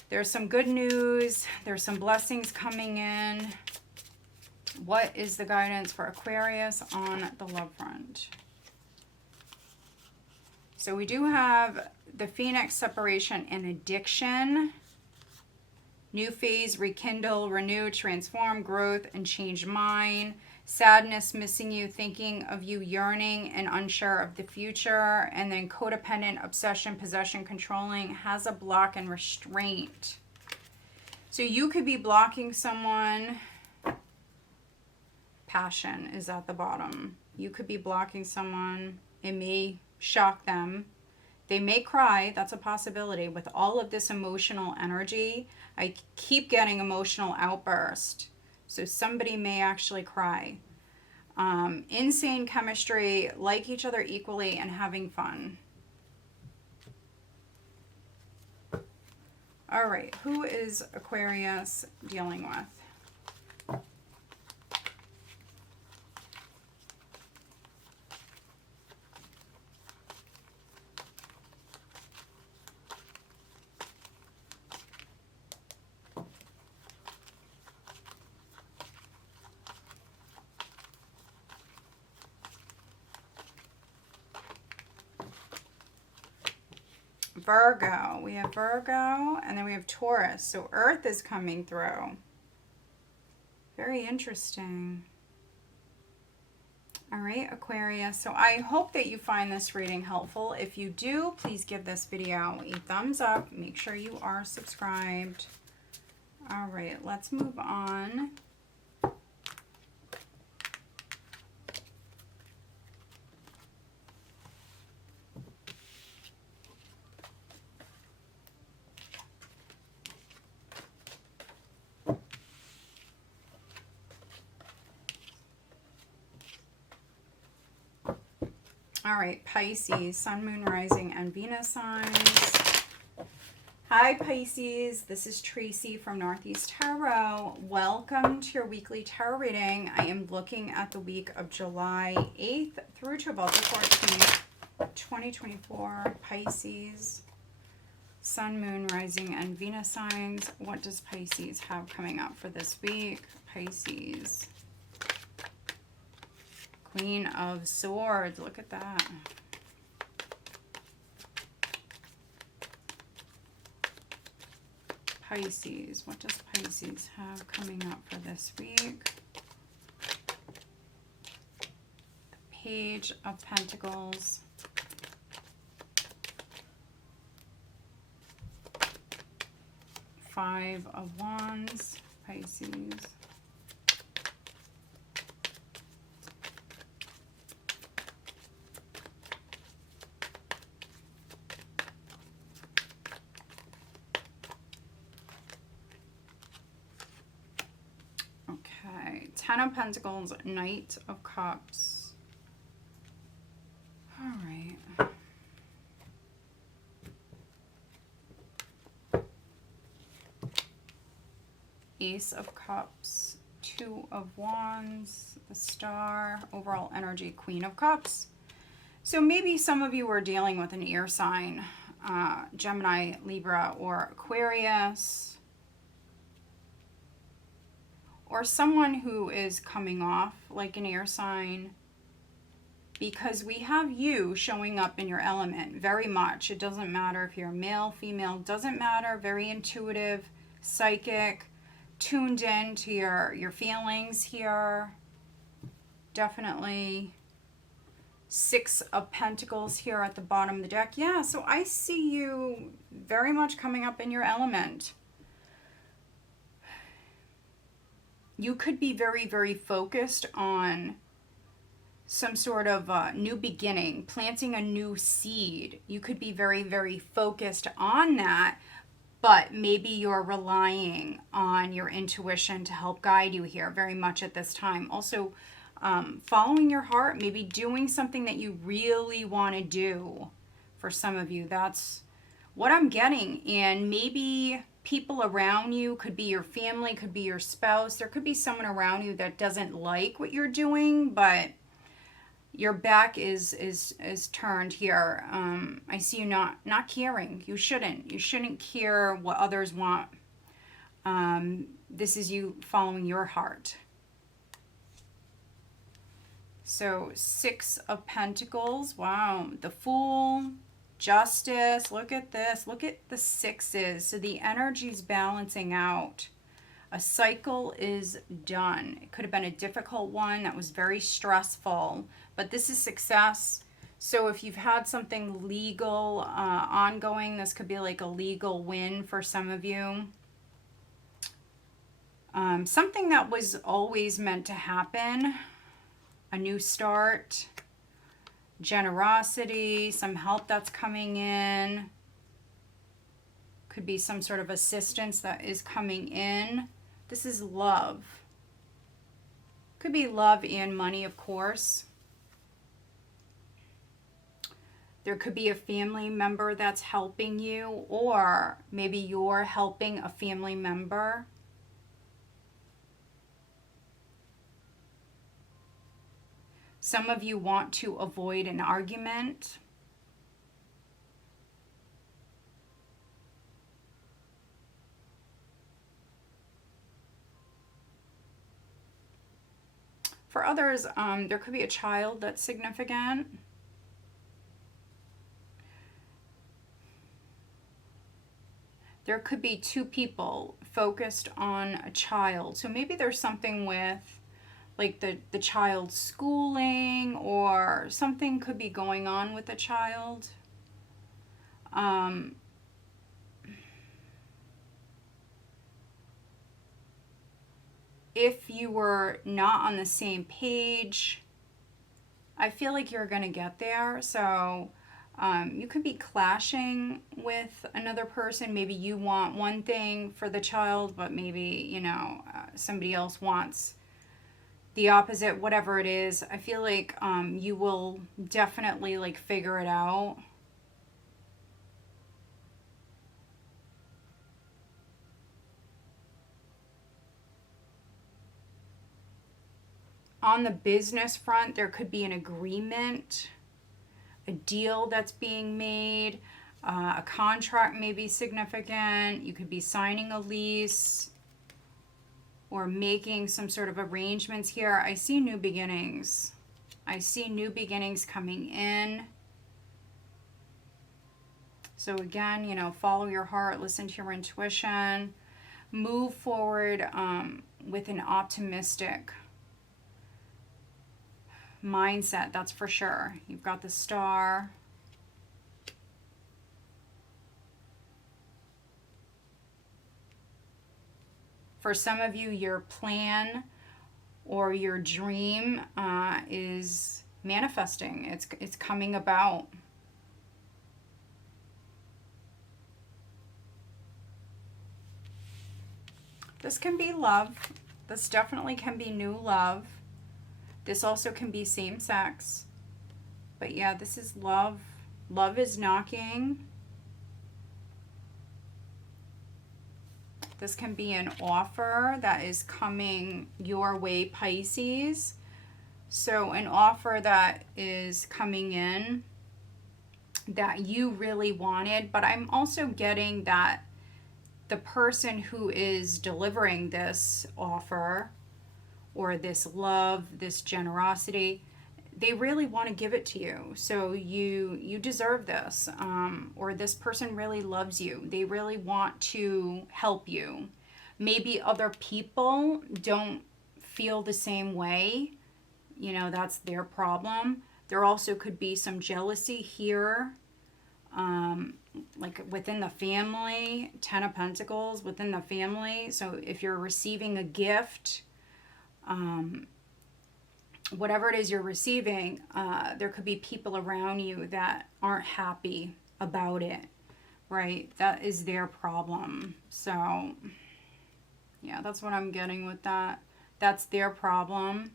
there's some good news. There's some blessings coming in. What is the guidance for Aquarius on the love front? So we do have the Phoenix, separation and addiction. New phase, rekindle, renew, transform, growth, and change mind. Sadness, missing you, thinking of you, yearning, and unsure of the future. And then codependent, obsession, possession, controlling, has a block and restraint. So you could be blocking someone. Passion is at the bottom. You could be blocking someone. It may shock them. They may cry. That's a possibility. With all of this emotional energy, I keep getting emotional outburst. So somebody may actually cry. Insane chemistry, like each other equally, and having fun. All right, who is Aquarius dealing with? Virgo. We have Virgo, and then we have Taurus. So Earth is coming through. Very interesting. All right, Aquarius. So I hope that you find this reading helpful. If you do, please give this video a thumbs up. Make sure you are subscribed. All right, let's move on. All right, Pisces, Sun, Moon, Rising, and Venus signs. Hi, Pisces. This is Tracy from Northeast Tarot. Welcome to your weekly tarot reading. I am looking at the week of July 8th through to about the 14th, 2024. Pisces, Sun, Moon, Rising, and Venus signs. What does Pisces have coming up for this week? Pisces. Queen of Swords. Look at that. Pisces. What does Pisces have coming up for this week? The Page of Pentacles. Five of Wands. Pisces. Ten of Pentacles, Knight of Cups. All right. Ace of Cups, Two of Wands, the Star, overall energy, Queen of Cups. So maybe some of you are dealing with an air sign, Gemini, Libra, or Aquarius, or someone who is coming off like an air sign, because we have you showing up in your element very much. It doesn't matter if you're male, female, doesn't matter. Very intuitive, psychic, tuned in to your feelings here. Definitely. 6 of Pentacles here at the bottom of the deck. Yeah, so I see you very much coming up in your element. You could be very, very focused on some sort of new beginning, planting a new seed. You could be very, very focused on that, but maybe you're relying on your intuition to help guide you here very much at this time. Also, following your heart, maybe doing something that you really want to do. For some of you, that's what I'm getting. And maybe people around you, could be your family, could be your spouse. There could be someone around you that doesn't like what you're doing, but your back is turned here. I see you not caring. You shouldn't care what others want. This is you following your heart. So 6 of Pentacles. Wow. The Fool, Justice. Look at this. Look at the 6s. So the energy's balancing out. A cycle is done. It could have been a difficult one that was very stressful, but this is success. So if you've had something legal ongoing, this could be like a legal win for some of you. Something that was always meant to happen. A new start. Generosity. Some help that's coming in. Could be some sort of assistance that is coming in. This is love. Could be love and money, of course. There could be a family member that's helping you, or maybe you're helping a family member. Some of you want to avoid an argument. For others, there could be a child that's significant. There could be 2 people focused on a child. So maybe there's something with like the child's schooling, or something could be going on with the child. If you were not on the same page, I feel like you're going to get there. So you could be clashing with another person. Maybe you want one thing for the child, but maybe, you know, somebody else wants the opposite, whatever it is. I feel like you will definitely like figure it out. On the business front, there could be an agreement, a deal that's being made, a contract may be significant. You could be signing a lease or making some sort of arrangements here. I see new beginnings. I see new beginnings coming in. So again, you know, follow your heart, listen to your intuition, move forward with an optimistic mindset, that's for sure. You've got the Star. For some of you, your plan or your dream is manifesting. It's coming about. This can be love. This definitely can be new love. This also can be same sex. But yeah, this is love. Love is knocking. This can be an offer that is coming your way, Pisces. So an offer that is coming in that you really wanted, but I'm also getting that the person who is delivering this offer or this love, this generosity, they really want to give it to you. So you deserve this, or this person really loves you. They really want to help you. Maybe other people don't feel the same way. You know, that's their problem. There also could be some jealousy here, like within the family. 10 of Pentacles within the family. So if you're receiving a gift, whatever it is you're receiving, there could be people around you that aren't happy about it, right? That is their problem. So yeah, that's what I'm getting with that. That's their problem.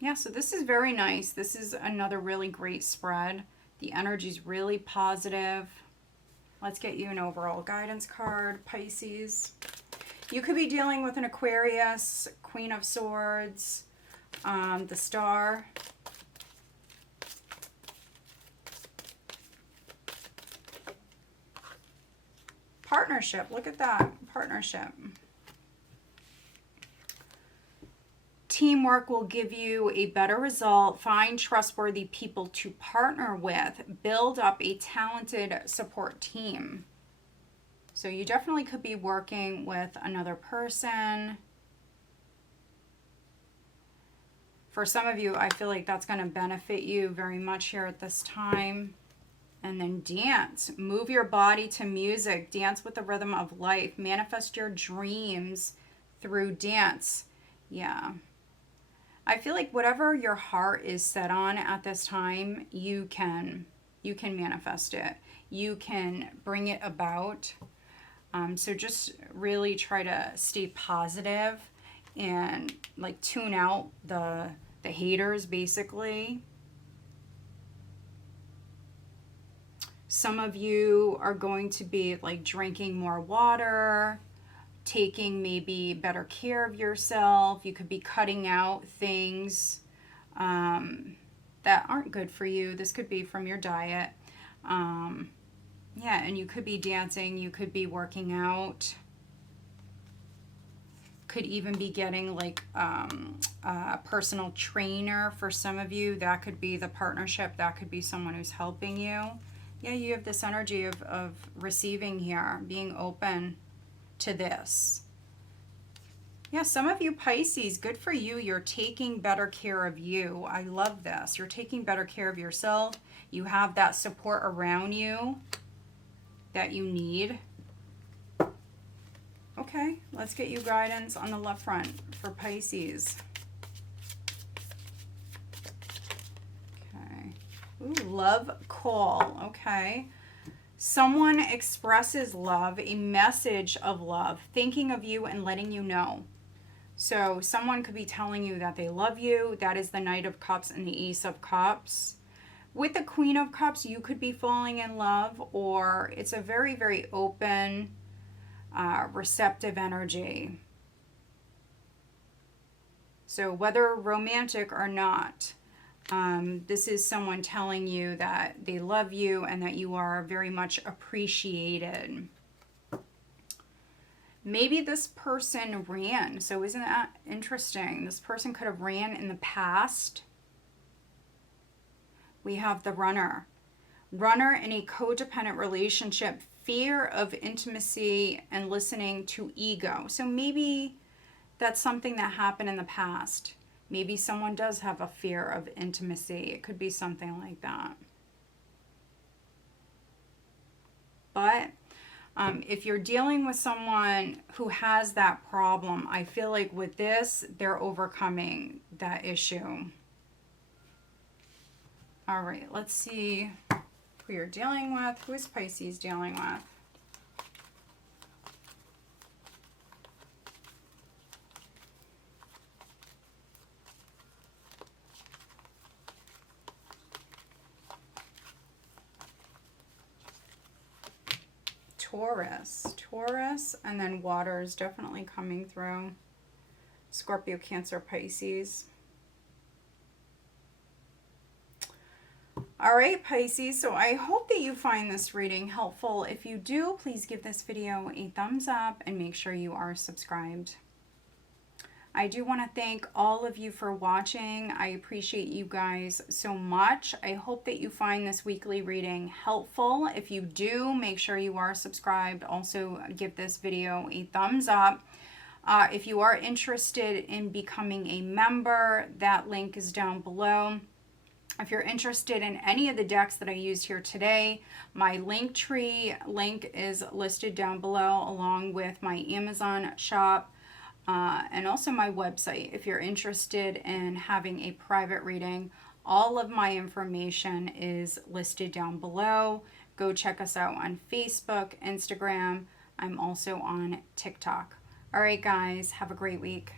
Yeah, so this is very nice. This is another really great spread. The energy is really positive. Let's get you an overall guidance card, Pisces. You could be dealing with an Aquarius, Queen of Swords, the Star. Partnership, look at that, partnership. Teamwork will give you a better result. Find trustworthy people to partner with. Build up a talented support team. So you definitely could be working with another person. For some of you, I feel like that's going to benefit you very much here at this time. And then dance. Move your body to music. Dance with the rhythm of life. Manifest your dreams through dance. Yeah. I feel like whatever your heart is set on at this time, you can manifest it. You can bring it about. So just really try to stay positive and like tune out the haters, basically. Some of you are going to be like drinking more water, taking maybe better care of yourself. You could be cutting out things that aren't good for you. This could be from your diet. Yeah, and you could be dancing. You could be working out. Could even be getting like a personal trainer for some of you. That could be the partnership. That could be someone who's helping you. Yeah, you have this energy of receiving here, being open to this. Yeah, some of you Pisces, good for you. You're taking better care of you. I love this. You're taking better care of yourself. You have that support around you that you need. Okay, let's get you guidance on the left front for Pisces. Okay. Ooh, love call. Okay. Someone expresses love, a message of love, thinking of you and letting you know. So someone could be telling you that they love you. That is the Knight of Cups and the Ace of Cups. With the Queen of Cups, you could be falling in love, or it's a very, very open, receptive energy. So whether romantic or not, this is someone telling you that they love you and that you are very much appreciated. Maybe this person ran. So isn't that interesting? This person could have ran in the past. We have the runner. Runner in a codependent relationship, fear of intimacy and listening to ego. So maybe that's something that happened in the past. Maybe someone does have a fear of intimacy. It could be something like that. But if you're dealing with someone who has that problem, I feel like with this, they're overcoming that issue. All right, let's see who you're dealing with. Who is Pisces dealing with? Taurus, and then water is definitely coming through. Scorpio, Cancer, Pisces. All right, Pisces, so I hope that you find this reading helpful. If you do, please give this video a thumbs up and make sure you are subscribed. I do want to thank all of you for watching. I appreciate you guys so much. I hope that you find this weekly reading helpful. If you do, make sure you are subscribed. Also, give this video a thumbs up. If you are interested in becoming a member, that link is down below. If you're interested in any of the decks that I used here today, my Linktree link is listed down below, along with my Amazon shop and also my website. If you're interested in having a private reading, all of my information is listed down below. Go check us out on Facebook, Instagram. I'm also on TikTok. All right, guys, have a great week.